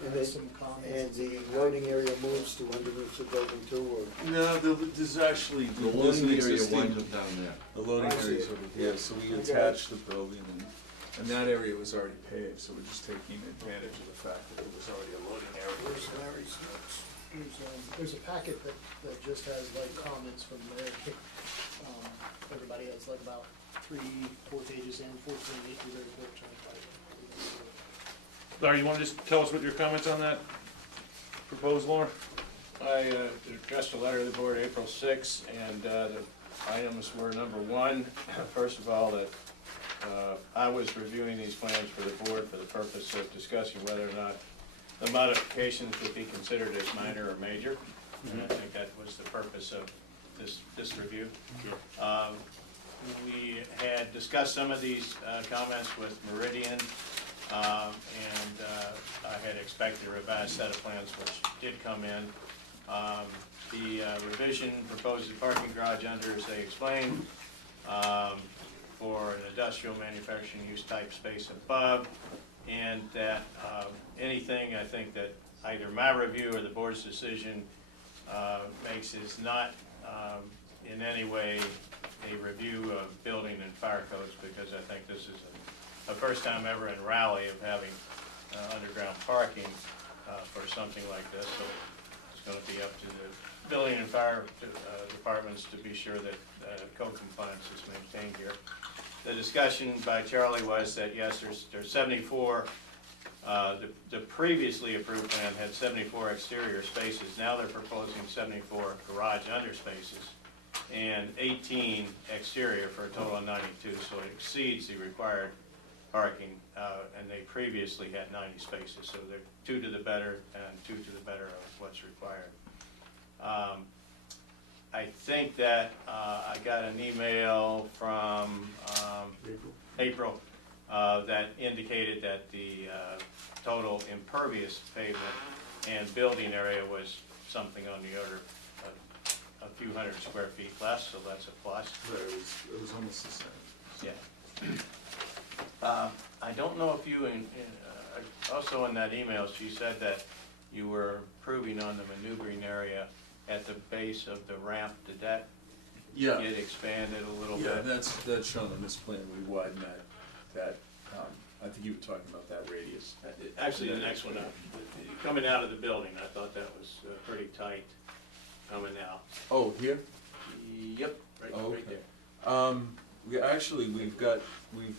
And then, some comments. and the loading area moves to underneath the building too, or? No, there's actually, The there's an loading area existing, winds up down there. the loading I see area's it. over here, so we Okay. attached the building and that area was already paved, so we're just taking advantage of the fact that it was already a loading area. Where's Larry's notes? There's a packet that just has like comments from Larry. Everybody has like about 3-4 pages in, 14 through their book trying to find. Larry, you wanna just tell us what your comments on that proposed law? I addressed a letter to the board April 6th, and the items were, number one, first of all, that I was reviewing these plans for the board for the purpose of discussing whether or not the modifications would be considered as minor or major. And I think that was the purpose of this review. We had discussed some of these comments with Meridian, and I had expected a revised set of plans, which did come in. The revision proposes a parking garage under, as they explained, for an industrial manufacturing use type space above, and that anything I think that either my review or the board's decision makes is not in any way a review of building and fire codes, because I think this is a first time ever in Raleigh of having underground parking for something like this. So it's going to be up to the building and fire departments to be sure that code compliance is maintained here. The discussion by Charlie was that yes, there's 74. The previously approved plan had 74 exterior spaces. Now they're proposing 74 garage under spaces and 18 exterior for a total of 92. So it exceeds the required parking, and they previously had 90 spaces. So they're 2 to the better and 2 to the better of what's required. I think that I got an email from April that indicated that the total impervious pavement and building area was something on the order of a few hundred square feet less, so that's a plus. It was almost the same. Yeah. I don't know if you, also in that email, she said that you were improving on the maneuvering area at the base of the ramp. Did that get expanded a little bit? Yeah, that's shown on this plan. We widened that. I think you were talking about that radius. Actually, the next one up, coming out of the building, I thought that was pretty tight coming out. Oh, here? Yep, right there. We've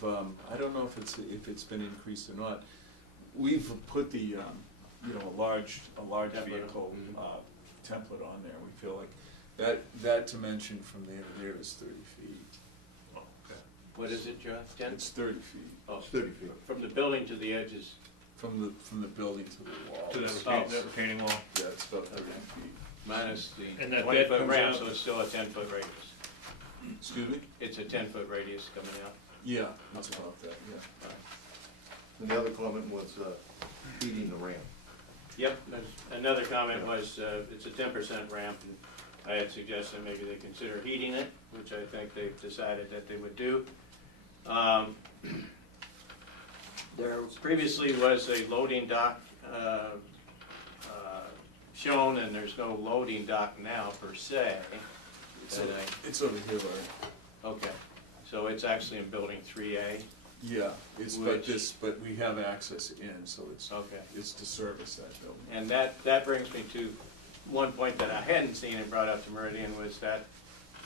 I don't know if it's been increased or not. We've put the a large vehicle template on there. We feel like that dimension from there to there is 30 feet. Oh, okay. What is it, John? 10? It's 30 feet. Oh, it's 30 feet. From the building to the edges? From the building to the wall. To that retaining wall? Yeah, it's about 30 feet. Minus the And that 20-foot ramp, so it's still a 10-foot radius. Excuse me? It's a 10-foot radius coming out. Yeah, it's about that, yeah. And the other comment was heating the ramp. Yep, another comment was it's a 10% ramp, and I had suggested maybe they consider heating it, which I think they've decided that they would do. There previously was a loading dock shown, and there's no loading dock now per se. It's over here, Larry. Okay, so it's actually in building 3A? Yeah, but we have access in, so it's to service that building. And that brings me to one point that I hadn't seen and brought up to Meridian, was that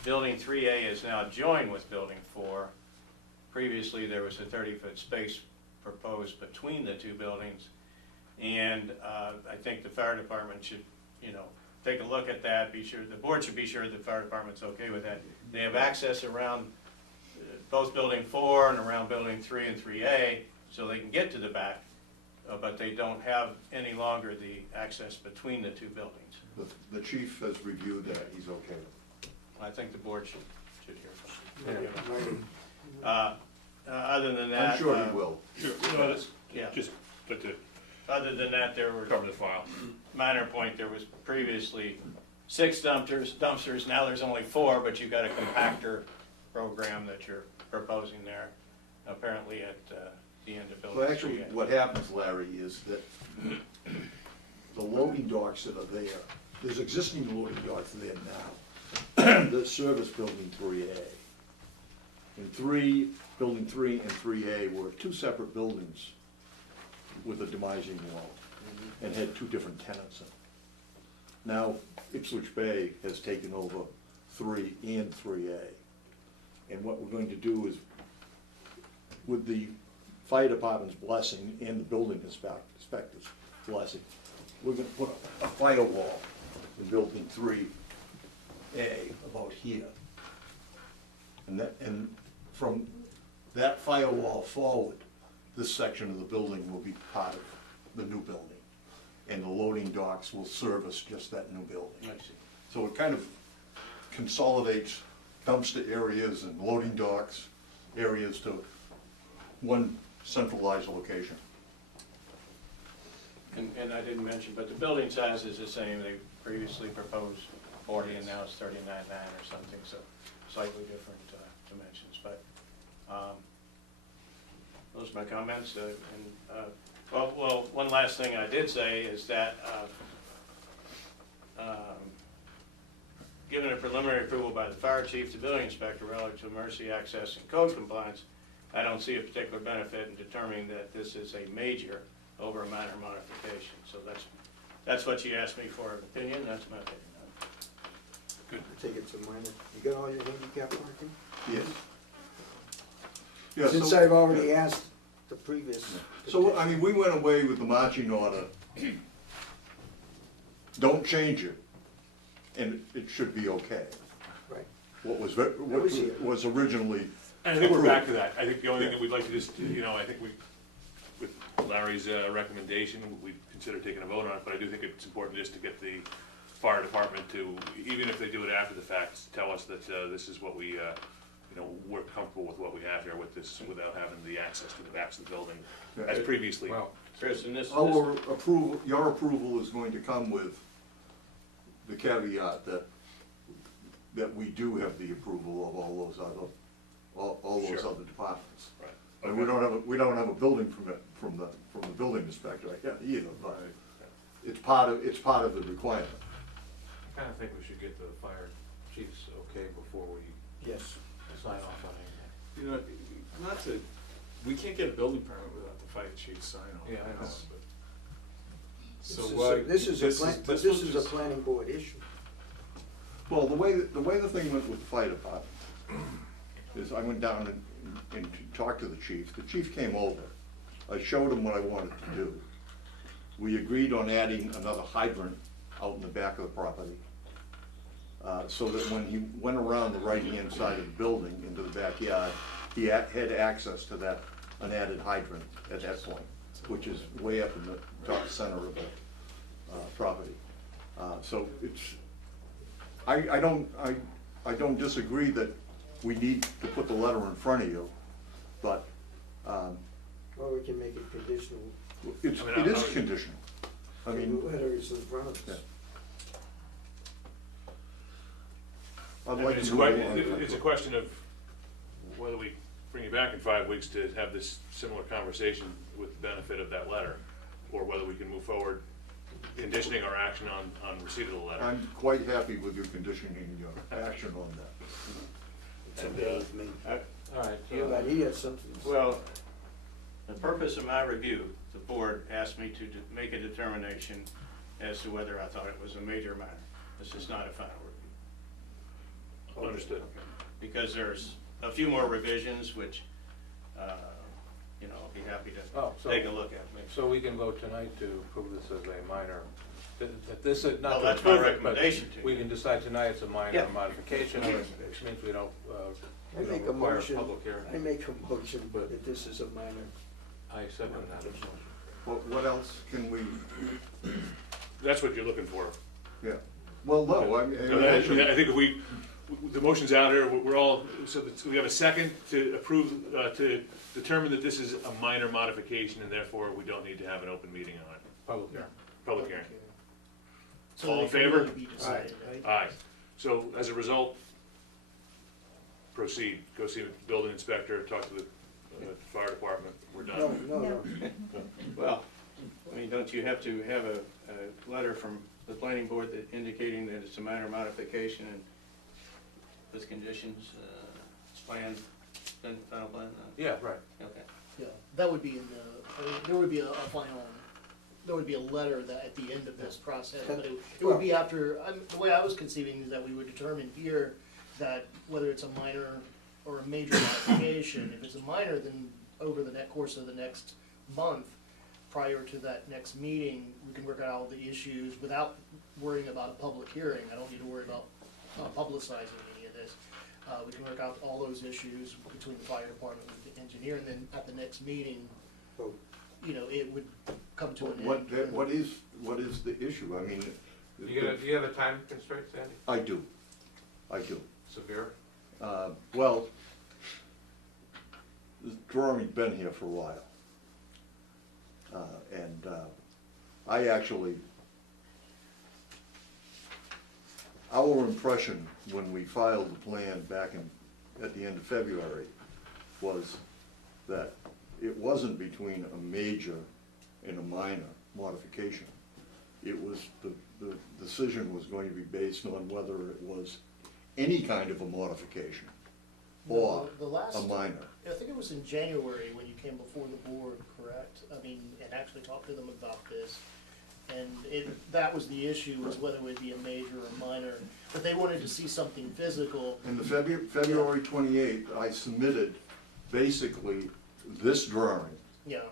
building 3A is now joined with building 4. Previously, there was a 30-foot space proposed between the two buildings, and I think the fire department should, take a look at that, the board should be sure the fire department's okay with that. They have access around both building 4 and around building 3 and 3A, so they can get to the back, but they don't have any longer the access between the two buildings. The chief has reviewed that, he's okay with it. I think the board should hear from him. Other than that. I'm sure he will. Yeah. Just put the. Other than that, there were. Cover the file. Minor point, there was previously 6 dumpsters, now there's only 4, but you've got a compactor program that you're proposing there, apparently at the end of building 3A. Well, actually, what happens, Larry, is that the loading docks that are there, there's existing loading docks there now that service building 3A. And building 3 and 3A were 2 separate buildings with a demising wall and had 2 different tenants in Now Ipswich Bay has taken over 3 and 3A. And what we're going to do is, with the fire department's blessing and the building inspector's blessing, we're gonna put a firewall in building 3A about here. And from that firewall forward, this section of the building will be part of the new building. And the loading docks will service just that new building. I see. So it kind of consolidates dumpster areas and loading docks areas to one centralized location. And I didn't mention, but the building size is the same. They previously proposed 40 and now it's 39.9 or something, so slightly different dimensions. But those are my comments. Well, one last thing I did say is that given a preliminary approval by the fire chief, the building inspector relative to emergency access and code compliance, I don't see a particular benefit in determining that this is a major over a minor modification. So that's what you asked me for an opinion. That's my opinion. I take it's a minor. You got all your handicap parking? Yes. Yeah, Since so- I've already asked the previous. So, I mean, we went away with the marching order. Don't change it, and it should be okay. Right. What was, was here. was originally And I think we're approved. back to that. I think the only thing that we'd like to just, I think with Larry's recommendation, we'd consider taking a vote on it, but I do think it's important just to get the fire department to, even if they do it after the fact, tell us that this is what we, we're comfortable with what we have here with this, without having the access to the backs of the building as previously. Well, Chris, in this. Our approval, your approval is going to come with the caveat that we do have the approval of all those Sure. other departments. Right. And we don't have a building permit from the building inspector either, but it's part of the requirement. I kinda think we should get the fire chief's okay before we Yes. sign off on anything. You know, we can't get a building permit without the fire chief's sign off. Yeah, I know, but. So This is a planning board issue. Well, the way the thing went with the fire department is I went down and talked to the chief. The chief came over. I showed him what I wanted to do. We agreed on adding another hydrant out in the back of the property, so that when he went around the right-hand side of the building into the backyard, he had access to an added hydrant at that point, which is way up in the top center of the property. So I don't disagree that we need to put the letter in front of you, but Or we can make it conditional. it is conditional. I mean, The letter is in front of us. I'd like It's to move along. a question of whether we bring you back in 5 weeks to have this similar conversation with the benefit of that letter, or whether we can move forward conditioning our action on receipt of the letter. I'm quite happy with your conditioning your action on that. It's okay with me. All right. But he has something. Well, the purpose of my review, the board asked me to make a determination as to whether I thought it was a major matter. This is not a final review. Understood. Because there's a few more revisions, which, I'll be happy to take a look at. So we can vote tonight to approve this as a minor, that this is not Well, to that's my approve it, but recommendation to we you. can decide tonight it's a minor Yeah. modification, which means we don't, I we don't make a require a motion, public hearing. I make a motion that this is a minor. I second that motion. What else can we, That's what you're looking for. yeah, well, no, I mean. I think if the motion's out here, we're all, so we have a second to approve, to determine that this is a minor modification, and therefore we don't need to have an open meeting on it. Public hearing. Public hearing. So All in they can favor? really be decided, right? Aye. So as a result, proceed, go see the building inspector, talk to the fire department, we're done. No. Well, don't you have to have a letter from the planning board that indicating that it's a minor modification and with conditions, it's planned, then final plan? Yeah, right. Okay. Yeah, that would be in the, there would be a final there would be a letter that at the end of this process, but it would be after, the way I was conceiving is that we would determine here that whether it's a minor or a major modification, if it's a minor, then over the course of the next month, prior to that next meeting, we can work out all the issues without worrying about a public hearing. I don't need to worry about publicizing any of this. We can work out all those issues between the fire department and the engineer, and then at the next meeting, you know, it would come to an end. What is the issue? I mean. Do you have a time constraint, Sandy? I do. Severe? Well, this drawing's been here for a while. I actually, our impression when we filed the plan back at the end of February was that it wasn't between a major and a minor modification. It was, the decision was going to be based on whether it was any kind of a modification or a minor. I think it was in January when you came before the board, correct? I mean, and actually talked to them about this. And that was the issue, was whether it would be a major or minor. But they wanted to see something physical. In the February 28th, I submitted basically this drawing. Yeah.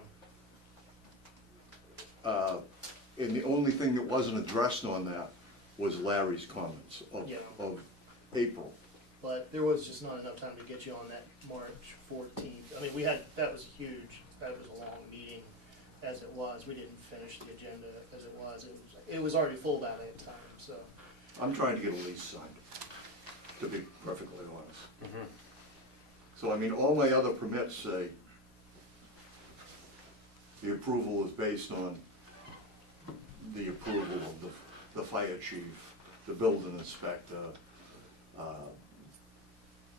And the only thing that wasn't addressed on that was Larry's comments of April. But there was just not enough time to get you on that March 14th. I mean, that was huge. That was a long meeting as it was. We didn't finish the agenda as it was. It was already full by that time, so. I'm trying to get a lease signed, to be perfectly honest. So, I mean, all my other permits say the approval is based on the approval of the fire chief, the building inspector,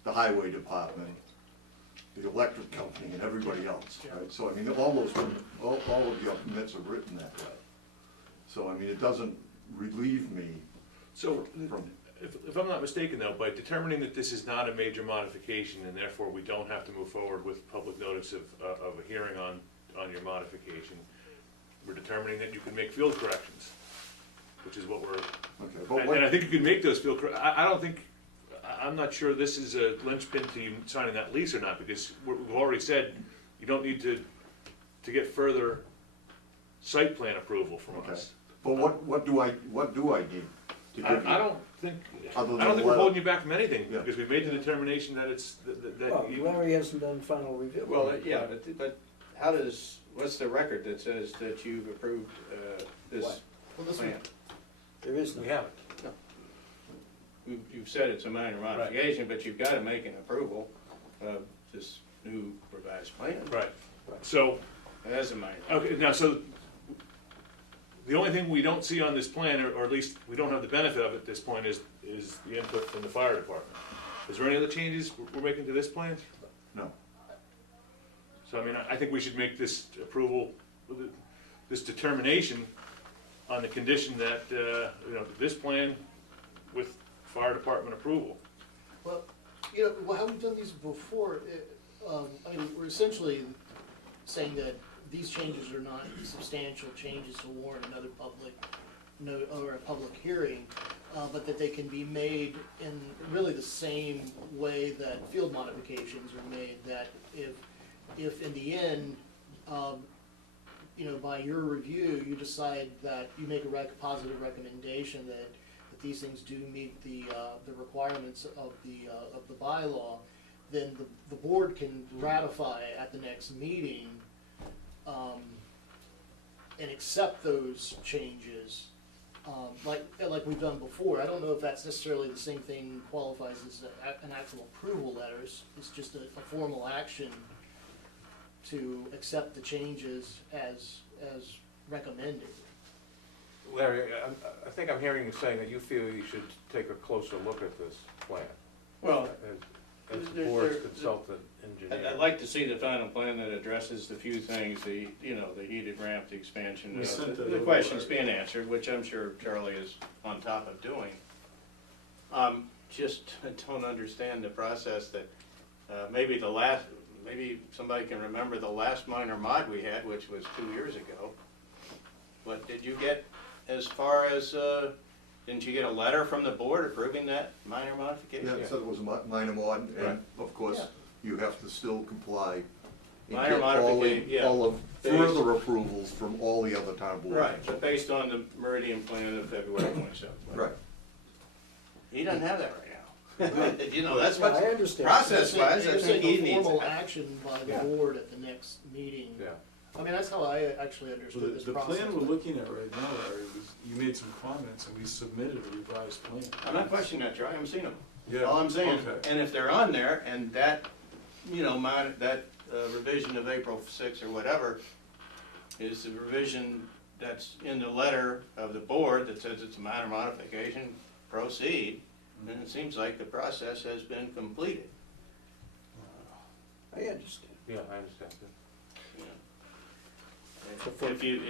the highway department, the electric company, and everybody else, right? So, I mean, all of your permits are written that way. So, I mean, it doesn't relieve me So, from. if I'm not mistaken though, by determining that this is not a major modification and therefore we don't have to move forward with public notice of a hearing on your modification, we're determining that you can make field corrections, which is what we're, and I think you can make those field corrections. I'm not sure this is a linchpin to you signing that lease or not, because we've already said you don't need to get further site plan approval from us. But what do I need to give you? I don't think we're holding you back from anything, because we've made the determination that it's, Well, Larry hasn't done final review. Well, yeah, but what's the record that says that you've approved this plan? There is no. We haven't. No. You've said it's a minor modification, but you've got to make an approval of this new revised plan. Right. So. As a minor. Okay, now, so the only thing we don't see on this plan, or at least we don't have the benefit of at this point, is the input from the fire department. Is there any other changes we're making to this plan? No. So, I mean, I think we should make this approval, this determination on the condition that, this plan with fire department approval. Well, how we've done these before, I mean, we're essentially saying that these changes are not substantial changes to warrant another public hearing, but that they can be made in really the same way that field modifications are made, that if in the end, by your review, you decide that you make a positive recommendation that these things do meet the requirements of the bylaw, then the board can ratify at the next meeting and accept those changes, like we've done before. I don't know if that's necessarily the same thing qualifies as an actual approval letter. It's just a formal action to accept the changes as recommended. Larry, I think I'm hearing you saying that you feel you should take a closer look at this plan. Well, as the board's consultant engineer. I'd like to see the final plan that addresses the few things, the heated ramp, the expansion, the questions being answered, which I'm sure Charlie is on top of doing. Just don't understand the process that maybe somebody can remember the last minor mod we had, which was 2 years ago. But did you get as far as, didn't you get a letter from the board approving that minor modification? Yeah, it said it was a minor mod, Right. and of course, you have to still comply. and Minor get all the- modification, yeah. All of further approvals from all the other town boards. Right, but based on the Meridian plan of February 27th. Right. He doesn't have that right now. You know, that's what, I understand. process-wise, You're that's saying what he a needs. formal action by the board at the next meeting. Yeah. I mean, that's how I actually Well, understood this the process. plan we're looking at right now, Larry, was, you made some comments and we submitted a revised plan. I'm not questioning that, Joe, I haven't seen them. Yeah, All I'm saying, okay. and if they're on there, and that, you know, that revision of April 6th or whatever is the revision that's in the letter of the board that says it's a minor modification, proceed, then it seems like the process has been completed. I understand. Yeah, I understand.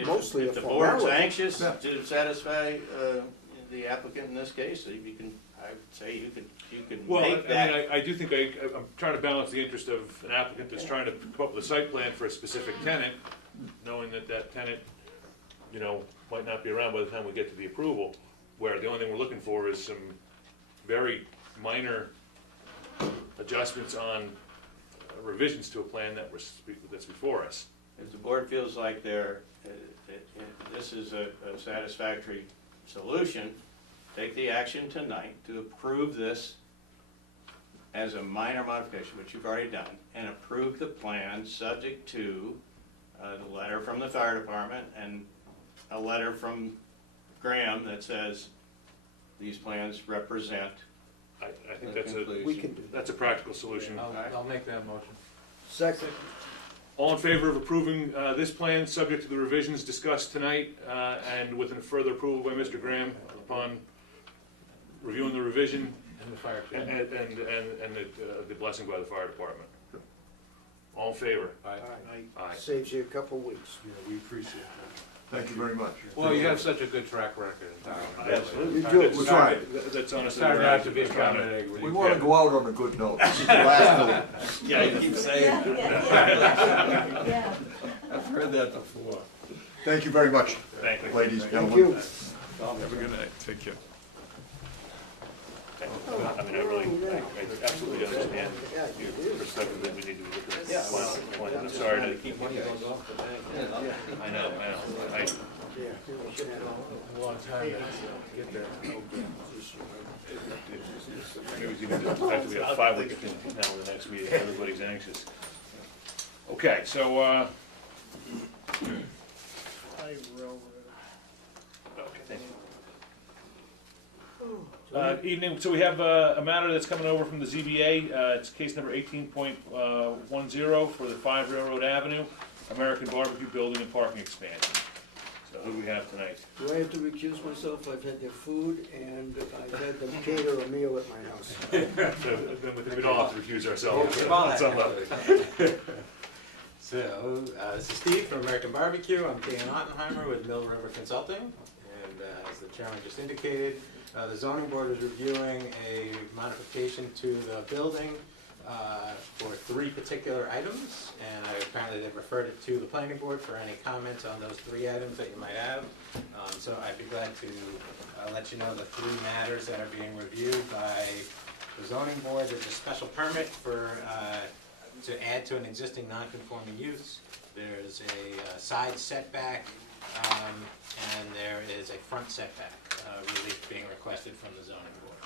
Mostly If a the board's formality. anxious to satisfy the applicant in this case, you can, I would say you could Well, make that. I do think I'm trying to balance the interest of an applicant that's trying to come up with a site plan for a specific tenant, knowing that that tenant, you know, might not be around by the time we get to the approval, where the only thing we're looking for is some very minor adjustments on revisions to a plan that's before us. If the board feels like this is a satisfactory solution, take the action tonight to approve this as a minor modification, which you've already done, and approve the plan subject to the letter from the fire department and a letter from Graham that says these plans represent. I think that's We can do that's a practical solution. I'll make that motion. Second. All in favor of approving this plan, subject to the revisions discussed tonight, and with a further approval by Mr. Graham upon reviewing the revision And the fire chief. and the blessing by the fire department? All in favor? Aye. Aye. Saves you a couple weeks. Yeah, we appreciate that. Thank you very much. Well, you have such a good track record in town. Absolutely. You do. It's We're hard- trying. That's honestly. It's hard not to be accommodating. We wanna go out on a good note. This is the last note. Yeah, you keep saying. Yeah. I've heard that before. Thank you very much, Thank you. ladies and Thank gentlemen. you. Have a good night, take care. I mean, I absolutely understand your perspective that we need to look at this final plan. I'm sorry to keep. Money goes off the bank. I know. Yeah, we should have. A long time to get there. Maybe it's even the fact that we have 5 weeks now in the next meeting, everybody's anxious. Okay, so, I wrote okay, thank you. Evening, so we have a matter that's coming over from the ZBA, it's case number 18.10 for the 5 Railroad Avenue, American Barbecue Building and Parking Expansion. So who do we have tonight? Do I have to recuse myself? I've had their food and I've had them cater a meal at my house. Then we don't have to recuse ourselves. Come on. It's on the- So, this is Steve from American Barbecue. I'm Dan Ottenheimer with Mill River Consulting. And as the chairman just indicated, the zoning board is reviewing a modification to the building for 3 particular items. And apparently they've referred it to the planning board for any comments on those 3 items that you might have. So I'd be glad to let you know the 3 matters that are being reviewed by the zoning board. There's a special permit for to add to an existing non-conforming use. There's a side setback, and there is a front setback relief being requested from the zoning board.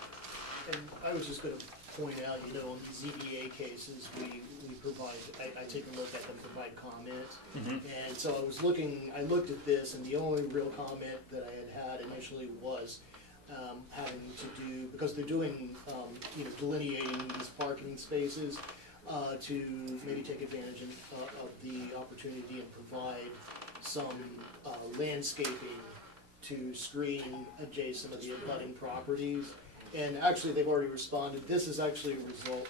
And I was just gonna point out, you know, in the ZBA cases, we provide, I take a look at them, provide comment. And so I looked at this, and the only real comment that I had initially was having to do, because they're doing, you know, delineating these parking spaces, to maybe take advantage of the opportunity and provide some landscaping to screen adjacent of the abutting properties. And actually, they've already responded. This is actually a result.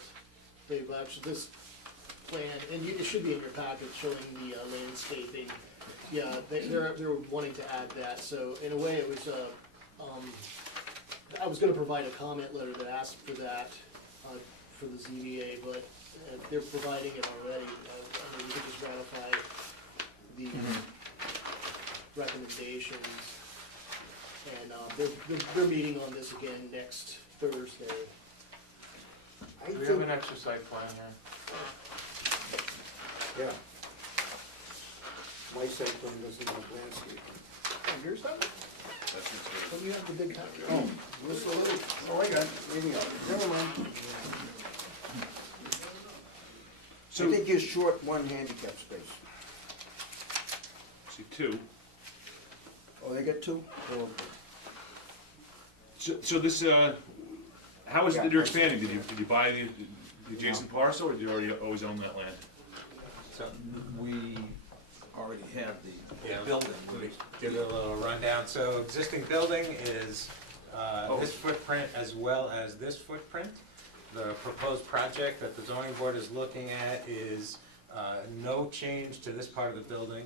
They've actually, this plan, and it should be in your packet showing the landscaping. Yeah, they're wanting to add that. So in a way, it was, I was gonna provide a comment letter that asked for that, for the ZBA, but if they're providing it already, I mean, we could just ratify the, recommendations. And, they're meeting on this again next Thursday. Do we have an extra site plan here? Yeah. My site plan doesn't have landscape. Oh, yours doesn't? Well, you have the big copy. Oh, what's the little, oh, I got it, here we go, never mind. I think you're short one handicap space. See, 2. Oh, they got 2? Oh, okay. So this, how is it that you're expanding? Did you buy the adjacent parcel, or did you already always own that land? So We already have the Yeah, building. let me give it a little rundown. So existing building is this footprint as well as this footprint. The proposed project that the zoning board is looking at is no change to this part of the building.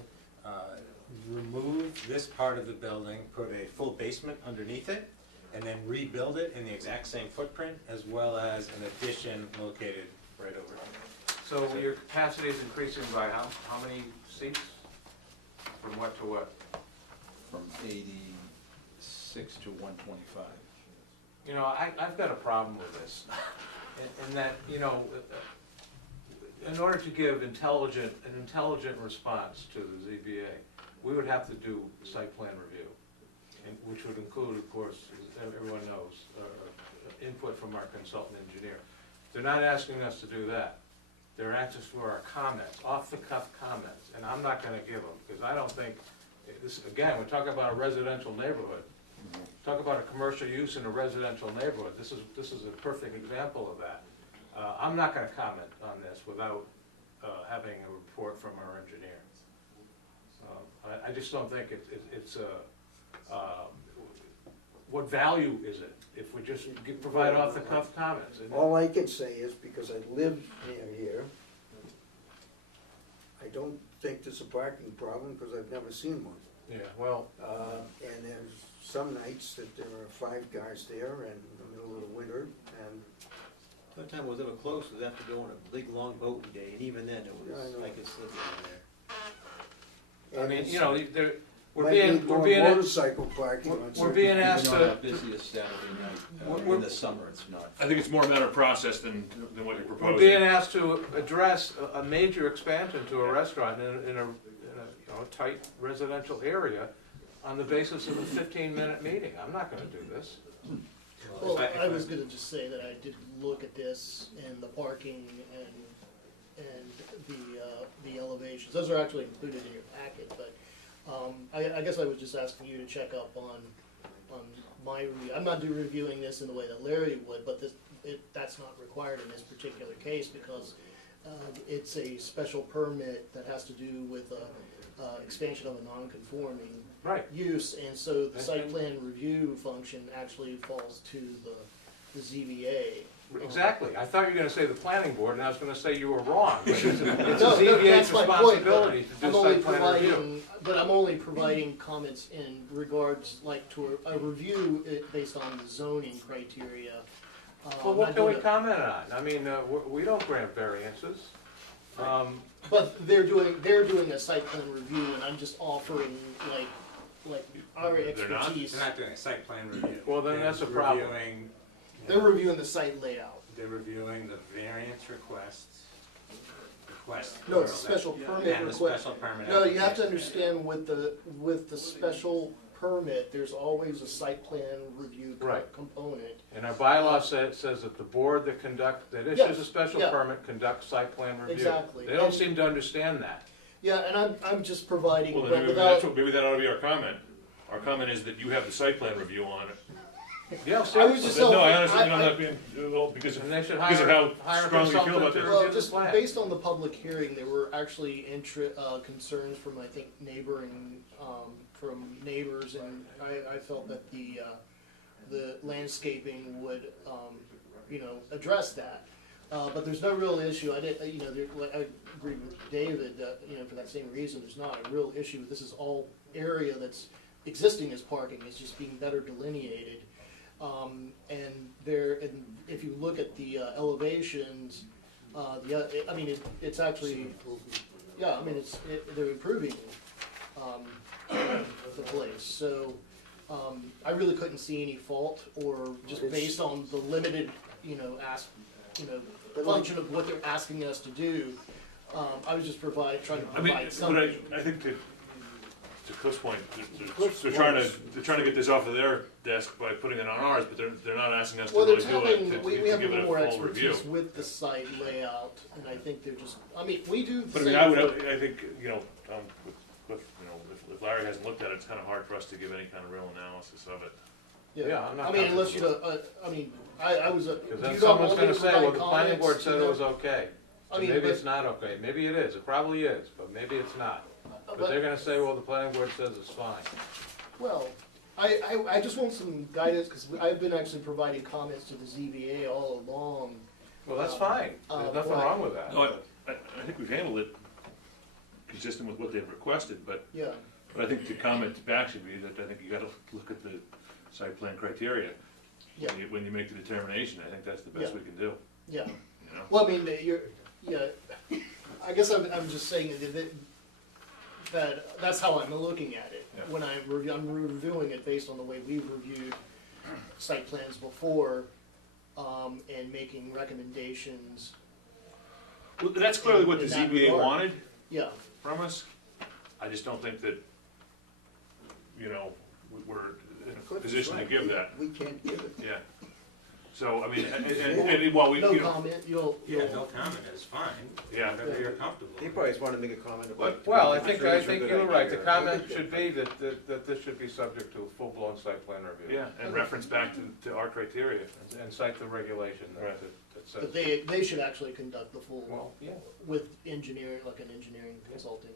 Remove this part of the building, put a full basement underneath it, and then rebuild it in the exact same footprint, as well as an addition located right over here. So your capacity is increasing by how many seats? From what to what? From 86 to 125. You know, I've got a problem with this, in that, you know, in order to give an intelligent response to the ZBA, we would have to do site plan review, which would include, of course, as everyone knows, input from our consultant engineer. They're not asking us to do that. They're asking for our comments, off-the-cuff comments, and I'm not gonna give them, because I don't think, this, again, we're talking about a residential neighborhood. Talk about a commercial use in a residential neighborhood. This is a perfect example of that. I'm not gonna comment on this without having a report from our engineer. I just don't think it's what value is it if we just provide off-the-cuff comments? All I can say is, because I live near here, I don't think there's a parking problem, because I've never seen one. Yeah, well. And there's some nights that there are 5 cars there in the middle of the winter, and. One time it was ever close, we have to go on a big long boating day, and even then it was like it's slippery in there. I mean, you know, we're Might being need more motorcycle parking on we're certain- being asked We're to. not our busiest Saturday night. In the summer, it's not. I think it's more a matter of process than what you're proposing. We're being asked to address a major expansion to a restaurant in a you know, tight residential area on the basis of a 15-minute meeting. I'm not gonna do this. Well, I was gonna just say that I did look at this and the parking and the elevations. Those are actually included in your packet, but, I guess I was just asking you to check up on my review. I'm not reviewing this in the way that Larry would, but that's not required in this particular case because, it's a special permit that has to do with expansion of a non-conforming use, and so the site plan review function actually falls to the ZBA. Exactly. I thought you were gonna say the planning board, and I was gonna say you were wrong. But it's a No, ZBA's that's my point, but responsibility to I'm do only site plan review. But I'm only providing comments in regards, like, to a review based on the zoning criteria. Well, what not can we doing a- comment on? I mean, we don't grant variances. But they're doing a site plan review, and I'm just offering, like our expertise. They're not doing a site plan review. Well, then They're that's a problem. reviewing- They're reviewing the site layout. They're reviewing the variance requests. No, it's a special permit And the request. special permit No, you have to application. understand with the special permit, there's always a site plan review Right. component. And our bylaw says that the board that issues Yes, a special yeah. permit conducts site plan review. Exactly. They don't And- seem to understand that. Yeah, and I'm just providing, Well, but then maybe without, maybe that ought to be our comment. Our comment is that you have the site plan review on it. Yeah, I was seriously. just No, I saying, understand, I'm not being, well, because And they should of hire how a strongly you feel consultant about to this. well, review the just plan. based on the public hearing, there were actually concerns from, I think, from neighbors, and I felt that the landscaping would, address that. But there's no real issue, I agree with David, for that same reason, there's not a real issue. This is all area that's existing as parking, it's just being better delineated. And if you look at the elevations, it's actually, yeah, I mean, they're improving. the place, so, I really couldn't see any fault, or just based on the limited, function of what they're asking us to do, I was just trying to I mean, provide but something. I think to Cliff's point, they're trying to get this off of their desk by putting it on ours, but they're not asking us to Well, they're really do telling, it, we to have a give it little a more full review. expertise with the site layout, and I think they're just, we do the But I same. mean, for- I think, with Cliff, if Larry hasn't looked at it, it's kinda hard for us to give any kind of real analysis of it. Yeah, I'm not unless comfortable I was, Because you then don't someone's want me gonna to say, well, provide the planning board comments, said it was okay. I So mean, maybe but- it's not okay, maybe it is, it probably is, but maybe it's not. But they're gonna say, well, the planning board says it's fine. Well, I just want some guidance, because I've been actually providing comments to the ZBA all along. Well, that's fine, there's nothing wrong with that. No, I think we've handled it consistent with what they've requested, but Yeah, I think the comment back should be that I think you gotta look at the site plan criteria. Yeah. When you make the determination, I think that's the best Yeah. we can do, yeah. you know? Well, I guess I'm just saying that that's how I'm looking at it. Yeah. When I'm reviewing it based on the way we've reviewed site plans before, and making recommendations. Well, that's clearly what the in that ZBA regard. wanted Yeah, from us. I just don't think that, we're in a Cliff is position to right. give that, We can't give it. yeah. So, I mean, and while we, no comment, you'll. Yeah, no comment is fine, Yeah. whatever you're comfortable He with. probably just wanted to make a comment about. Well, I I'm think, sure I it's a think good you're right, the idea. comment should be that this should be subject to a full-blown site plan review. yeah, and reference back to our criteria. And cite the regulation Right. that says. But they should actually conduct the full, Well, yeah. with engineering, like an engineering consulting.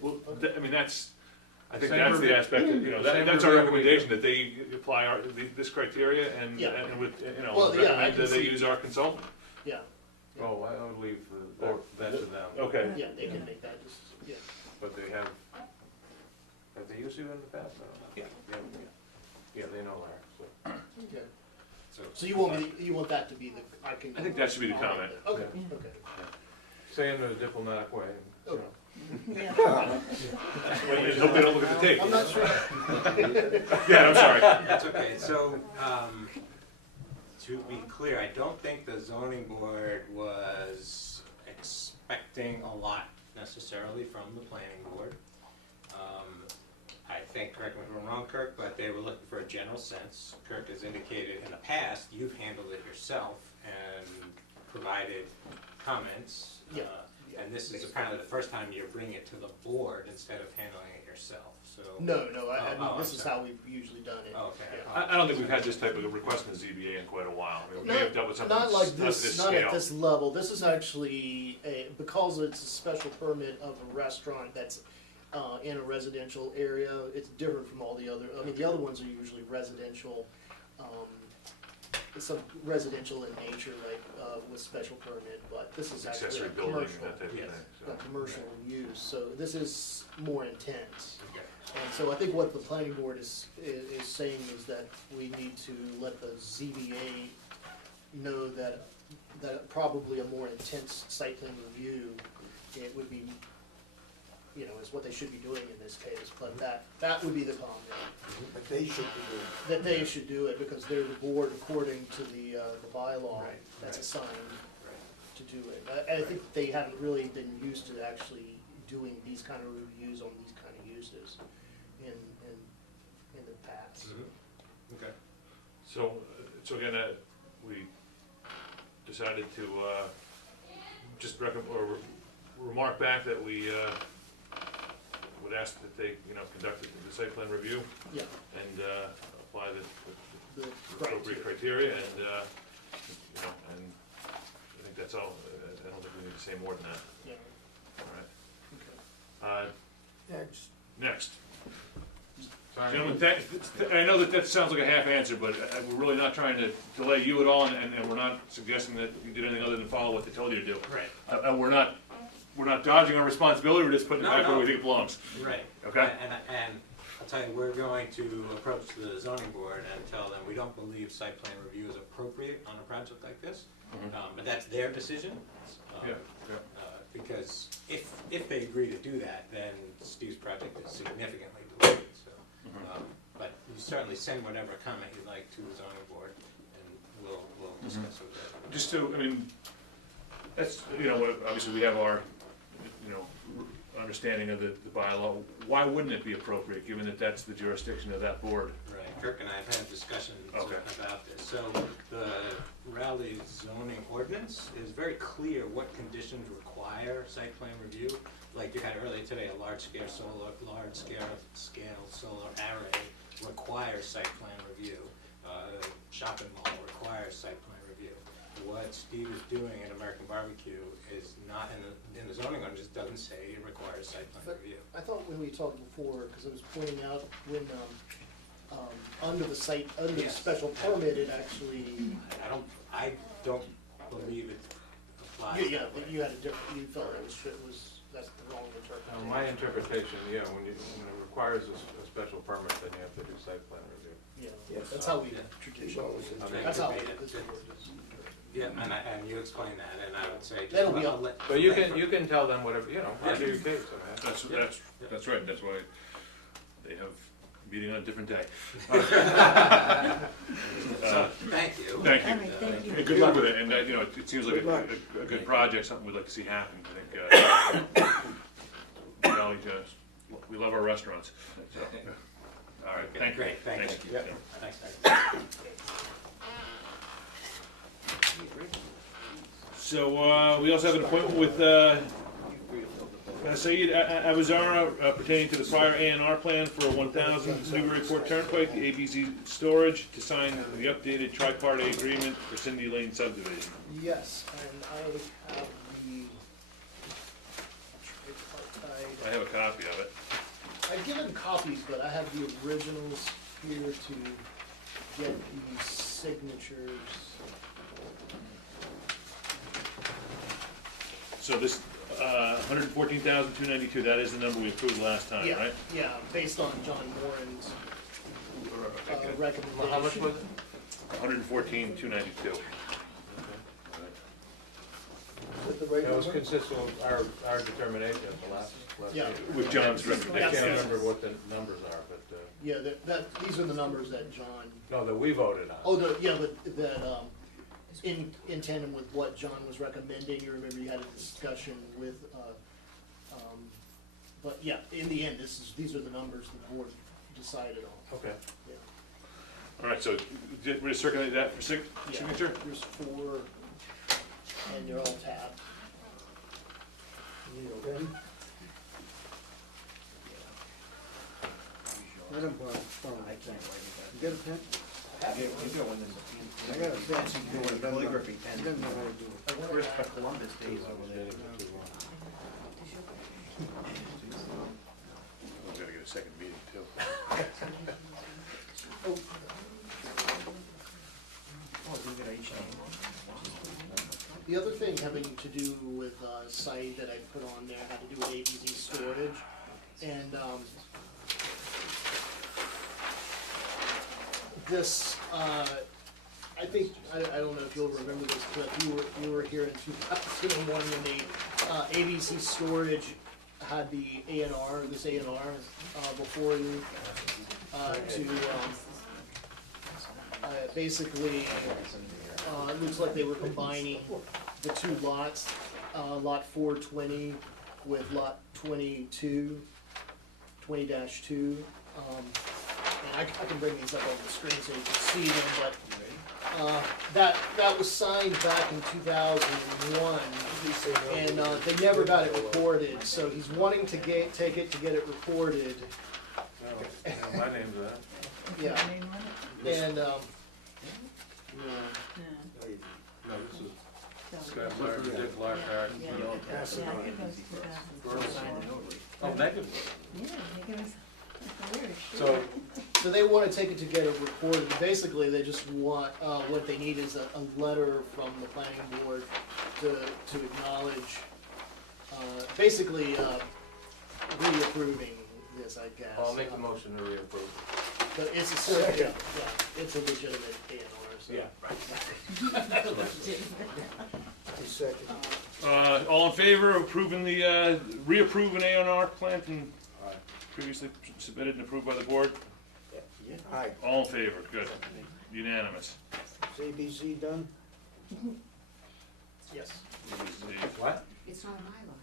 Well, I mean, I think Same that's the review. aspect, Same that's our review we recommendation, that they apply this criteria and, Yeah. and with, Well, yeah, I recommend can that they see- use our consultant. Yeah, Oh, I would leave that to them. Okay. yeah, they can make that, yeah. But they have they used you in the past? I don't know. Yeah, they know Larry, so. Okay. So you want that to be the, I think that should be the comment. Okay, okay. Say it in a diplomatic way. Okay. I hope they don't look at the tape. I'm not sure. Yeah, I'm sorry. That's okay, so, to be clear, I don't think the zoning board was expecting a lot necessarily from the planning board. I think, correct me if I'm wrong, Kirk, but they were looking for a general sense. Kirk has indicated in the past, you've handled it yourself and provided comments. Yeah. And this is apparently the first time you're bringing it to the board instead of handling it yourself, so. No, Oh, this I'm is sorry. how we've usually done it. Okay. Yeah. I don't think we've had this type of a request in the ZBA in quite a while. I mean, we may have dealt with something Not like this, not scale. at this level. This is actually because it's a special permit of a restaurant that's in a residential area. It's different from all the other. I mean, the other ones are usually residential. Some residential in nature, like with special permit, but this is actually Accessory a building, commercial, that type of thing. So. a commercial use. So this is more intense. Okay. And so I think what the planning board is saying is that we need to let the ZBA know that probably a more intense site plan review, it would be, is what they should be doing in this case, but that would be the comment. But they should be doing it. That they should do it because they're the board according to the bylaw Right, that's right. assigned to do it. I think they haven't really been used to actually doing these kind of reviews on these kind of uses in the past. Okay. So again, we decided to just remark back that we would ask that they, conduct the site plan review Yeah, and apply the the appropriate criteria, and and I think that's all. I don't think we need to say more than that. Yeah, All right. okay. Next. Sorry. Gentlemen, I know that sounds like a half answer, but we're really not trying to delay you at all, and we're not suggesting that you did anything other than follow what they told you to do. Right. And we're not dodging our responsibility, we're just putting it No, back where no. we think it belongs. Right. Okay? And I'll tell you, we're going to approach the zoning board and tell them we don't believe site plan review is appropriate on a project like this. But that's their decision. Yeah. Because if they agree to do that, then Steve's project is significantly delayed, so. certainly send whatever comment you'd like to the zoning board, and we'll discuss with that. Just to, I mean, that's, you know, obviously we have our, you know, understanding of the bylaw. Why wouldn't it be appropriate, given that that's the jurisdiction of that board? Right, Kirk and I have had discussions Okay. about this. So the Raleigh zoning ordinance is very clear what conditions require site plan review. Like you had earlier today, a large scale solar array requires site plan review. Shopping mall requires site plan review. What Steve is doing at American Barbecue is not in the zoning ordinance, it doesn't say it requires site plan review. I thought when we talked before, because I was pointing out when, under the site, under the Yes. special permit, it actually. I don't believe it applies. Yeah, that way. you had a different, you felt it was, that's the wrong interpretation. My interpretation, yeah, when it requires a special permit, then you have to do site plan review. Yeah, that's how we traditionally, that's how this is. Yeah, and you explain that, and I would say just That'll be let- up. let- But you can tell them whatever, you know, argue your case, I mean. That's right, that's why they have a meeting on a different day. So, thank you. Thank you. All right, thank you. And good luck with it, and, you know, it seems like a good project, something we'd like to see happen, I think, you know, we love our restaurants, so, all right, Okay, thank you. great, thanks. Thank you. Yep. Thanks. So, we also have an appointment with, Saeed Abuzara pertaining to the prior A&R plan for 1000 Newburyport Turnpike, the ABZ storage, to sign the updated tri-party agreement for Cindy Lane subdivision. Yes, and I have the tripartite. I have a copy of it. I've given copies, but I have the originals here to get the signatures. So this, 114,292, that is the number we approved last time, Yeah, right? yeah, based on John Moran's Okay. recommendation. How much was it? 114,292. With the right That was number? consistent with our determination at the last Yeah. meeting. With John's I recommendation. can't remember what the numbers are, but, Yeah, these are the numbers that John, no, that we voted on. in tandem with what John was recommending, you remember you had a discussion with, but yeah, in the end, these are the numbers the board decided on. Okay. Yeah. All right, so we're just circulating that for Yeah, signature? There's 4, and they're all tabbed. You need a pen? I don't borrow, I can't write it. You got a pen? I got a fancy calligraphy pen. I don't know how to do it. Where's Columbus Days over there? We've got to get a second meeting, too. The other thing having to do with site that I put on there had to do with ABZ storage, and this, I think, I don't know if you'll remember this, but you were here in 2001 when the ABC storage had the A&R, this A&R before you, to basically, it looks like they were combining the two lots, lot 420 with lot 22, 20-2. And I can bring these up on the screen so you can see them, but that was signed back in 2001, and they never got it recorded, so he's wanting to take it to get it recorded. No, my name's that. Yeah. And, No, this is Scott Clark, Dick Lockhart. Oh, Megan. so they want to take it to get it recorded. Basically, they just want, what they need is a letter from the planning board to acknowledge, basically, reapproving this, I guess. I'll make the motion to reapprove. But it's a, yeah, it's a legitimate A&R, so. Yeah, right. All in favor of approving the, reapproving A&R plan from previously submitted and approved by the board? Yeah. Aye. All in favor, good, unanimous. Is ABC done? Yes. What? It's not a Mylar.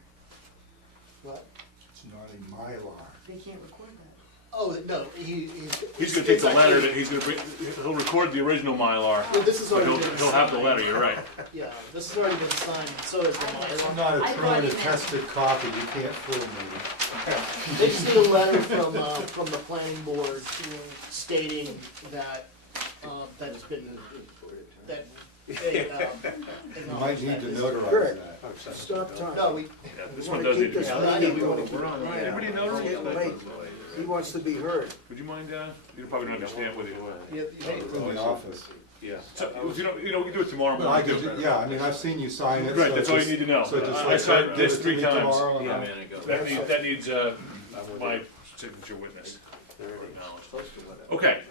What? It's not a Mylar. They can't record that. Oh, no, he's. He's gonna take the letter, he'll record the original Mylar, Well, this is but already been he'll have the signed. letter, you're right. Yeah, this has already been signed, so is the It's Mylar. not I a thought trying he to meant- test a copy, you can't fool me. They just need a letter from the planning board stating that, that it's been, that they, You might need to notarize Good. that. Stop talking. No, we, Yeah, this We one wanna does need keep to be. this Yeah, lady we going. wanna- we're on, yeah. Anybody a notary? It's getting late. He wants to be heard. Would you mind, you probably don't have your stamp with you. It's in the office. So, if you know, we can do it tomorrow No, I morning. could, yeah, I mean, I've seen you sign it. Right, so that's all you just- need to know. So just I like signed give this it to 3 me times. tomorrow and Yeah, I'll- man, it goes. That needs, my signature witness. Okay,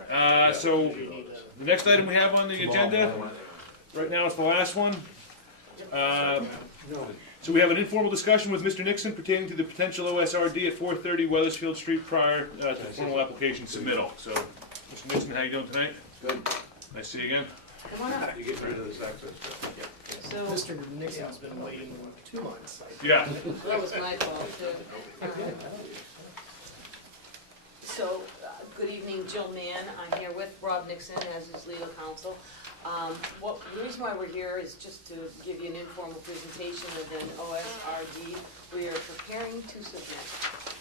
so the next item we have on the agenda, right now it's the last one. So we have an informal discussion with Mr. Nixon pertaining to the potential OSRD at 430 Weathersfield Street prior to the formal application submittal. So, Mr. Nixon, how you doing tonight? Good. Nice to see you again. Come on up. You getting rid of this access? So, Mr. Nixon's been waiting 2 months. Yeah. that was my fault too. So, good evening, Jill Mann. I'm here with Rob Nixon as his legal counsel. The reason why we're here is just to give you an informal presentation of an OSRD we are preparing to submit.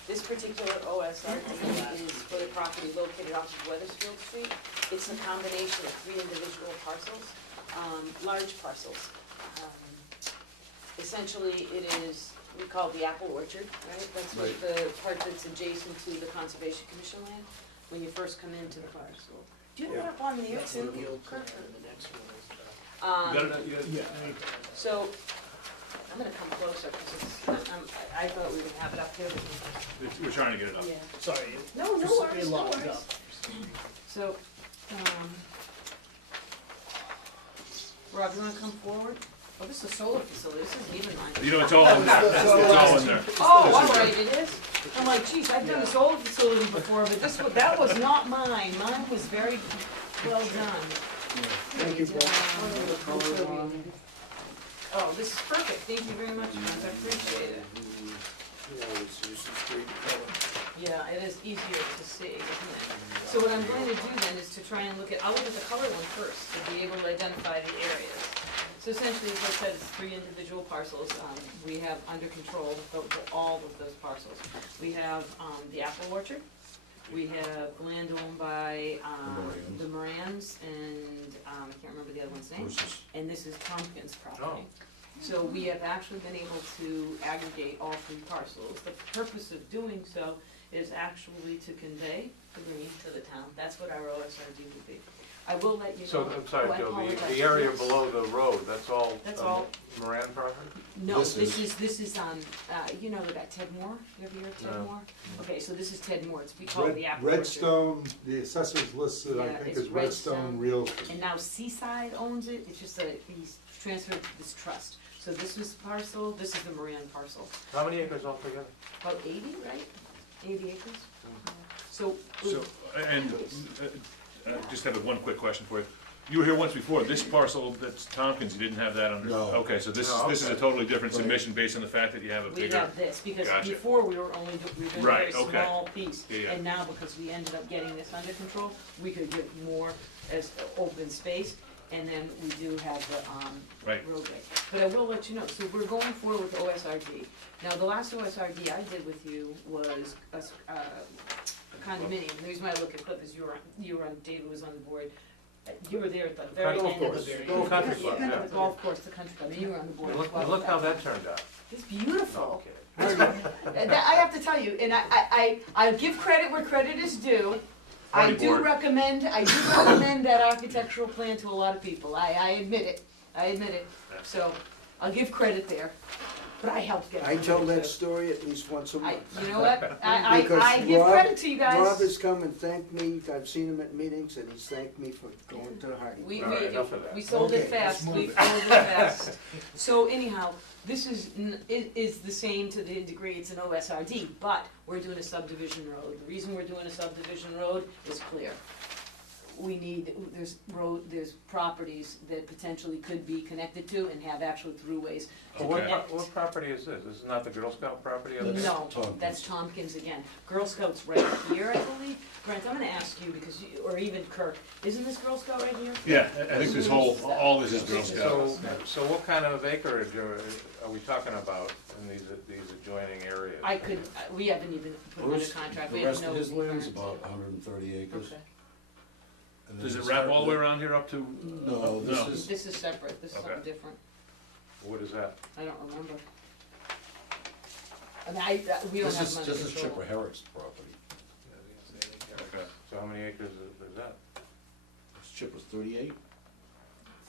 This particular OSRD is for the property located off of Weathersfield Street. It's a combination of 3 individual parcels, large parcels. Essentially, it is, we call it the apple orchard, right? That's what the part that's adjacent to the Conservation Commission land, when you first come into the parcel. Do you have it up on there That's too? the real plan, the next one is the. So, I'm gonna come closer, because I thought we would have it up here. We're trying to get it up. Yeah. Sorry. No just worries, no locked worries. up. So, Rob, you wanna come forward? Oh, this is a solar facility, this isn't even mine. You know, it's all in there. It's all in there. Oh, This all is right, it is? I'm like, geez, I've done a solar facility before, but that was not mine. Mine was very well done. Thank you, Paul. Oh, this is perfect, thank you very much, Mark, I appreciate it. Yeah, it's just a straight color. Yeah, it is easier to see, isn't it? So what I'm going to do then is to try and I'll look at the color one first, to be able to identify the areas. So essentially, as I said, it's 3 individual parcels. We have under control all of those parcels. We have the apple orchard. We have land owned by the Morans, and I can't remember the other one's name. And this is Tompkins property. So we have actually been able to aggregate all 3 parcels. The purpose of doing so is actually to convey the green to the town. That's what our OSRD would be. I will let you know. So, I'm sorry, Oh, I Joe, apologize. the area Yes. below the road, that's all? That's all. Moran property? No, This this is- is, you know that Ted Moore? You ever hear of Ted No. Moore? Okay, so this is Ted Moore, it's, we call it the Apple Orchard. Redstone, the assessors listed, I Yeah, think, it's is Redstone Realty. And now Seaside owns it, it's just that he's transferred to this trust. So this was parcel, this is the Moran parcel. How many acres altogether? About 80, right? 80 acres? So, So, and, just have one quick question for you. You were here once before, this parcel that's Tompkins, you didn't have that under? No. Okay, so this No, is a okay. totally different submission based on the fact that you have a we bigger. have this, because Gotcha. before we were only, we did a very Right, okay. small piece. Yeah, yeah. And now, because we ended up getting this under control, we could get more as open space, and then we do have the, Right. roadway. But I will let you know, so we're going forward with OSRD. Now, the last OSRD I did with you was a condominium. The reason why I look at Cliff is you were on, David was on the board. You were there at the very Golf end of course. the very. Golf country club, Yeah, yeah. the golf course, the country club, and you were on the board And as well. look how that turned out. It's beautiful. No, I'm kidding. I have to tell you, and I give credit where credit is due. I Party do board. recommend that architectural plan to a lot of people. I admit it. So I'll give credit there, but I helped get it. I tell that story at least once a month. You know what? I Because give Rob- credit to you guys. Rob has come and thanked me, I've seen him at meetings, and he's thanked me for going to the Hardy. We, All right, enough of that. we sold it Okay, let's fast, move we it. sold it fast. So anyhow, this is the same to the degree it's an OSRD, but we're doing a subdivision road. The reason we're doing a subdivision road is clear. we need, there's properties that potentially could be connected to and have actual throughways. Well, what property is this? This is not the Girl Scout property? No, that's Tompkins again. Girl Scouts right here, I believe. Brent, I'm gonna ask you, because you, or even Kirk, isn't this Girl Scout right here? Yeah, I think this whole, all this is Girl Scouts. So what kind of acreage are we talking about in these adjoining areas? We haven't even put him under contract, we have no. The rest of his land's about 130 acres. Okay. And then Does it it's wrap hard all the way to- around here up to? No, this is, This is separate, this is something Okay. different. What is that? I don't remember. I mean, we don't this have is, much this is control. Chipper Herrick's property. Okay. So how many acres is that? Chipper's 38?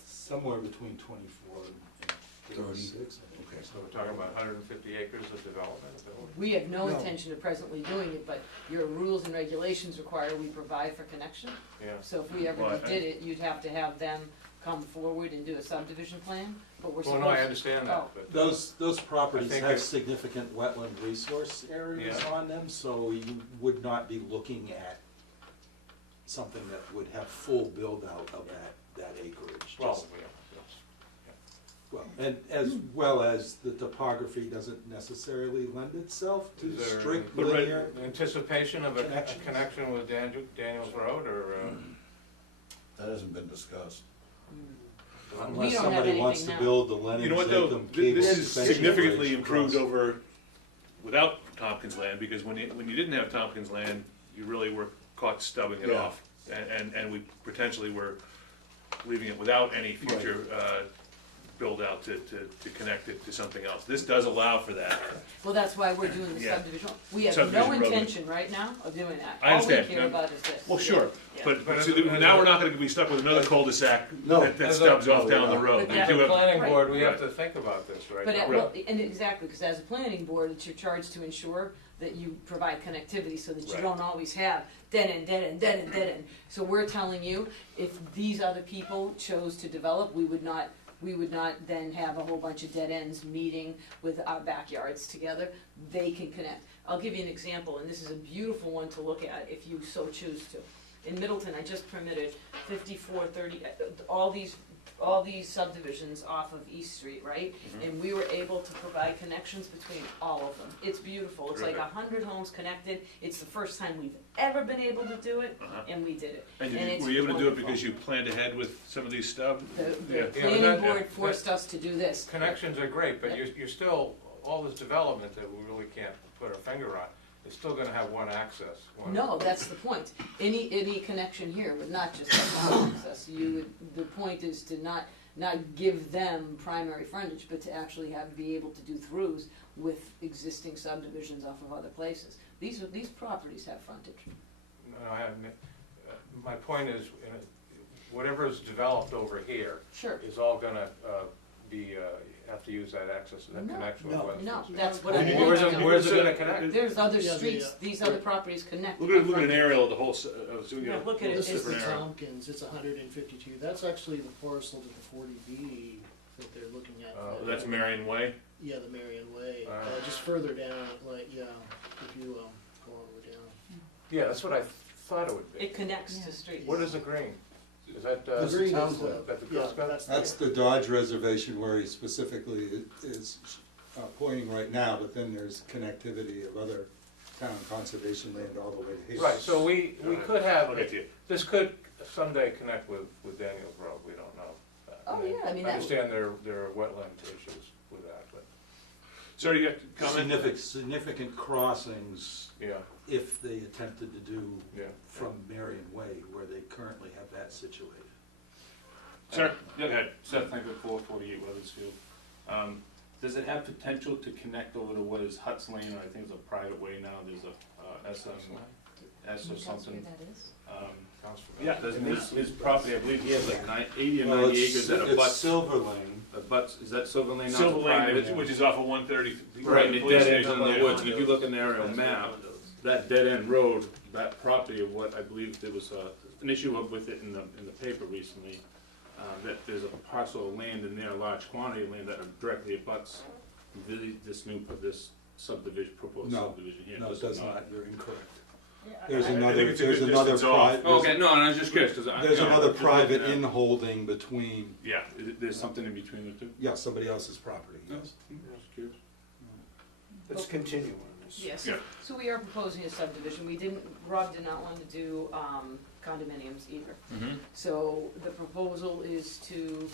Somewhere between 24 and 36. Okay. So we're talking about 150 acres of development? Is that what- We have no No. intention of presently doing it, but your rules and regulations require we provide for connection. Yeah. So if we ever Well, did it, you'd have to have them come forward and do a subdivision plan, but we're Well, supposed. no, I understand that, Oh. but. Those properties I think have it- significant wetland resource areas Yeah. on them, so you would not be looking at something that would have full build-out of that acreage. Well, Just- yeah, yes. Well, and as well as the topography doesn't necessarily lend itself to Is there strict But right- linear. Anticipation of a Connections. connection with Daniels Road, or, That hasn't been discussed. We Unless don't have somebody wants anything to now. build the Lennon You know what though, Jacob this cable is suspension significantly bridge improved across. over without Tompkins land, because when you didn't have Tompkins land, you really were caught stubbing it Yeah. off. And we potentially were leaving it without any future, build out to connect it to something else. This does allow for that. Well, that's why we're doing the Yeah. subdivision. We have Subdivision no road. intention right now of doing that. I understand. All we care about is this. Well, sure, Yeah. but But see, now we're not gonna be stuck with another cul-de-sac No. that stubs off down the road. But We that- do the have- planning Right. board, we have Right. to think about this, right? But, now. well, and exactly, because as a planning board, it's your charge to ensure that you provide connectivity so that you Right. don't always have dead end, dead end, dead end, dead end. So we're telling you, if these other people chose to develop, we would not then have a whole bunch of dead ends meeting with our backyards together. They can connect. I'll give you an example, and this is a beautiful one to look at if you so choose to. In Middleton, I just permitted 5430, all these subdivisions off of East Street, right? And we were able to provide connections between all of them. It's beautiful. It's like Terrific. 100 homes connected. It's the first time we've ever been able to do it, and we did it. And it's were you able to do it wonderful. because you planned ahead with some of these stuff? The Yeah. planning that- board that- forced us to do this. Connections are great, but Yeah. you're still, all this development that we really can't put our finger on, is still gonna have one access. No, that's the point. Any connection here would not just have one access. The point is to not give them primary frontage, but to actually be able to do throughs with existing subdivisions off of other places. These properties have frontage. No, my point is, whatever is developed over here Sure. is all gonna have to use that access, that No, connection with West. No, that's what Well, I'm you- Where's pointing it, out. where's it gonna connect? There's other Yeah, streets, these other properties connect. Look at an aerial of the whole, so you Yeah, know, look at it. This is the different area. Tompkins, it's 152, that's actually the parcel to the 40B that they're looking at. That's Marion Way. Yeah, the Marion Way, Uh. just further down, like, yeah, if you, go all the way down. Yeah, that's what I thought it would be. It connects to streets. What is the green? Is that, The is green that is the the, Girl yeah, Scout? That's the Dodge Reservation where he specifically is pointing right now, but then there's connectivity of other town conservation land all the way to here. Right, so we could have, I'll get to you. this could someday connect with Daniels Road, we don't know. Oh, yeah, I mean, I that- understand there are wetland issues with that, but, Sir, you got a comment? Significant crossings, yeah, if they attempted to do yeah. from Marion Way, where they currently have that situated. Sir, go ahead. Seth Thinker, 448 Weathersfield. Does it have potential to connect over to what is Huts Lane, or I think it's a private way now, there's a S or something? Sounds familiar. Yeah, doesn't his property, I believe he has like 80 or Well, 90 it's- acres that it's abuts. Silver Lane. Is that Silver Lane now? Silver It's a Lane, private- which is off of 130. Right, and it police dead ends station. in the woods, and if you look in the aerial map, that dead end road, that property of what I believe there was an issue with it in the paper recently, that there's a parcel of land in there, a large quantity of land that directly abuts this subdivision, proposed No, subdivision here. no, it does not, you're incorrect. There's I think another, it's a there's good another distance off. pri- Okay, no, I was just curious, cause I. there's you know, another just private looking at- in-holding between, Yeah, there's something in between the two? yeah, somebody else's property, yes. Just curious. Let's continue on this. Yes, Yeah. so we are proposing a subdivision, Rob did not want to do condominiums either. Mm-hmm. So the proposal is to,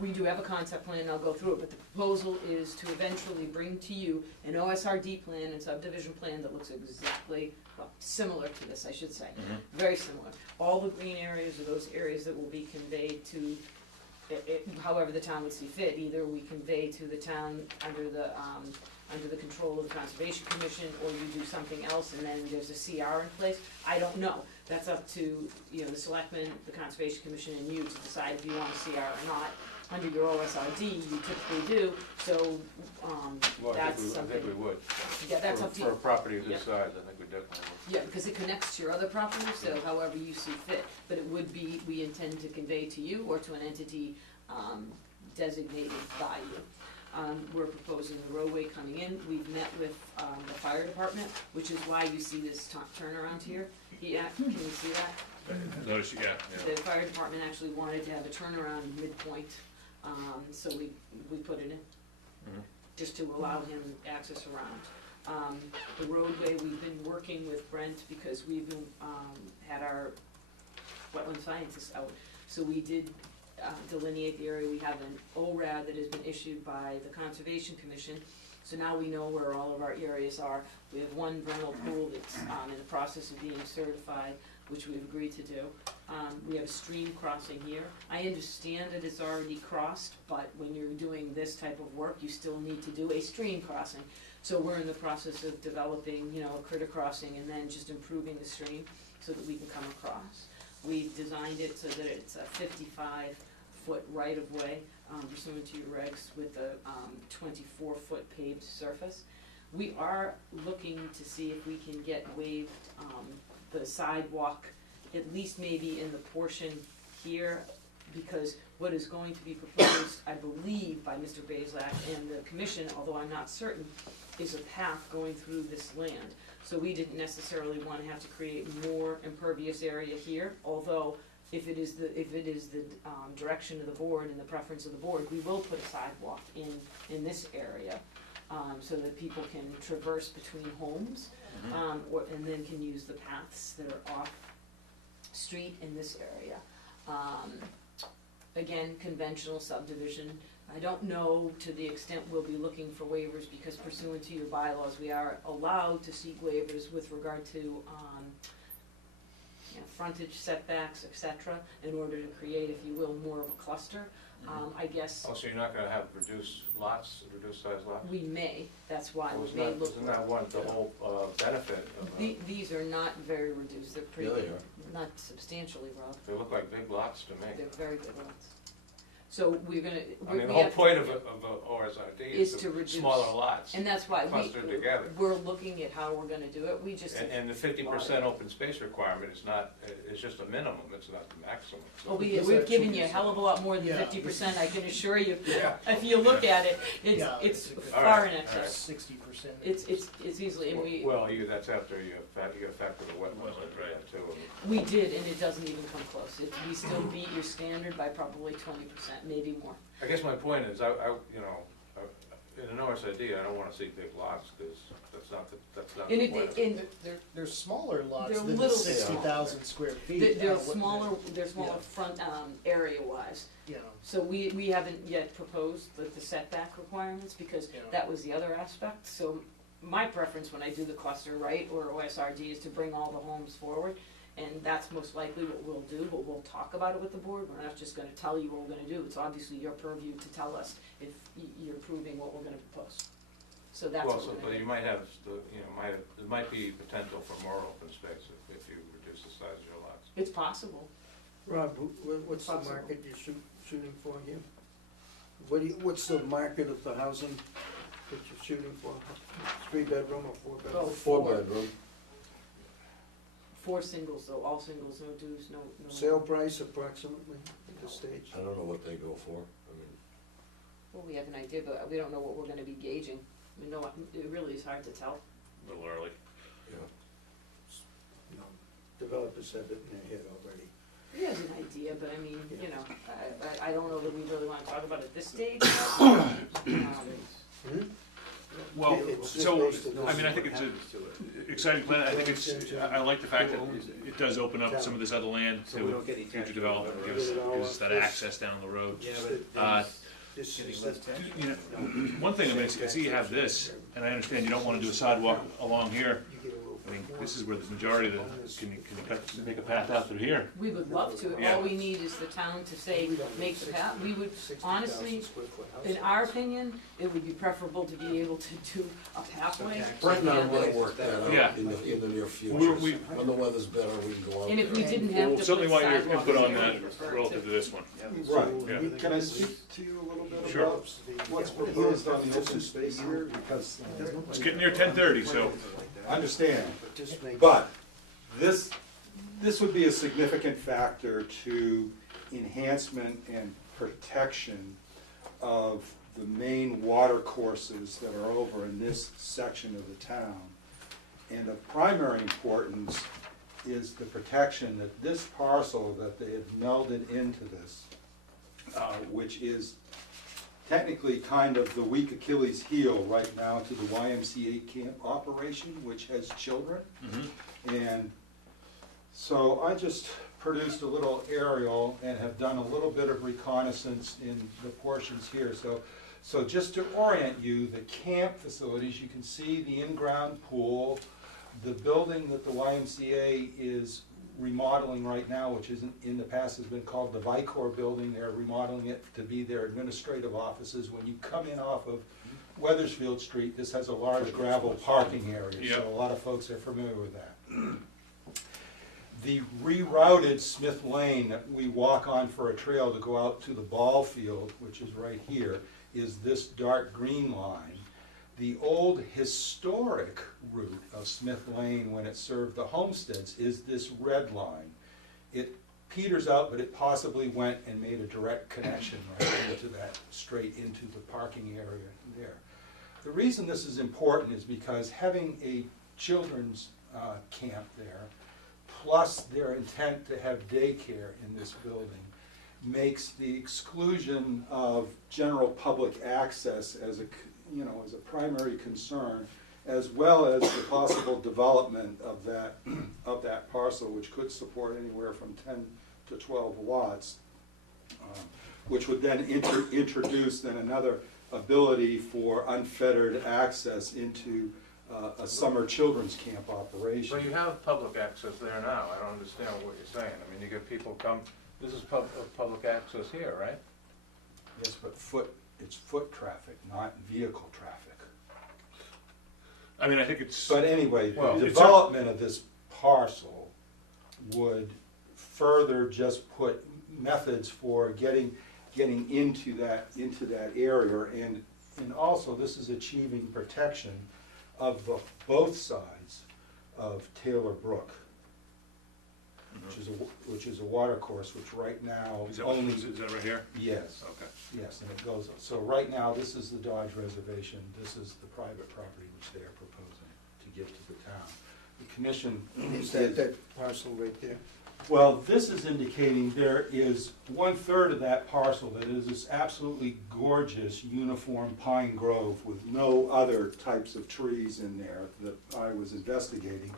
we do have a concept plan, and I'll go through it, but the proposal is to eventually bring to you an OSRD plan and subdivision plan that looks exactly, well, similar to this, I should say. Very similar. All the green areas are those areas that will be conveyed to, however the town would see fit. Either we convey to the town under the control of the Conservation Commission, or you do something else and then there's a CR in place. I don't know. That's up to, the selectmen, the Conservation Commission, and you to decide if you want a CR or not. Under your OSRD, you typically do, so, Well, that's I something. think we would. Yeah, that's up to you. For a property of this Yep. size, I think we definitely would. Yeah, because it connects to your other property, so however you see fit. But it would be, we intend to convey to you or to an entity designated by you. We're proposing the roadway coming in. We've met with the fire department, which is why you see this turnaround here. Yeah, can you see that? Notice, yeah. The fire department actually wanted to have a turnaround midpoint, so we put it in, just to allow him access around. The roadway, we've been working with Brent because we've been, had our wetland scientists out. So we did delineate the area. We have an ORAD that has been issued by the Conservation Commission. So now we know where all of our areas are. We have one vernal pool that's in the process of being certified, which we've agreed to do. We have a stream crossing here. I understand that it's already crossed, but when you're doing this type of work, you still need to do a stream crossing. So we're in the process of developing, a critter crossing and then just improving the stream so that we can come across. We've designed it so that it's a 55-foot right-of-way pursuant to your regs with a 24-foot paved surface. We are looking to see if we can get waived the sidewalk, at least maybe in the portion here, because what is going to be proposed, I believe, by Mr. Baslak and the commission, although I'm not certain, is a path going through this land. So we didn't necessarily want to have to create more impervious area here, although if it is the direction of the board and the preference of the board, we will put a sidewalk in this area, so that people can traverse between homes, and then can use the paths that are off street in this area. Again, conventional subdivision. I don't know to the extent we'll be looking for waivers, because pursuant to your bylaws, we are allowed to seek waivers with regard to frontage setbacks, etc., in order to create, if you will, more of a cluster. I guess Oh, so you're not gonna have reduced lots, reduced size lots? we may, that's why So we isn't may that, look. isn't that one, the whole benefit of, These are not very reduced, they're pretty, Yeah, they are. not substantially, Rob, they look like big lots to me. they're very big lots. So we're gonna, I we mean, the have whole point of a OSRD is is to to reduce. smaller lots, And that's why clustered together. we're looking at how we're gonna do it, we just. And the 50% open space requirement is not, is just a minimum, it's not the maximum. So- Well, we've given you a hell of a lot more than Yeah. 50%, I can assure you. Yeah. If you look at it, Yeah, it's it's All far right, in all right. excess. 60%. It's easily, and we, Well, that's after you factor the wetlands into that too. we did, and it doesn't even come close. We still beat your standard by probably 20%, maybe more. I guess my point is, in an OSRD, I don't wanna see big lots, because that's not And the it, point. and They're smaller lots They're than the little- 60,000 square feet. they're what- smaller, Yeah. front, area-wise. You know, So we haven't yet proposed the setback requirements, because Yeah. that was the other aspect. So my preference when I do the cluster, right, or OSRD, is to bring all the homes forward. And that's most likely what we'll do, but we'll talk about it with the board. We're not just gonna tell you what we're gonna do. It's obviously your purview to tell us if you're approving what we're gonna propose. So that's Well, what we're but gonna you do. might have, there might be potential for more open space if you reduce the size of your lots. It's possible. Rob, what's the market you're shooting for here? What's the market of the housing that you're shooting for? 3-bedroom or 4-bedroom? Oh, 4-bedroom. 4 singles though, all singles, no dues, no. Sale price approximately at this stage? I don't know what they go for. I mean, Well, we have an idea, but we don't know what we're gonna be gauging. I mean, no, it really is hard to tell. A little early. yeah. developers have it in their head already. He has an idea, but I mean, you know, I don't know that we really wanna talk about it at this stage. Well, It's so, based on I mean, I think it's an exciting plan, I think it's, I like the fact that it does open up some of this other land So we to don't get any future tax development, gives us that access down the road. Yeah, but This is You know, one thing, I mean, I see you have this, and I understand you don't wanna do a sidewalk along here. I mean, this is where the majority of the, can you make a path out through here? We would love to, Yeah. all we need is the town to say, make the path, we would, honestly, in our opinion, it would be preferable to be able to do a pathway. Right now, I'm And- gonna work that out Yeah. in the near future. We- When the weather's better, we can go out. And if we there. didn't have to We'll put certainly want your sidewalks input on there, that we'd prefer relative to. to this one. Right, Yeah. can I speak to you a little bit Sure. about what's proposed on the open space here? Because It's getting near 10:30, so. I understand, but this would be a significant factor to enhancement and protection of the main water courses that are over in this section of the town. And of primary importance is the protection that this parcel that they have melded into this, which is technically kind of the weak Achilles heel right now to the YMCA camp operation, which has children. And so I just produced a little aerial and have done a little bit of reconnaissance in the portions here. So just to orient you, the camp facilities, you can see the in-ground pool, the building that the YMCA is remodeling right now, which in the past has been called the Vicor building. They're remodeling it to be their administrative offices. When you come in off of Weathersfield Street, this has a large gravel parking area, so a lot of folks are familiar with that. The rerouted Smith Lane that we walk on for a trail to go out to the ball field, which is right here, is this dark green line. The old historic route of Smith Lane, when it served the homesteads, is this red line. It peters out, but it possibly went and made a direct connection right into that, straight into the parking area there. The reason this is important is because having a children's camp there, plus their intent to have daycare in this building, makes the exclusion of general public access as a primary concern, as well as the possible development of that parcel, which could support anywhere from 10 to 12 lots, which would then introduce then another ability for unfettered access into a summer children's camp operation. Well, you have public access there now, I don't understand what you're saying, I mean, you get people come, this is public access here, right? Yes, but it's foot traffic, not vehicle traffic. I mean, I think it's. But anyway, Well, the it's development of this parcel would further just put methods for getting into that area, and also this is achieving protection of both sides of Taylor Brook, which is a water course, which right now Is that right here? Yes. Okay. Yes, and it goes, so right now, this is the Dodge Reservation, this is the private property which they are proposing to give to the town. The commission. Is that parcel right there? Well, this is indicating there is 1/3 of that parcel that is this absolutely gorgeous uniform pine grove with no other types of trees in there that I was investigating.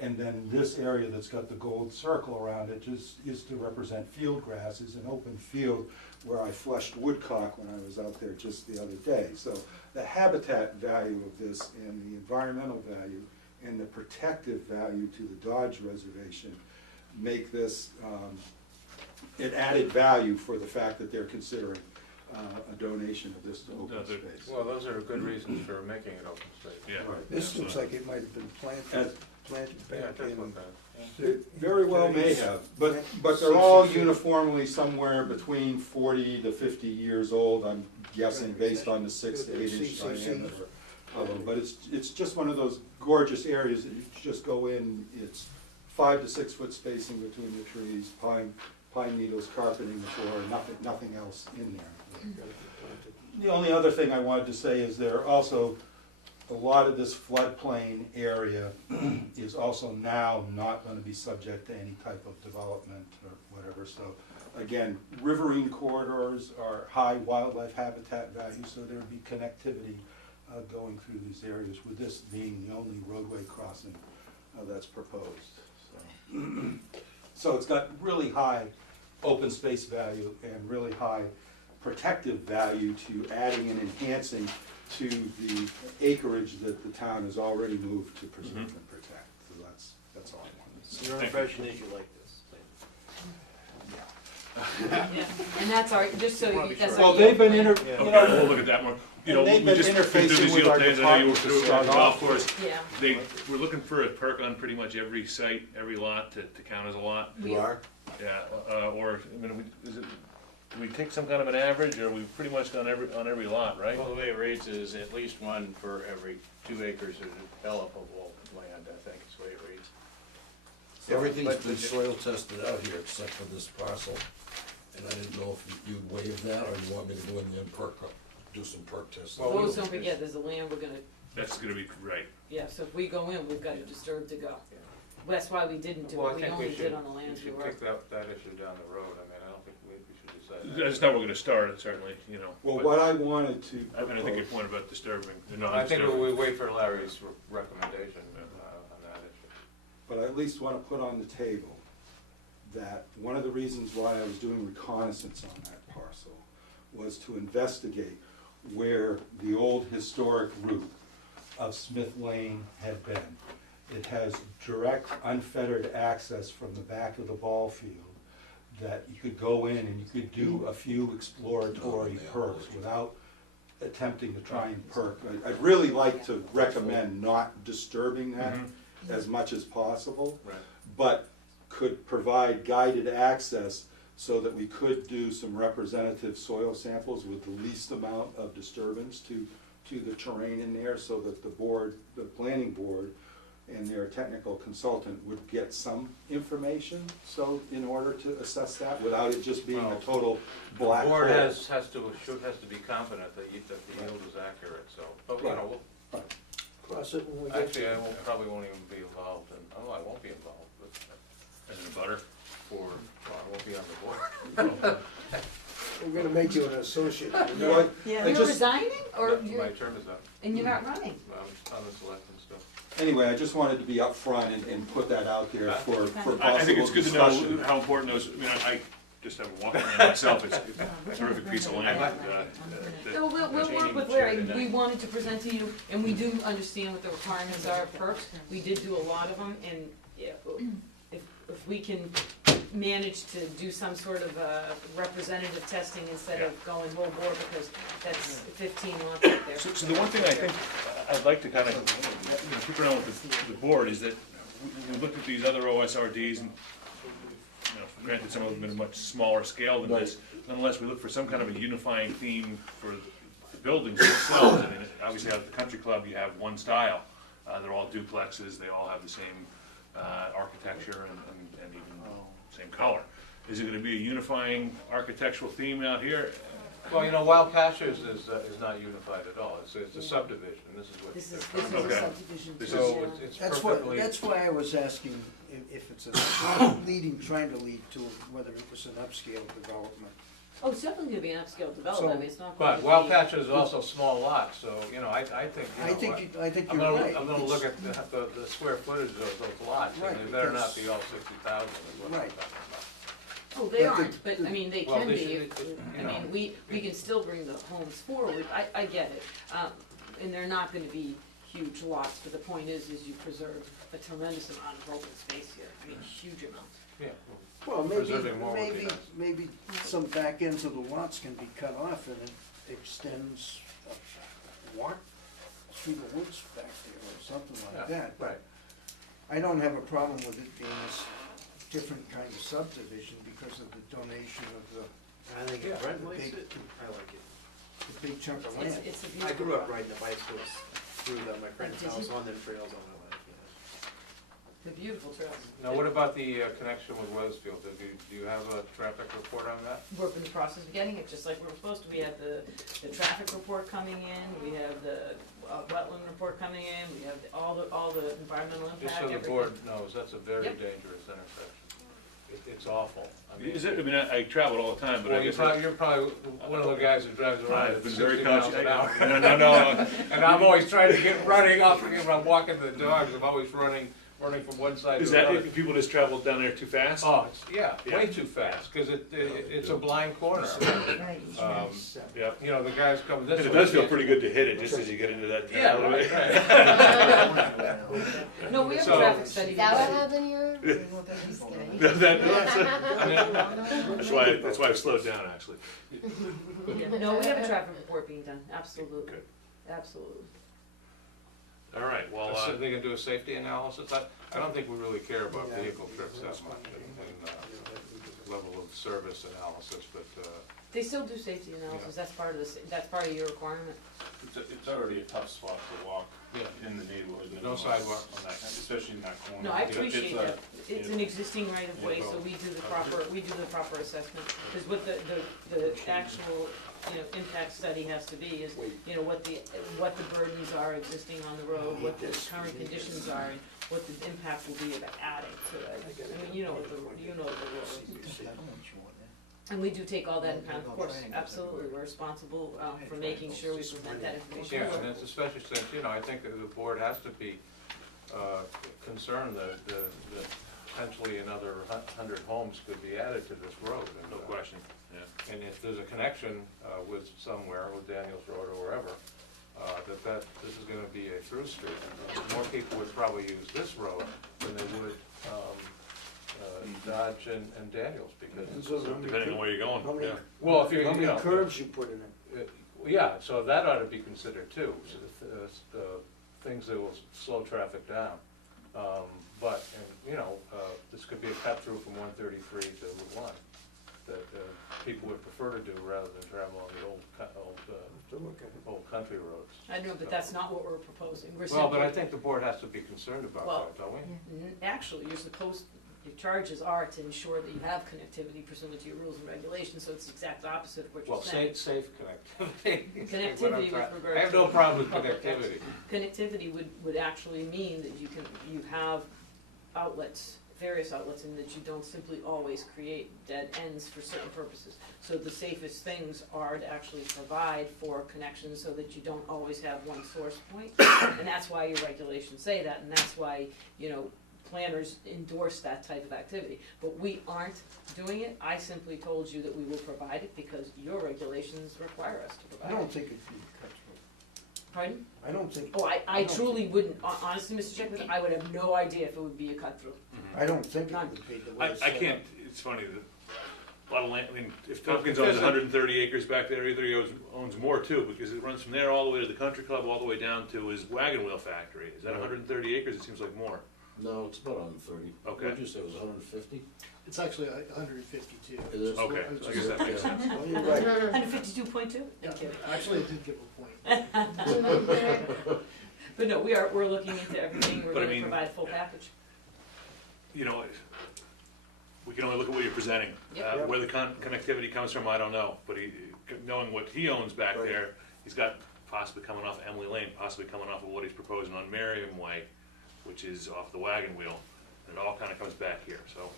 And then this area that's got the gold circle around it just is to represent field grass, is an open field where I flushed woodcock when I was out there just the other day. So the habitat value of this and the environmental value and the protective value to the Dodge Reservation make this an added value for the fact that they're considering a donation of this to open space. Well, those are good reasons for making it open space. Yeah. Right. This looks like it might have been planted Yeah, back that's in. what that, It very well may have, but they're all uniformly somewhere between 40 to 50 years old, I'm guessing, based on the 6 to 8 inch diameter of them. But it's just one of those gorgeous areas that you just go in, it's 5 to 6 foot spacing between the trees, pine needles carpeting the floor, nothing else in there. The only other thing I wanted to say is there are also a lot of this floodplain area is also now not gonna be subject to any type of development or whatever, so again, riverine corridors are high wildlife habitat value, so there would be connectivity going through these areas, with this being the only roadway crossing that's proposed. So it's got really high open space value and really high protective value to adding and enhancing to the acreage that the town has already moved to preserve and protect. So that's all I wanted to say. So your impression is you like this? Yeah, and that's our, just so you, that's our. Well, they've been you Okay, know, we'll look at that one. You know, and they've we been just went through interfacing these with the our other days, I know you were departments to through start the golf off. course. Yeah. We're looking for a perk on pretty much every site, every lot to count as a lot. You are? Yeah, or, I mean, is it, do we take some kind of an average, or we've pretty much done on every lot, right? Well, the way it reads is at least one for every 2 acres of developable land, I think is the way it reads. Everything's But- been soil tested out here except for this parcel. And I didn't know if you'd waive that or you want me to go in there and do some perk testing. Well, Those, don't forget, there's a land we're gonna, That's gonna be, right. yeah, so if we go in, we've got to disturb to go. That's why we didn't do Well, it, I we think only we did should, on the lands we should were. kick that issue down the road. I mean, I don't think we should decide that. That's not where we're gonna start, certainly, you know. Well, but what I wanted to I mean, I think your propose, point about disturbing, I think we wait for Larry's recommendation on that issue. but I at least want to put on the table that one of the reasons why I was doing reconnaissance on that parcel was to investigate where the old historic route of Smith Lane had been. It has direct unfettered access from the back of the ball field that you could go in and you could do a few exploratory perks without attempting to try and perk. I'd really like to recommend not disturbing that as much as possible, Right. but could provide guided access so that we could do some representative soil samples with the least amount of disturbance to the terrain in there, so that the board, the planning board, and their technical consultant would get some information, so in order to assess that, without it just being a total black The hole. board has to be confident that the yield is accurate, so, but you know, Cross it when we get actually, there. I probably won't even be involved, and, I won't be involved, but As in a butter? well, I won't be on the board. We're gonna make you an associate. You know what? Yeah. I You're just- resigning, or My you're, term is up, and you're not running? on the selectmen stuff. Anyway, I just wanted to be upfront and put that out there for possible I think it's good to know discussion. how important those, I mean, I just haven't walked around myself, it's a terrific piece of land. So we'll work with Larry, we wanted to present to you, and we do understand what the requirements are of perks. We did do a lot of them, and yeah, if we can manage to do some sort of representative testing instead of going whole board, because that's 15 lots out there. So the one thing I think I'd like to kind of keep around with the board is that we looked at these other OSRDs and, you know, granted, some of them have been a much smaller scale than this. Nonetheless, we look for some kind of a unifying theme for the buildings themselves. I mean, obviously out at the country club, you have one style. They're all duplexes, they all have the same architecture and even same color. Is it gonna be a unifying architectural theme out here? Well, you know, Wild Pastures is not unified at all, it's a subdivision, this is what. This is Okay. a subdivision. This too, is- So yeah. it's That's perfectly. that's why I was asking if it's a trying to lead to whether it was an upscale development. Oh, it's definitely gonna be an upscale development, I mean, it's not going But to be. Wild Pastures is also small lots, so, you know, I think, you know. I think I'm you're gonna, right. I'm gonna look at the square footage of those lots, Right, and they better not because- be all 60,000 is what I'm Right. talking about. Oh, they But aren't, but I mean, they Well, can they be, should- you I know. mean, we can still bring the homes forward, I get it. And they're not gonna be huge lots, but the point is you preserve a tremendous amount of open space here, I mean, huge amount. Yeah. Well, Preserving more would be nice. maybe some back ends of the lots can be cut off and it extends a walk through the woods back there or something like Yeah, that. right. I don't have a problem with it being this different kind of subdivision because of the donation of I think Yeah. if Brent The likes big- it, I like it. the big chunk of land. It's a I beautiful. grew up riding the bicycles through my friend's Did house you? on them trails all my life, The beautiful trails. Now, what about the connection with Weathersfield? Do you have a traffic report on that? We're in the process of getting it, just like we're supposed to. We have the traffic report coming in, we have the wetland report coming in, we have all the environmental impact, Just so the everything. board knows, that's a very Yep. dangerous intersection. It's awful. I mean, Is it, I mean, I travel it all the time, but I well, guess. you're probably one of the guys who drives around I've at been 60 very miles conscious. an hour. No. And I'm always trying to get running up, when I'm walking the dogs, I'm always running from one side to Is another. that if people just travel down there too fast? Oh, way too fast, because it's a blind corner. Yeah. You know, the guys come this way. And it does feel pretty good to hit it just as you get into that. Yeah, right. No, we have So- a traffic study. Is that what happened here? Just kidding. That's why I've slowed down, actually. No, we have a traffic report being done, absolutely, Good. absolutely. All right, well, So they can do a safety analysis. I don't think we really care about vehicle trips that much and level of service analysis, but, They still do safety analysis, that's part of that's part of your requirement. It's already a tough spot to walk in the neighborhood. No sidewalks. on that, especially in that corner. No, I It's appreciate a- that, it's an existing right of way, Yeah. so we do the proper assessment. Because what the actual, impact study has to be is, what the burdens are existing on the road, what the current conditions are, and what the impact will be of adding to it. I mean, you know the road. And we do take all that in account, of course, absolutely, we're responsible, for making sure we present that information. yeah, and it's especially since, I think that the board has to be concerned that potentially another 100 homes could be added to this road. And, No question, yeah. And if there's a connection with somewhere, with Daniels Road or wherever, this is gonna be a through street. More people would probably use this road than they would Dodge and Daniels, because. Depending on where you're going, yeah. Well, if you're, How many curves you put in it? Yeah, so that ought to be considered too, so things that will slow traffic down. This could be a cut through from 133 to Route 1 that people would prefer to do rather than travel on the old country roads. I know, but that's not what we're proposing. We're Well, but I simply- think the board has to be concerned about Well, that, don't we? Actually, you're supposed, your charges are to ensure that you have connectivity pursuant to your rules and regulations, so it's the exact opposite of what you're Well, saying. safe connectivity. Connectivity with regard I have to no problem with public connectivity. Connectivity would actually mean that you have outlets, various outlets, and that you don't simply always create dead ends for certain purposes. So the safest things are to actually provide for connections so that you don't always have one source point. And that's why your regulations say that, and that's why, planners endorse that type of activity. But we aren't doing it. I simply told you that we will provide it because your regulations require us to provide I it. don't think it'd be cut through. Pardon? I don't think. Oh, I don't truly think- wouldn't, honestly, Mr. Checkman, I would have no idea if it would be a cut through. I don't think it would be the way it's I set can't, up. it's funny, that a lot of land, I mean, if Well, Tompkins because owns of- 130 acres back there, either he owns more too, because it runs from there all the way to the country club, all the way down to his wagon wheel factory. Is that 130 acres? It seems like more. No, it's about 130. Okay. What'd you say, it was 150? It's actually 152. It is? Okay, so I guess that makes sense. Well, you're right. 152.2? Yeah, actually, I did give a point. But no, we're looking into everything, we're But I gonna mean- provide full package. We can only look at what you're presenting. Yep. Where the connectivity comes from, I don't know, but knowing what he owns back there, he's got possibly coming off Emily Lane, possibly coming off of what he's proposing on Merriam Way, which is off the wagon wheel, and it all kind of comes back here, so,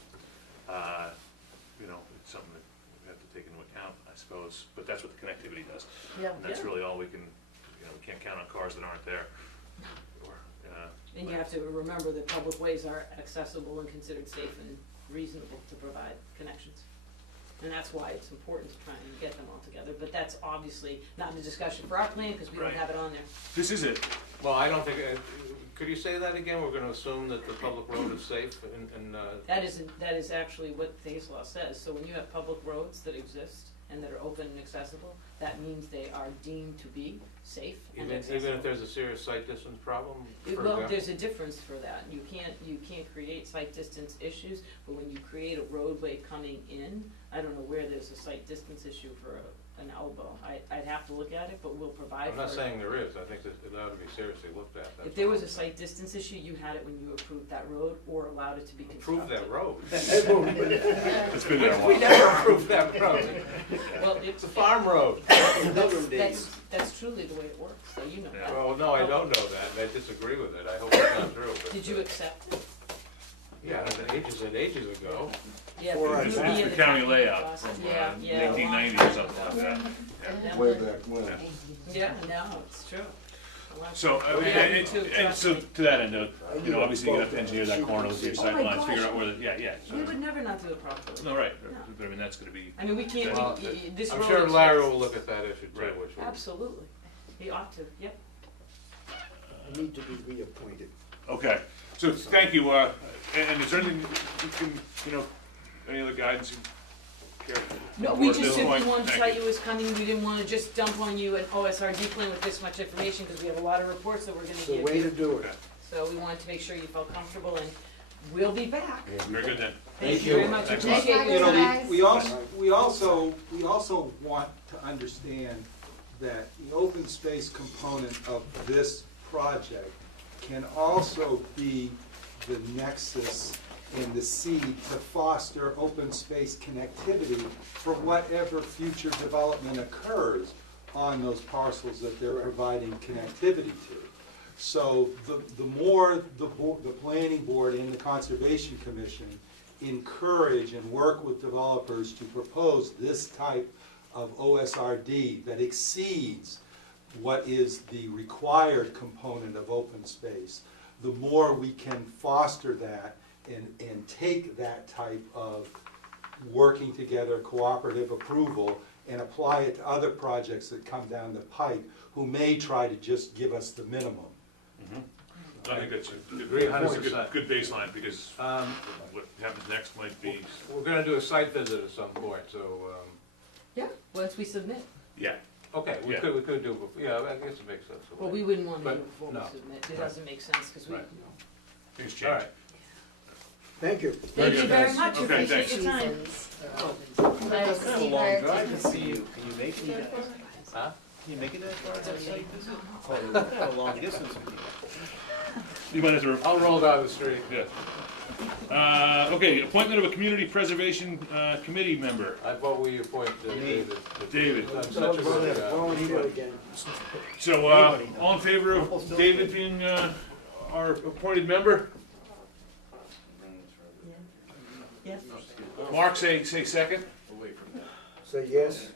it's something that we have to take into account, I suppose, but that's what the connectivity does. Yeah. And that's really all we can, we can't count on cars that aren't there. And you have to remember that public ways are accessible and considered safe and reasonable to provide connections. And that's why it's important to try and get them all together, but that's obviously not a discussion for our plan, because we don't Right. have it on there. This is it. Well, I don't think, could you say that again? We're gonna assume that the public road is safe and, That is actually what the Hays Law says, so when you have public roads that exist and that are open and accessible, that means they are deemed to be safe and even accessible. if there's a serious sight distance problem, for Well, example? there's a difference for that. You can't create sight distance issues, but when you create a roadway coming in, I don't know where there's a sight distance issue for an elbow. I'd have to look at it, but we'll provide I'm not for it. saying there is, I think that it ought to be seriously looked at. That's If there all. was a site distance issue, you had it when you approved that road or allowed it to be Approve constructed. that road. It's been there a We while. never approved that road. Well, It's a farm road. that's truly the way it works, so you know that. Well, no, I don't know that, and I disagree with it, I hope it's not true, but. Did you accept it? Yeah, ages and ages ago. Yeah, For but us. you would be in The the county technical layout process. from Yeah, yeah, a long 1990 or time something like ago. that. Yeah. Way back when. Yeah, no, it's true. A lot of So, people- and, Yeah, me and, too, and trust so me. to that end, you know, obviously you have to engineer that corner, look at your Oh sight my lines, figure gosh. out where the, yeah. So- We would never not do it properly. No, right, No. but I mean, that's gonna be. I mean, we can't, Well, this road. I'm sure is- Larry will look at that issue too, Right. which will. Absolutely. He ought to, yep. I need to be reappointed. Okay, so thank you, and is there anything you can, you know, any other guidance you care? No, for we at just this simply point? wanted to Thank tell you it was coming, we didn't wanna just dump on you an OSRD plan with this much information, cause we have a lot of reports that we're gonna It's give the way you. to do it. So we wanted to make sure you felt comfortable, and we'll be back. Very good then. Thank you very much, Thanks. appreciate Thanks, your guys. time. We also want to understand that the open space component of this project can also be the nexus and the seed to foster open space connectivity for whatever future development occurs on those parcels that they're providing connectivity to. So the more the planning board and the conservation commission encourage and work with developers to propose this type of OSRD that exceeds what is the required component of open space, the more we can foster that and take that type of working together cooperative approval and apply it to other projects that come down the pike who may try to just give us the minimum. I think that's a Agree good, that's a 100%. good baseline, because Um, what happens next might be, We're gonna do a site visit at some point, so, Yeah, once we submit. yeah. okay, we Yeah. could do, yeah, I guess it makes sense. Well, we wouldn't want to do But, it before we no. submit, it doesn't make sense, cause we, Right. Things All change. right. Thank you. thank you good, very guys. much, Okay, appreciate thanks. your time. Nice to see her. Can you make it? Huh? Can you make it that far, that site visit? Quite a long distance. You might have to. I'll roll down the street. Yeah. Okay, appointment of a community preservation, committee member. I vote we appoint David. David. I'm such a good, Volunteer again. So, all in favor of David being, our appointed member? Yes. Mark, say second. Away from that. Say yes.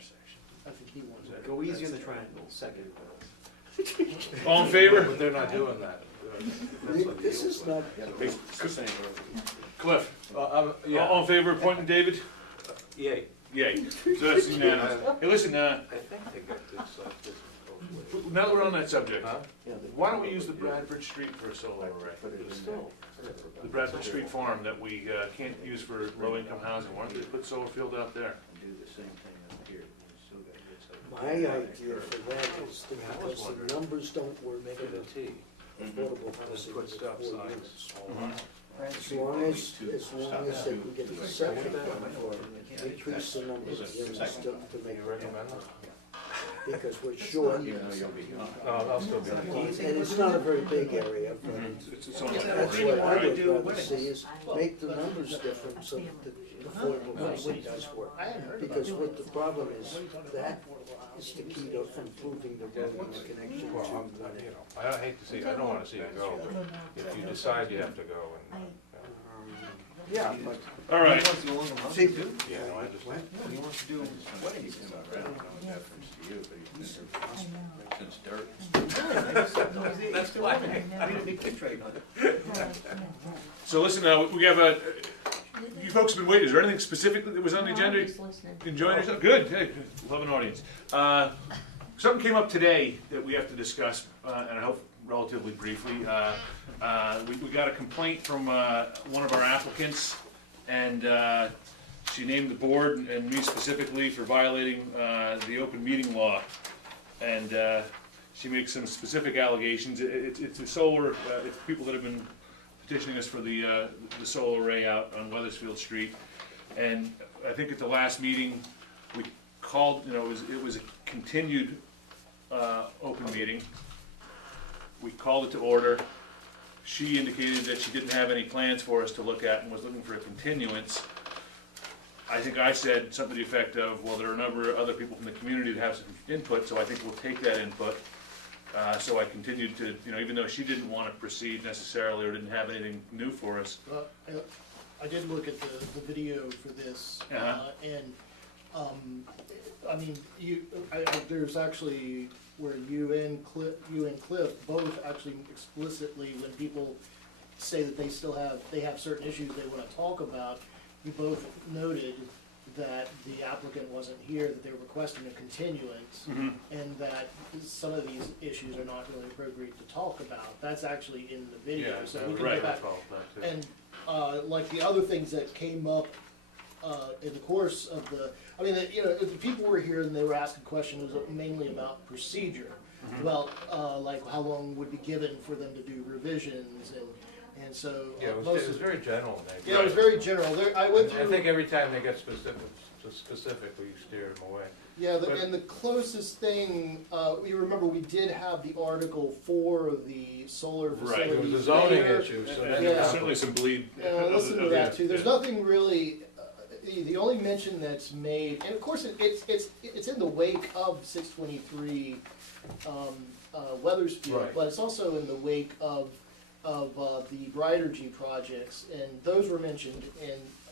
Go easy on the triangle, second. All in favor? But they're not doing that. This is not, Cliff? Yeah. All in favor of appointing David? Yay. Yay. So that's unanimous. Hey, listen, I think they got this. now that we're on that subject, Huh? why don't we use the Bradford Street for a solar array? The Bradford Street farm that we, can't use for low-income housing, why don't we put solar field out there? Do the same thing up here. my idea for that is that because the numbers don't work for the affordable housing Put with stop 4 signs. units. As long as that we get the septic done for, increase the number of units to make it happen. Because we're short. No, I'll still be. And it's not a very big area, but It's almost that's every- what I would rather see is make the numbers different so that the affordable housing does work. Because what the problem is, that is the key to improving the road and the connection to Well, one you know, I hate to see, I don't wanna see it go, but if you decide you have to go and, Yeah, but All right. see, yeah, no, I understand. He wants to do weddings, I don't know, in deference to you, but he's been there since dirt. That's why. I need a big picture right now. So listen, we have a, you folks have been waiting, is there anything specific that was on the agenda? Enjoying yourself? Good, hey, love an audience. Something came up today that we have to discuss, and I hope relatively briefly. We got a complaint from one of our applicants, and she named the board and me specifically for violating the open meeting law. And she makes some specific allegations. It's a solar, it's people that have been petitioning us for the solar array out on Weathersfield Street. And I think at the last meeting, we called, it was a continued, open meeting. We called it to order. She indicated that she didn't have any plans for us to look at and was looking for a continuance. I think I said something to the effect of, well, there are a number of other people from the community that have some input, so I think we'll take that input. So I continued to, even though she didn't want to proceed necessarily or didn't have anything new for us. I did look at the video for this, and, I mean, there's actually where you and Cliff both actually explicitly, when people say that they have certain issues they wanna talk about, you both noted that the applicant wasn't here, that they were requesting a continuance, and that some of these issues are not really appropriate to talk about. That's actually in the video, so we can go back. And, like the other things that came up, in the course of the people were here and they were asking questions mainly about procedure. About, like how long would be given for them to do revisions and so. Yeah, it was very general. Yeah, it was very general. I went through. I think every time they get specific, you steer them away. Yeah, and the closest thing, you remember we did have the article for the solar facility. Right, it was a zoning issue, so there's certainly some bleed. Yeah, listen to that too. There's nothing really, the only mention that's made, and of course it's in the wake of 623 Weathersfield, but it's also in the wake of the Brightergy projects, and those were mentioned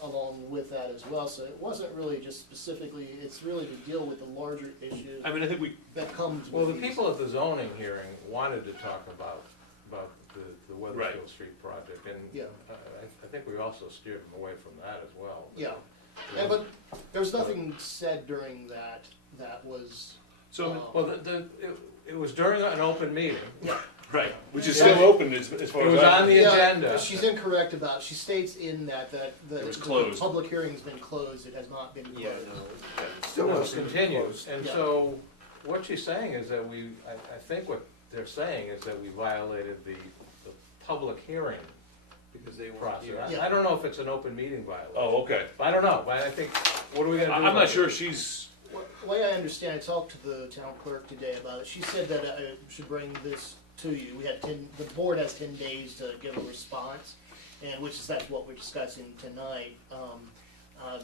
along with that as well. So it wasn't really just specifically, it's really to deal with the larger issues. I mean, I think that comes Well, with the these. people at the zoning hearing wanted to talk about the Weathersfield Street project, and I think we also steered them away from that as well. Yeah, but there was nothing said during that was. Well, it was during an open meeting. Yeah. Right, which is still open as far as. It was on the agenda. She's incorrect about, she states in that it was closed. The public hearing's been closed, it has not been closed. No, it continues, and so what she's saying is that I think what they're saying is that we violated the public hearing Because they weren't process. here. I don't know if it's an open meeting violation. Oh, okay. I don't know, but I think, what are we gonna do? I'm not sure she's. The way I understand, I talked to the town clerk today about it, she said that I should bring this to you. The board has 10 days to give a response, and that's what we're discussing tonight.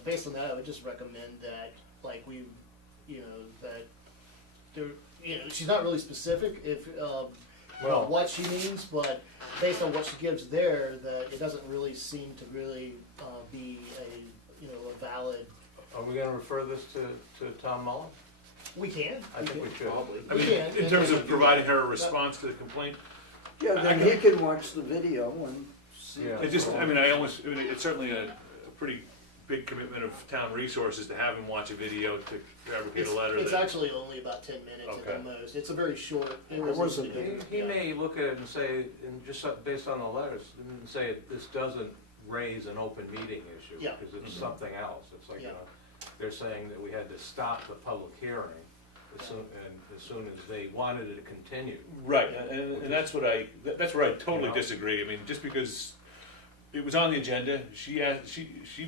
Based on that, I would just recommend that, like, she's not really specific about what she means, but based on what she gives there, that it doesn't really seem to really be a valid. Are we gonna refer this to Tom Mullen? We can. I think we should. I mean, in terms of providing her a response to the complaint. Yeah, then he can watch the video and see. It just, it's certainly a pretty big commitment of town resources to have him watch a video to fabricate a letter. It's actually only about 10 minutes at the most. It's a very short. He may look at it and say, and just based on the letters, and say this doesn't raise an open meeting issue, because it's something else. It's like, they're saying that we had to stop the public hearing as soon as they wanted it to continue. Right, and that's where I totally disagree. I mean, just because it was on the agenda, she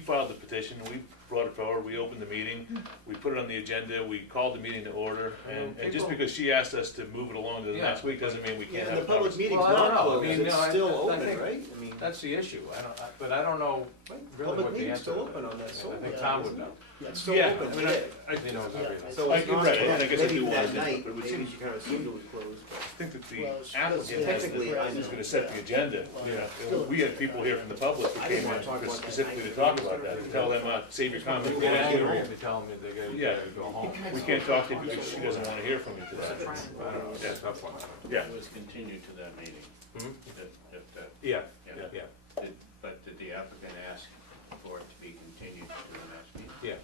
filed the petition, we brought it forward, we opened the meeting, we put it on the agenda, we called the meeting to order, and just because she asked us to move it along to the next week doesn't mean we can't have a public conversation. meeting's not closed, I mean, it's still open, right? I mean, that's the issue. But I don't know really public what the meeting's answer still is. open on that I solar. think Tom would know. Yeah, It's still Yeah, open I mean, today. He knows everything. So it's You're not, right, I guess I do maybe want that to, night, but we maybe seem- she kind of assumed it was closed. I think that the Well, applicant technically, I is know. gonna set the agenda. We had people here from the public who I came didn't want in to talk about that specifically to night. talk about that, to tell them, save your comments. They get out of angry here. if they tell me they Yeah. gotta go home. We can't talk to you because she doesn't wanna hear from you today. I don't know, it's a tough one. Yeah. It was continued to that meeting. Yeah. But did the applicant ask for it to be continued to the next meeting? Yeah.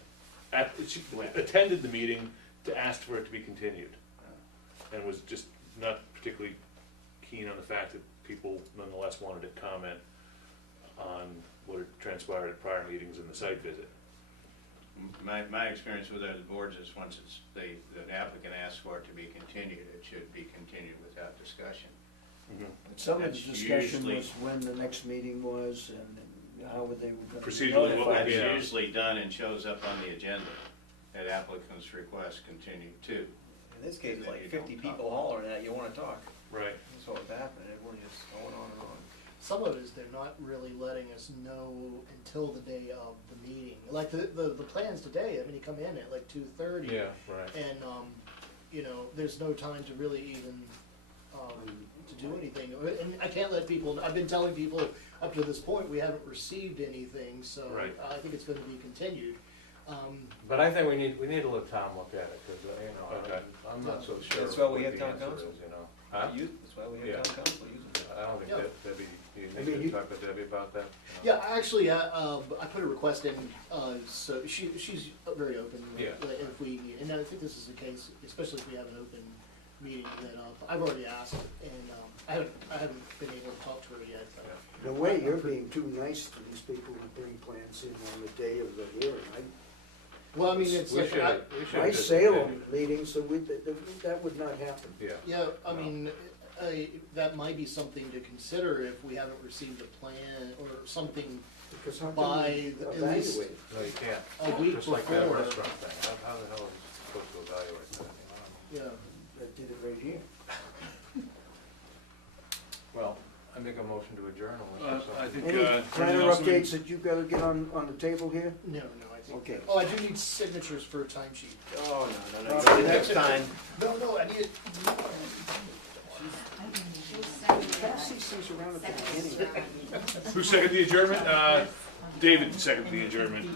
She attended the meeting to ask for it to be continued, and was just not particularly keen on the fact that people nonetheless wanted to comment on what had transpired at prior meetings and the site visit. My experience with other boards is once the applicant asks for it to be continued, it should be continued without discussion. Some of the That's discussion usually- was when the next meeting was and how they were gonna. Procedurally, what would That's be usually done and shows up on the agenda. at applicant's request, continue to. In this case, And then like you don't 50 talk. people hollering at you, wanna talk. Right. That's what was happening, everyone just going on and on. Some of it is they're not really letting us know until the day of the meeting. Like the plans today, I mean, you come in at like 2:30. Yeah, right. And, you know, there's no time to really even, to do anything. And I can't let people, I've been telling people up to this point, we haven't received anything, so Right. I think it's gonna be continued. But I think we need to let Tom look at it, because, you know, Okay. I'm not so sure. That's why we what have the town answer council. is, you know. Huh? That's why we Yeah. have town council using it. I don't think Yeah. Debbie, you I need mean, to you- talk with Debbie about that? Yeah, actually, I put a request in, so she's very open. Yeah. If we, and I think this is the case, especially if we have an open meeting, that, I've already asked, and, I haven't been able to talk to her yet, but. In a way, you're being too nice to these people who bring plans in on the day of the hearing. Well, I mean, it's We like, should, My Salem meeting, so that would not happen. Yeah. yeah, I mean, that might be something to consider if we haven't received a plan or something Because how by can you the- at least evaluate? No, you can't. a week Just like that before. restaurant thing. How the hell are you supposed to evaluate that? You know, I don't know. Yeah. That did it right here. Well, I make a motion to adjourn unless there's I something. think, Any Attorney planner Nelson- updates that you gotta get on the table here? No, I think. Okay. Oh, I do need signatures for a timesheet. Oh, no, next time. No, I need it. Pass these things around at the beginning. Who seconded the adjournment? David seconded the adjournment.